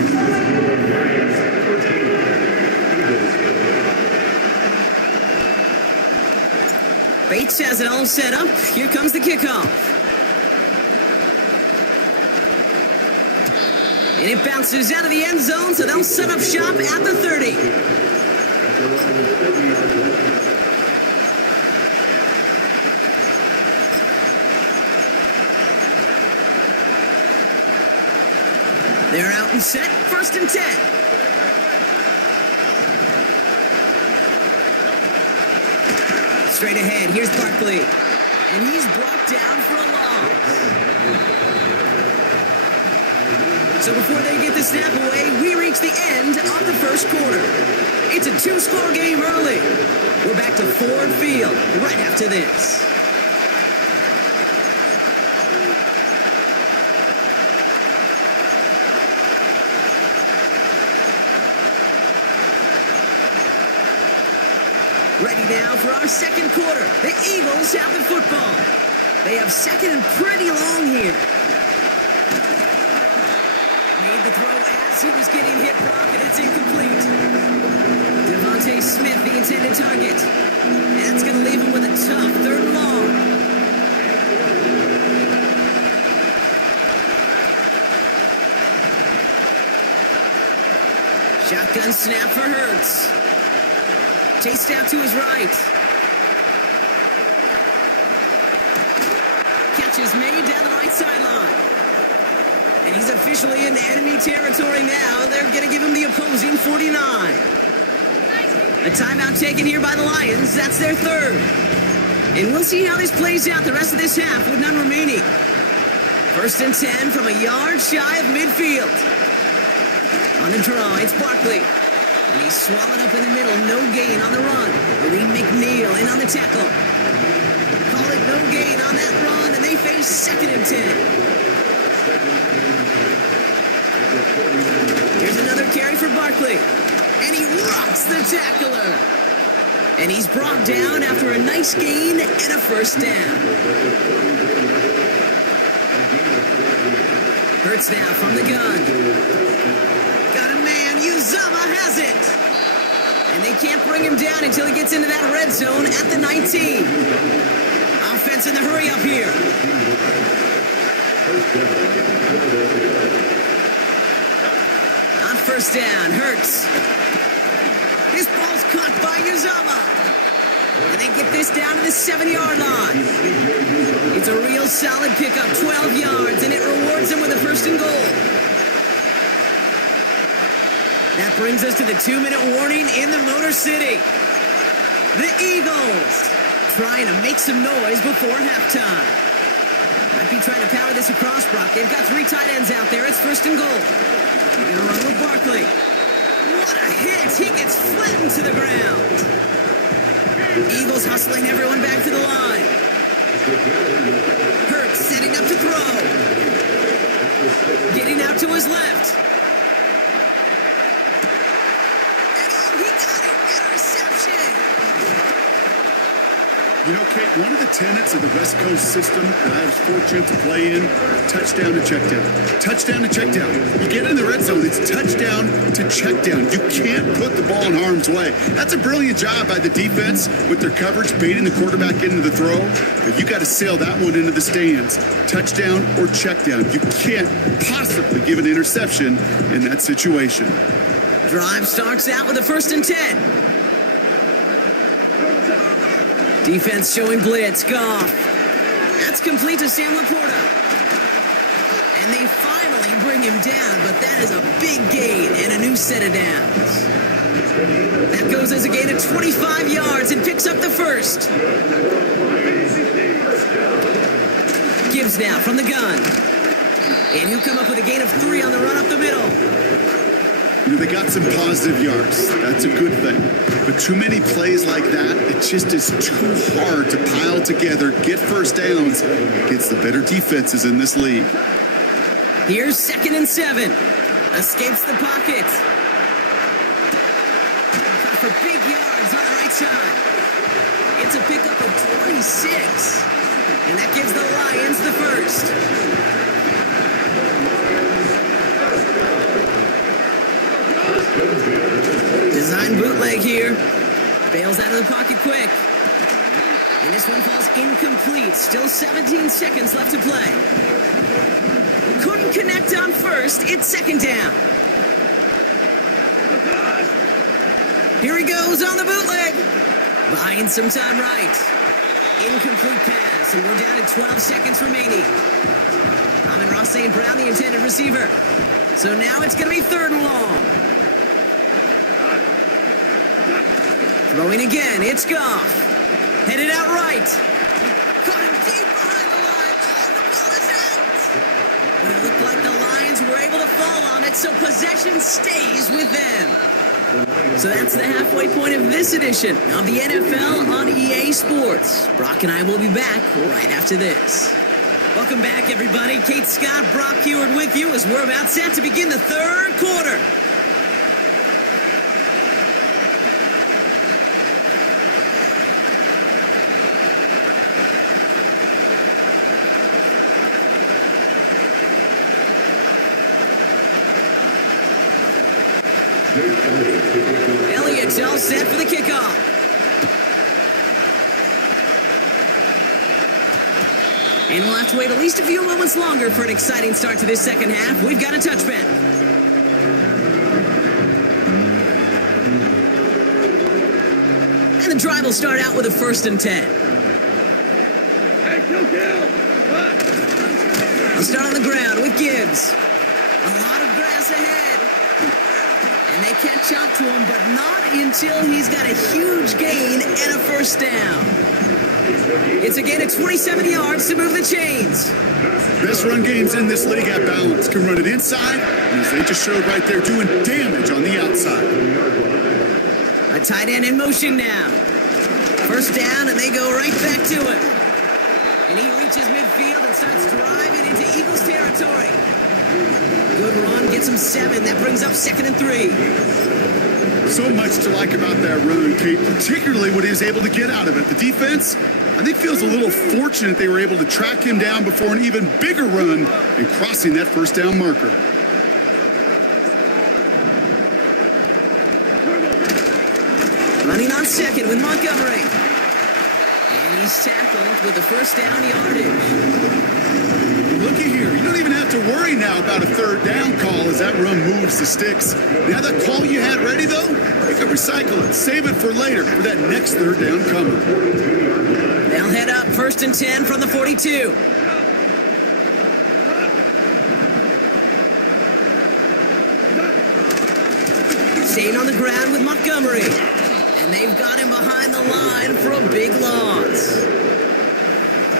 Bates has it all set up. Here comes the kickoff. And it bounces out of the end zone, so they'll set up shop at the 30. They're out and set. 1st and 10. Straight ahead. Here's Barkley. And he's brought down for a loss. So before they get the snap away, we reach the end of the first quarter. It's a 2-score game early. We're back to Ford Field right after this. Ready now for our second quarter. The Eagles have the football. They have second and pretty long here. Made the throw as he was getting hit, Brock, and it's incomplete. Devontae Smith, the intended target. And it's going to leave him with a tough 3rd and long. Shotgun snap for Hurts. Chased out to his right. Catch is made down the right sideline. And he's officially in enemy territory now. They're going to give him the opposing 49. A timeout taken here by the Lions. That's their 3rd. And we'll see how this plays out the rest of this half with none remaining. 1st and 10 from a yard shy of midfield. On the draw, it's Barkley. And he's swallowed up in the middle. No gain on the run. Lee McNeil in on the tackle. Call it no gain on that run, and they face 2nd and 10. Here's another carry for Barkley. And he rocks the tackler. And he's brought down after a nice gain and a first down. Hurts now from the gun. Got a man. Uzama has it. And they can't bring him down until he gets into that red zone at the 19. Offense in the hurry up here. On first down, Hurts. This ball's caught by Uzama. And they get this down to the 7-yard line. It's a real solid pickup, 12 yards, and it rewards them with a 1st and goal. That brings us to the 2-minute warning in the Motor City. The Eagles trying to make some noise before halftime. Might be trying to power this across, Brock. They've got 3 tight ends out there. It's 1st and goal. They're going to run with Barkley. What a hit! He gets flattened to the ground. Eagles hustling everyone back to the line. Hurts setting up to throw. Getting out to his left. He got it! Interception! You know, Kate, one of the tenets of the West Coast system that I was fortunate to play in, touchdown to check down. Touchdown to check down. You get in the red zone, it's touchdown to check down. You can't put the ball in harm's way. That's a brilliant job by the defense with their coverage, baiting the quarterback into the throw. But you got to sail that one into the stands. Touchdown or check down. You can't possibly give an interception in that situation. Drive starts out with a 1st and 10. Defense showing blitz. Goff. That's complete to Sam Laporta. And they finally bring him down, but that is a big gain and a new set of downs. That goes as a gain of 25 yards and picks up the 1st. Gibbs now from the gun. And he'll come up with a gain of 3 on the run up the middle. You know, they got some positive yards. That's a good thing. But too many plays like that, it just is too hard to pile together, get first downs against the better defenses in this league. Here's 2nd and 7. Escapes the pocket. Cut for big yards on the right side. It's a pickup of 26. And that gives the Lions the 1st. Design bootleg here. Bails out of the pocket quick. And this one falls incomplete. Still 17 seconds left to play. Couldn't connect on 1st. It's 2nd down. Here he goes on the bootleg. Buying some time right. Incomplete pass. And we're down to 12 seconds remaining. Amon-Ra St. Brown, the intended receiver. So now it's going to be 3rd and long. Throwing again, it's Goff. Headed out right. Caught him deep behind the line. Oh, the ball is out. But it looked like the Lions were able to fall on it, so possession stays with them. So that's the halfway point of this edition of the NFL on EA Sports. Brock and I will be back right after this. Welcome back, everybody. Kate Scott, Brock Heward with you as we're about set to begin the 3rd quarter. Elliott's all set for the kickoff. And we'll have to wait at least a few moments longer for an exciting start to this 2nd half. We've got a touchback. And the drive will start out with a 1st and 10. Hey, kill! I'll start on the ground with Gibbs. A lot of grass ahead. And they catch up to him, but not until he's got a huge gain and a 1st down. It's again at 27 yards to move the chains. Best run games in this league at balance. Can run it inside, and as they just showed right there, doing damage on the outside. A tight end in motion now. First down, and they go right back to it. And he reaches midfield and starts driving into Eagles territory. Good run, gets him 7. That brings up 2nd and 3. So much to like about that run, Kate, particularly what he was able to get out of it. The defense, I think, feels a little fortunate they were able to track him down before an even bigger run and crossing that first down marker. Running on 2nd with Montgomery. And he's tackled with the first down yardage. Looky here, you don't even have to worry now about a 3rd down call as that run moves the sticks. Now that call you had ready, though, you can recycle it, save it for later, for that next 3rd down coming. They'll head up 1st and 10 from the 42. Staying on the ground with Montgomery. And they've got him behind the line for a big loss.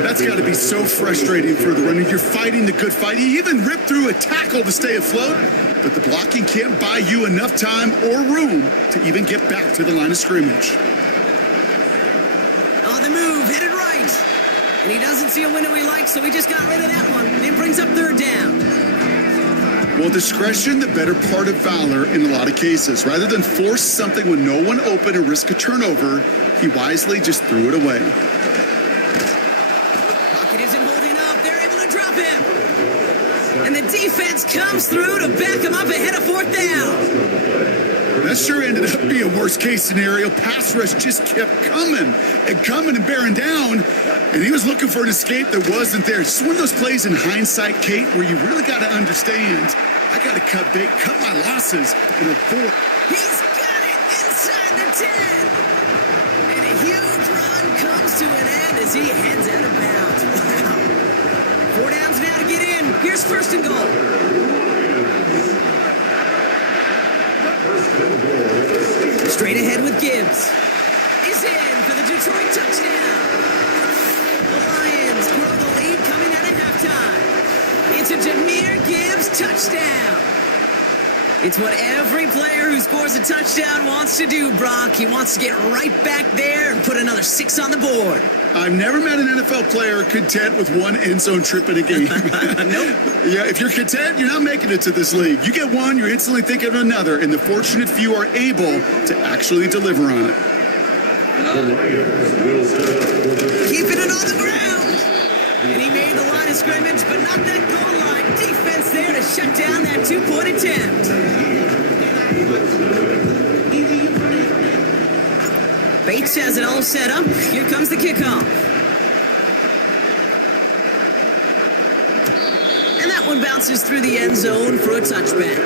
That's got to be so frustrating for the runner. You're fighting the good fight. You even rip through a tackle to stay afloat, but the blocking can't buy you enough time or room to even get back to the line of scrimmage. On the move, headed right. And he doesn't see a window he likes, so he just got rid of that one. It brings up 3rd down. Well, discretion, the better part of valor in a lot of cases. Rather than force something with no one open and risk a turnover, he wisely just threw it away. And the defense comes through to back him up ahead of 4th down. That sure ended up being a worst-case scenario. Pass rush just kept coming and bearing down, and he was looking for an escape that wasn't there. It's one of those plays in hindsight, Kate, where you really got to understand, I got to cut bait, cut my losses, and avoid. He's got it inside the 10. And a huge run comes to an end as he heads out of bounds. Wow. 4 downs now to get in. Here's 1st and goal. Straight ahead with Gibbs. Is in for the Detroit touchdown. The Lions grow the lead coming out of halftime. It's a Jahmyr Gibbs touchdown. It's what every player who scores a touchdown wants to do, Brock. He wants to get right back there and put another 6 on the board. I've never met an NFL player content with one end zone trip in a game. Nope. Yeah, if you're content, you're not making it to this league. You get one, you're instantly thinking of another, and the fortunate few are able to actually deliver on it. Keeping it on the ground. And he made the line of scrimmage, but not that goal line. Defense there to shut down that 2-point attempt. Bates has it all set up. Here comes the kickoff. And that one bounces through the end zone for a touchback.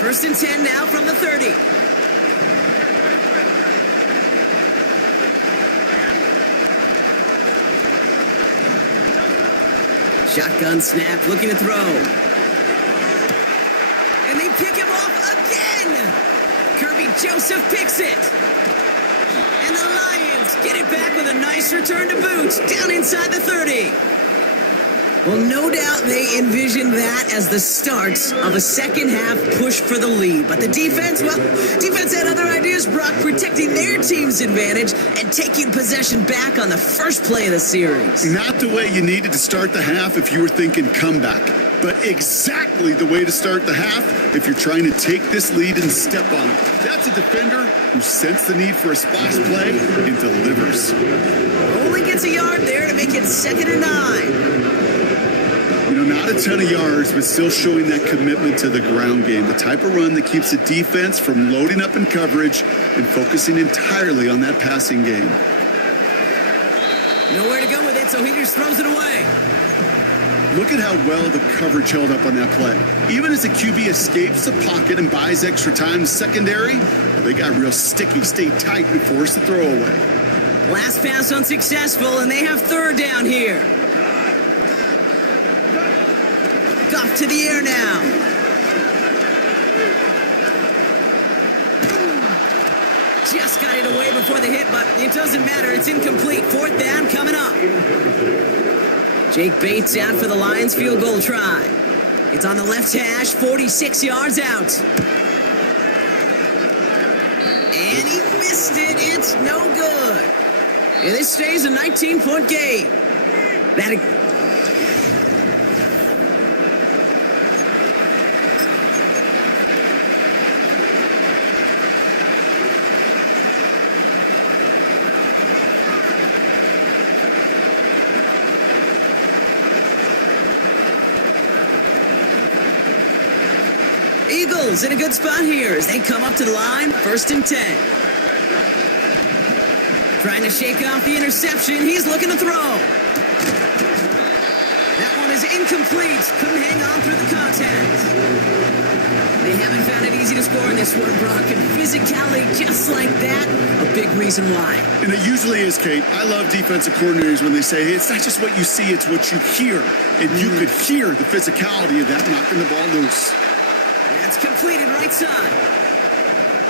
First and 10 now from the 30. Shotgun snap, looking to throw. And they pick him off again. Kirby Joseph picks it. And the Lions get it back with a nice return to boot, down inside the 30. Well, no doubt they envisioned that as the start of a second-half push for the lead. But the defense, well, defense had other ideas, Brock, protecting their team's advantage and taking possession back on the first play of the series. Not the way you needed to start the half if you were thinking comeback, but exactly the way to start the half if you're trying to take this lead and step on it. That's a defender who sensed the need for a splash play and delivers. Only gets a yard there to make it 2nd and 9. You know, not a ton of yards, but still showing that commitment to the ground game. The type of run that keeps the defense from loading up in coverage and focusing entirely on that passing game. Nowhere to go with it, so he just throws it away. Look at how well the coverage held up on that play. Even as the QB escapes the pocket and buys extra time in the secondary, well, they got real sticky, stay tight, and forced the throwaway. Last pass unsuccessful, and they have 3rd down here. off to the air now. Just got it away before the hit, but it doesn't matter. It's incomplete. Fourth down coming up. Jake Bates out for the Lions field goal try. It's on the left hash, 46 yards out. And he missed it. It's no good. And this stays a 19-point game. Eagles in a good spot here as they come up to the line, 1st and 10. Trying to shake off the interception. He's looking to throw. That one is incomplete. Couldn't hang on through the contact. They haven't found it easy to score in this one, Brock. And physicality just like that, a big reason why. And it usually is, Kate. I love defensive coordinators when they say, hey, it's not just what you see, it's what you hear. And you could hear the physicality of that knocking the ball loose. That's completed right side.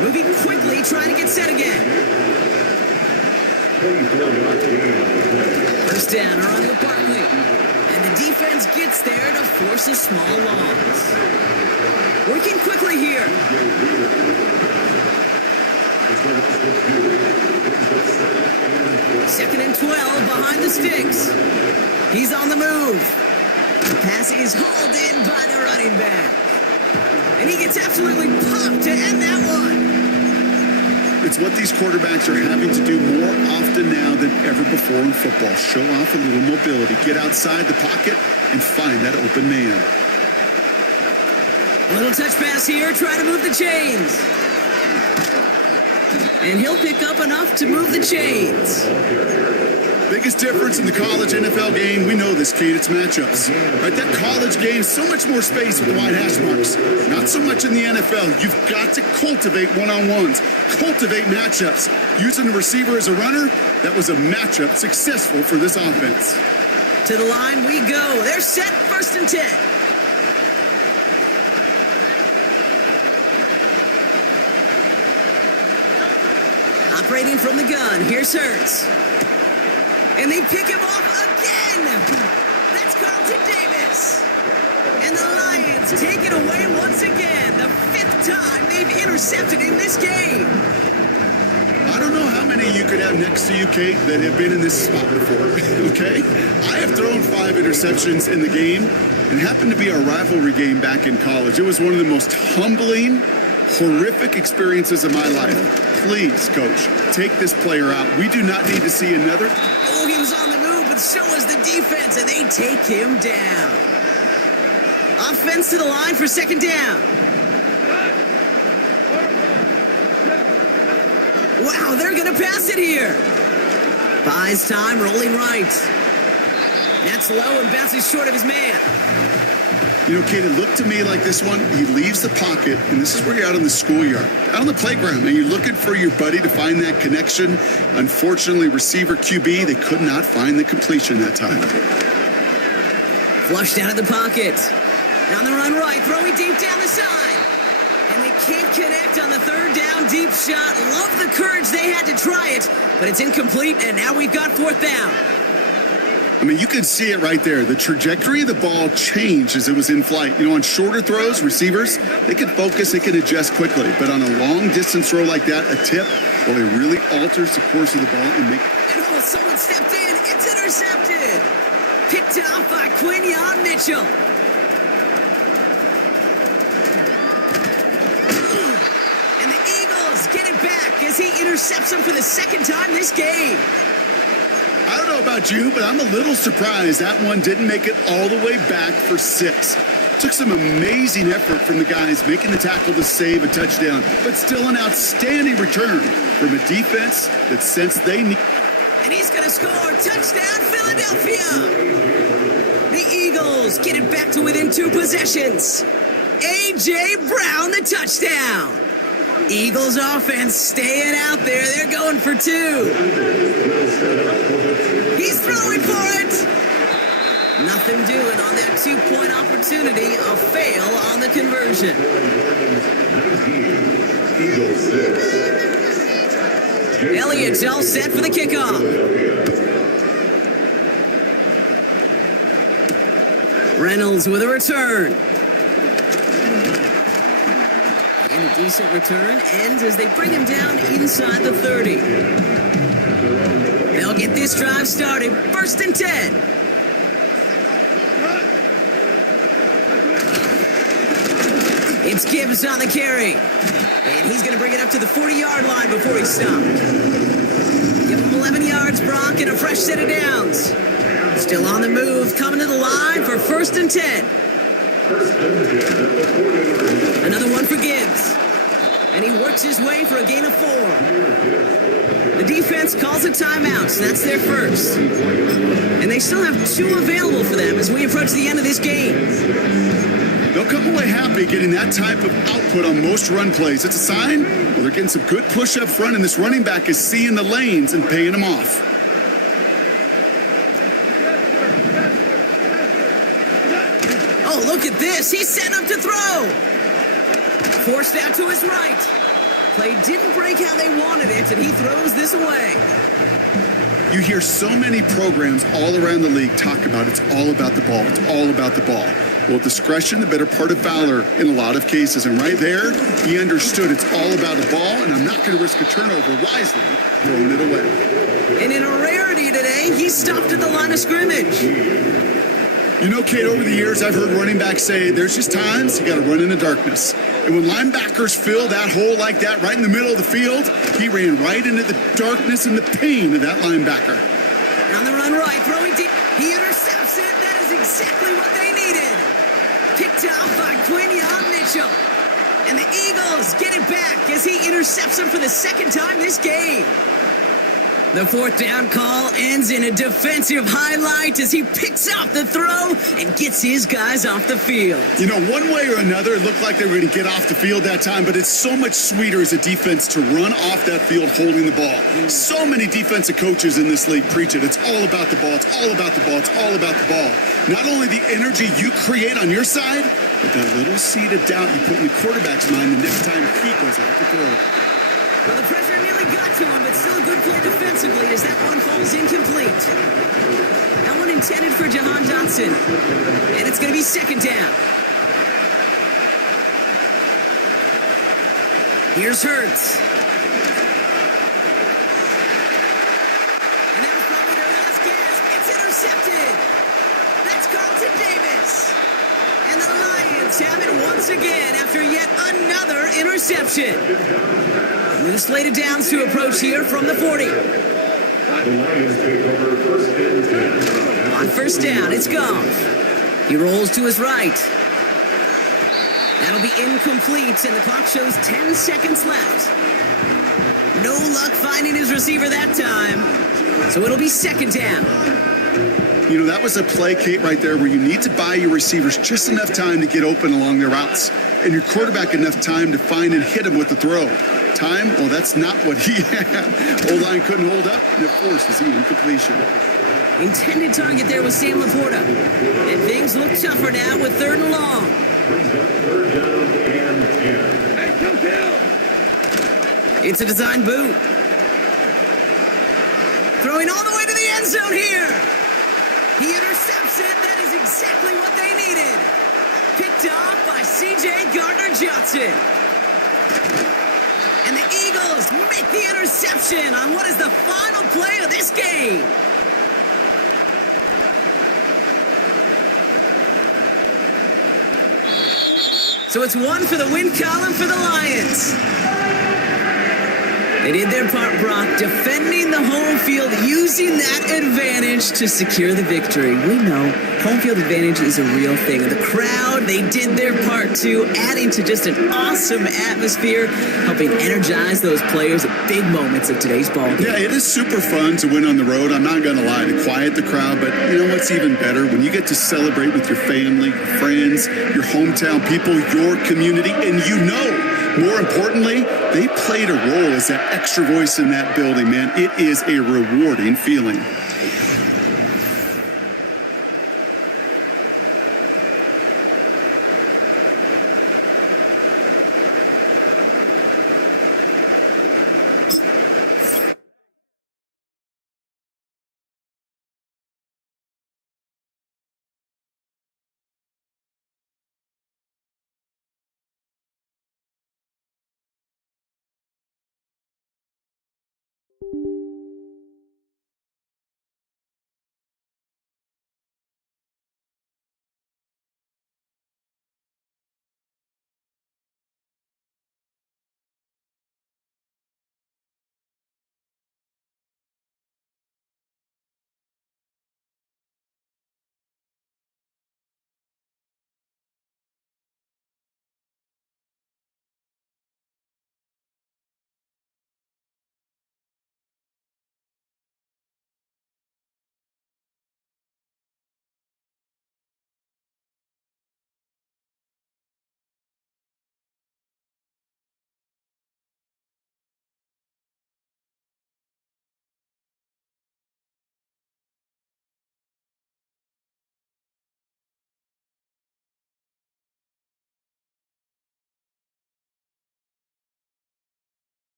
Moving quickly, trying to get set again. First down, around to Barkley. And the defense gets there to force a small loss. Working quickly here. Second and 12 behind the sticks. He's on the move. The pass is hauled in by the running back. And he gets absolutely popped to end that one. It's what these quarterbacks are having to do more often now than ever before in football. Show off a little mobility. Get outside the pocket and find that open man. A little touch pass here, try to move the chains. And he'll pick up enough to move the chains. Biggest difference in the college NFL game, we know this, Kate, it's matchups. Right, that college game, so much more space with the wide hash marks. Not so much in the NFL. You've got to cultivate one-on-ones, cultivate matchups. Using the receiver as a runner, that was a matchup successful for this offense. To the line we go. They're set, 1st and 10. Operating from the gun, here's Hurts. And they pick him off again. That's Carlton Davis. And the Lions take it away once again. The 5th time they've intercepted in this game. I don't know how many you could have next to you, Kate, that have been in this spot before, okay? I have thrown 5 interceptions in the game, and it happened to be our rivalry game back in college. It was one of the most humbling, horrific experiences of my life. Please, Coach, take this player out. We do not need to see another. Oh, he was on the move, but so was the defense, and they take him down. Offense to the line for 2nd down. Wow, they're going to pass it here. Buys time, rolling right. That's low and bounces short of his man. You know, Kate, it looked to me like this one, he leaves the pocket, and this is where you're out in the schoolyard, out on the playground, and you're looking for your buddy to find that connection. Unfortunately, receiver QB, they could not find the completion that time. Flushed out of the pocket. On the run right, throwing deep down the side. And they can't connect on the 3rd down deep shot. Love the courage they had to try it, but it's incomplete, and now we've got 4th down. I mean, you could see it right there. The trajectory of the ball changed as it was in flight. You know, on shorter throws, receivers, they can focus, they can adjust quickly. But on a long-distance throw like that, a tip, well, it really alters the course of the ball and make. And oh, someone stepped in. It's intercepted. Picked off by Quinyon Mitchell. And the Eagles get it back as he intercepts him for the 2nd time this game. I don't know about you, but I'm a little surprised that one didn't make it all the way back for 6. Took some amazing effort from the guys making the tackle to save a touchdown, but still an outstanding return from a defense that sensed they need. And he's going to score. Touchdown, Philadelphia. The Eagles get it back to within 2 possessions. A.J. Brown, the touchdown. Eagles offense staying out there. They're going for 2. He's throwing for it. Nothing doing on that 2-point opportunity. A fail on the conversion. Elliott's all set for the kickoff. Reynolds with a return. And a decent return ends as they bring him down inside the 30. They'll get this drive started. 1st and 10. It's Gibbs on the carry. And he's going to bring it up to the 40-yard line before he's stopped. Give him 11 yards, Brock, and a fresh set of downs. Still on the move, coming to the line for 1st and 10. Another one for Gibbs. And he works his way for a gain of 4. The defense calls a timeout, so that's their first. And they still have 2 available for them as we approach the end of this game. They'll come away happy getting that type of output on most run plays. It's a sign, well, they're getting some good push up front, and this running back is seeing the lanes and paying them off. Oh, look at this. He's set up to throw. Forced out to his right. Play didn't break how they wanted it, and he throws this away. You hear so many programs all around the league talk about it's all about the ball. It's all about the ball. Well, discretion, the better part of valor in a lot of cases. And right there, he understood it's all about the ball, and I'm not going to risk a turnover wisely, throwing it away. And in a rarity today, he stopped at the line of scrimmage. You know, Kate, over the years, I've heard running backs say there's just times you got to run in the darkness. And when linebackers fill that hole like that right in the middle of the field, he ran right into the darkness and the pain of that linebacker. On the run right, throwing deep. He intercepts it. That is exactly what they needed. Picked off by Quinion Mitchell. And the Eagles get it back as he intercepts him for the 2nd time this game. The 4th down call ends in a defensive highlight as he picks off the throw and gets his guys off the field. You know, one way or another, it looked like they were going to get off the field that time, but it's so much sweeter as a defense to run off that field holding the ball. So many defensive coaches in this league preach it. It's all about the ball. It's all about the ball. It's all about the ball. Not only the energy you create on your side, but that little seed of doubt you put in the quarterback's mind the next time he goes out to throw. Well, the pressure nearly got to him, but still a good play defensively as that one falls incomplete. That one intended for Jahan Dotson. And it's going to be 2nd down. Here's Hurts. And that was probably their last gasp. It's intercepted. That's Carlton Davis. And the Lions have it once again after yet another interception. With a slate of downs to approach here from the 40. The Lions take over 1st and 10. On 1st down, it's Goff. He rolls to his right. That'll be incomplete, and the clock shows 10 seconds left. No luck finding his receiver that time, so it'll be 2nd down. You know, that was a play, Kate, right there where you need to buy your receivers just enough time to get open along their routes, and your quarterback enough time to find and hit him with the throw. Time? Well, that's not what he had. O-line couldn't hold up, and it forces the incompletion. Intended target there was Sam Laporta. And things look tougher now with 3rd and long. 3rd down and 10. It's a design boot. Throwing all the way to the end zone here. He intercepts it. That is exactly what they needed. Picked off by C.J. Gardner-Johnson. And the Eagles make the interception on what is the final play of this game. So it's 1 for the win column for the Lions. They did their part, Brock, defending the home field, using that advantage to secure the victory. We know home field advantage is a real thing. The crowd, they did their part too, adding to just an awesome atmosphere, helping energize those players at big moments of today's ball game. Yeah, it is super fun to win on the road. I'm not going to lie, to quiet the crowd. But you know what's even better? When you get to celebrate with your family, your friends, your hometown people, your community, and you know, more importantly, they played a role as that extra voice in that building, man. It is a rewarding feeling.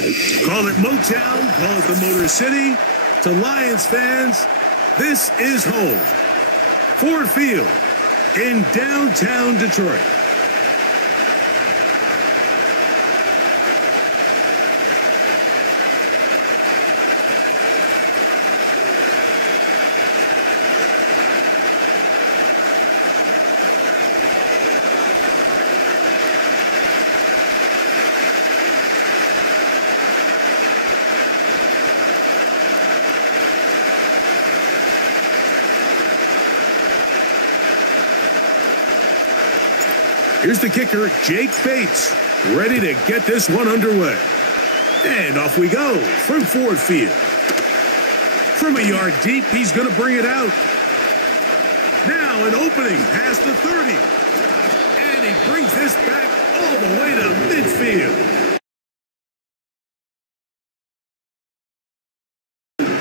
Call it Motown, call it the Motor City. To Lions fans, this is home. Ford Field in downtown Detroit. Here's the kicker, Jake Bates, ready to get this one underway. And off we go from Ford Field. From a yard deep, he's going to bring it out. Now an opening past the 30. And he brings this back all the way to midfield.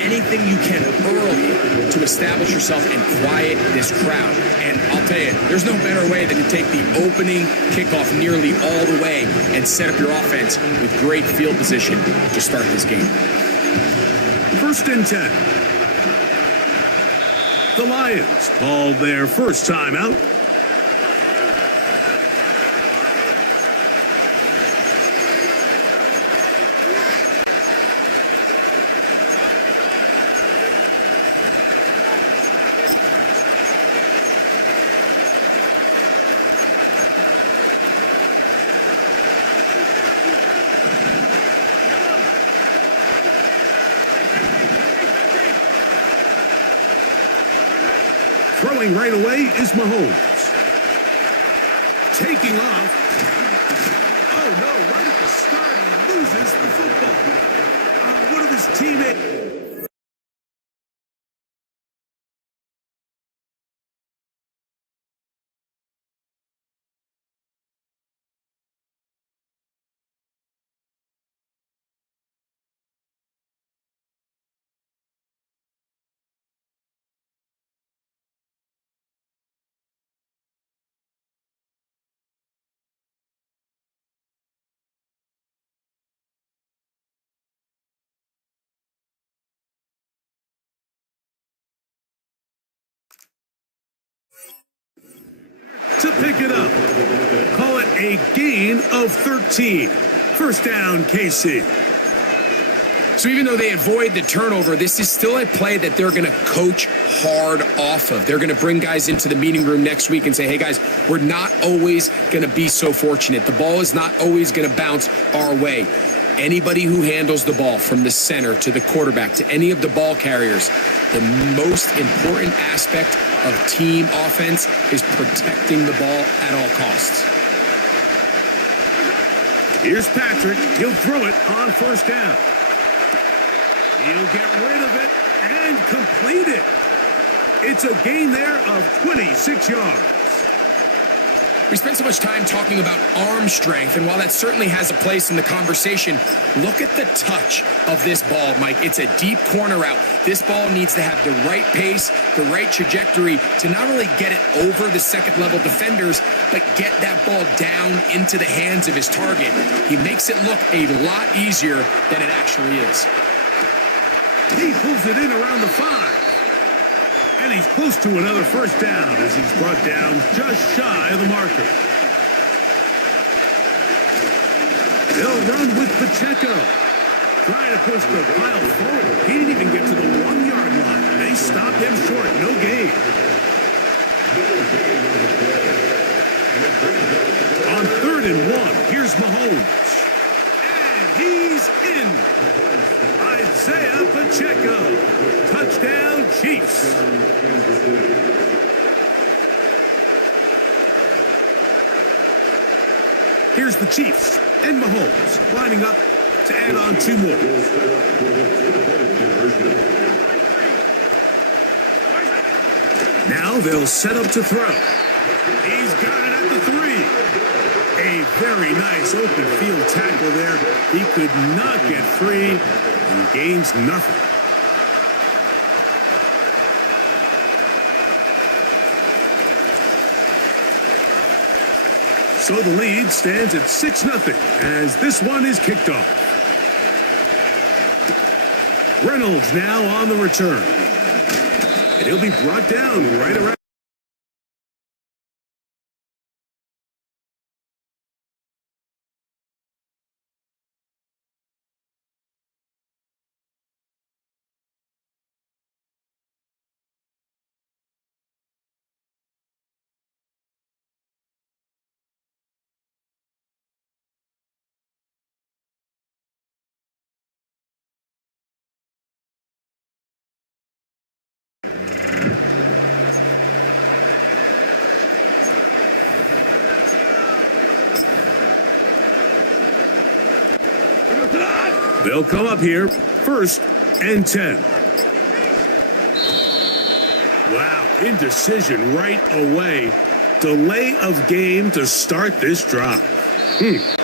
Anything you can early to establish yourself and quiet this crowd. And I'll tell you, there's no better way than to take the opening kickoff nearly all the way and set up your offense with great field position to start this game. 1st and 10. The Lions called their first time out. Throwing right away is Mahomes. Taking off. Oh no, right at the start, he loses the football. One of his teammates. To pick it up. Call it a gain of 13. First down, KC. So even though they avoid the turnover, this is still a play that they're going to coach hard off of. They're going to bring guys into the meeting room next week and say, hey, guys, we're not always going to be so fortunate. The ball is not always going to bounce our way. Anybody who handles the ball from the center to the quarterback to any of the ball carriers, the most important aspect of team offense is protecting the ball at all costs. Here's Patrick. He'll throw it on first down. He'll get rid of it and complete it. It's a gain there of 26 yards. We spend so much time talking about arm strength, and while that certainly has a place in the conversation, look at the touch of this ball, Mike. It's a deep corner route. This ball needs to have the right pace, the right trajectory to not only get it over the second-level defenders, but get that ball down into the hands of his target. He makes it look a lot easier than it actually is. He pulls it in around the 5. And he's close to another first down as he's brought down just shy of the marker. They'll run with Pacheco. Trying to push the pile forward. He didn't even get to the 1-yard line. They stopped him short. No gain. On 3rd and 1, here's Mahomes. And he's in. Isaiah Pacheco. Touchdown, Chiefs. Here's the Chiefs and Mahomes lining up to add on 2 more. Now they'll set up to throw. He's got it at the 3. A very nice open field tackle there. He could not get free and gains nothing. So the lead stands at 6-0 as this one is kicked off. Reynolds now on the return. And he'll be brought down right around. They'll come up here, 1st and 10. Wow, indecision right away. Delay of game to start this drive.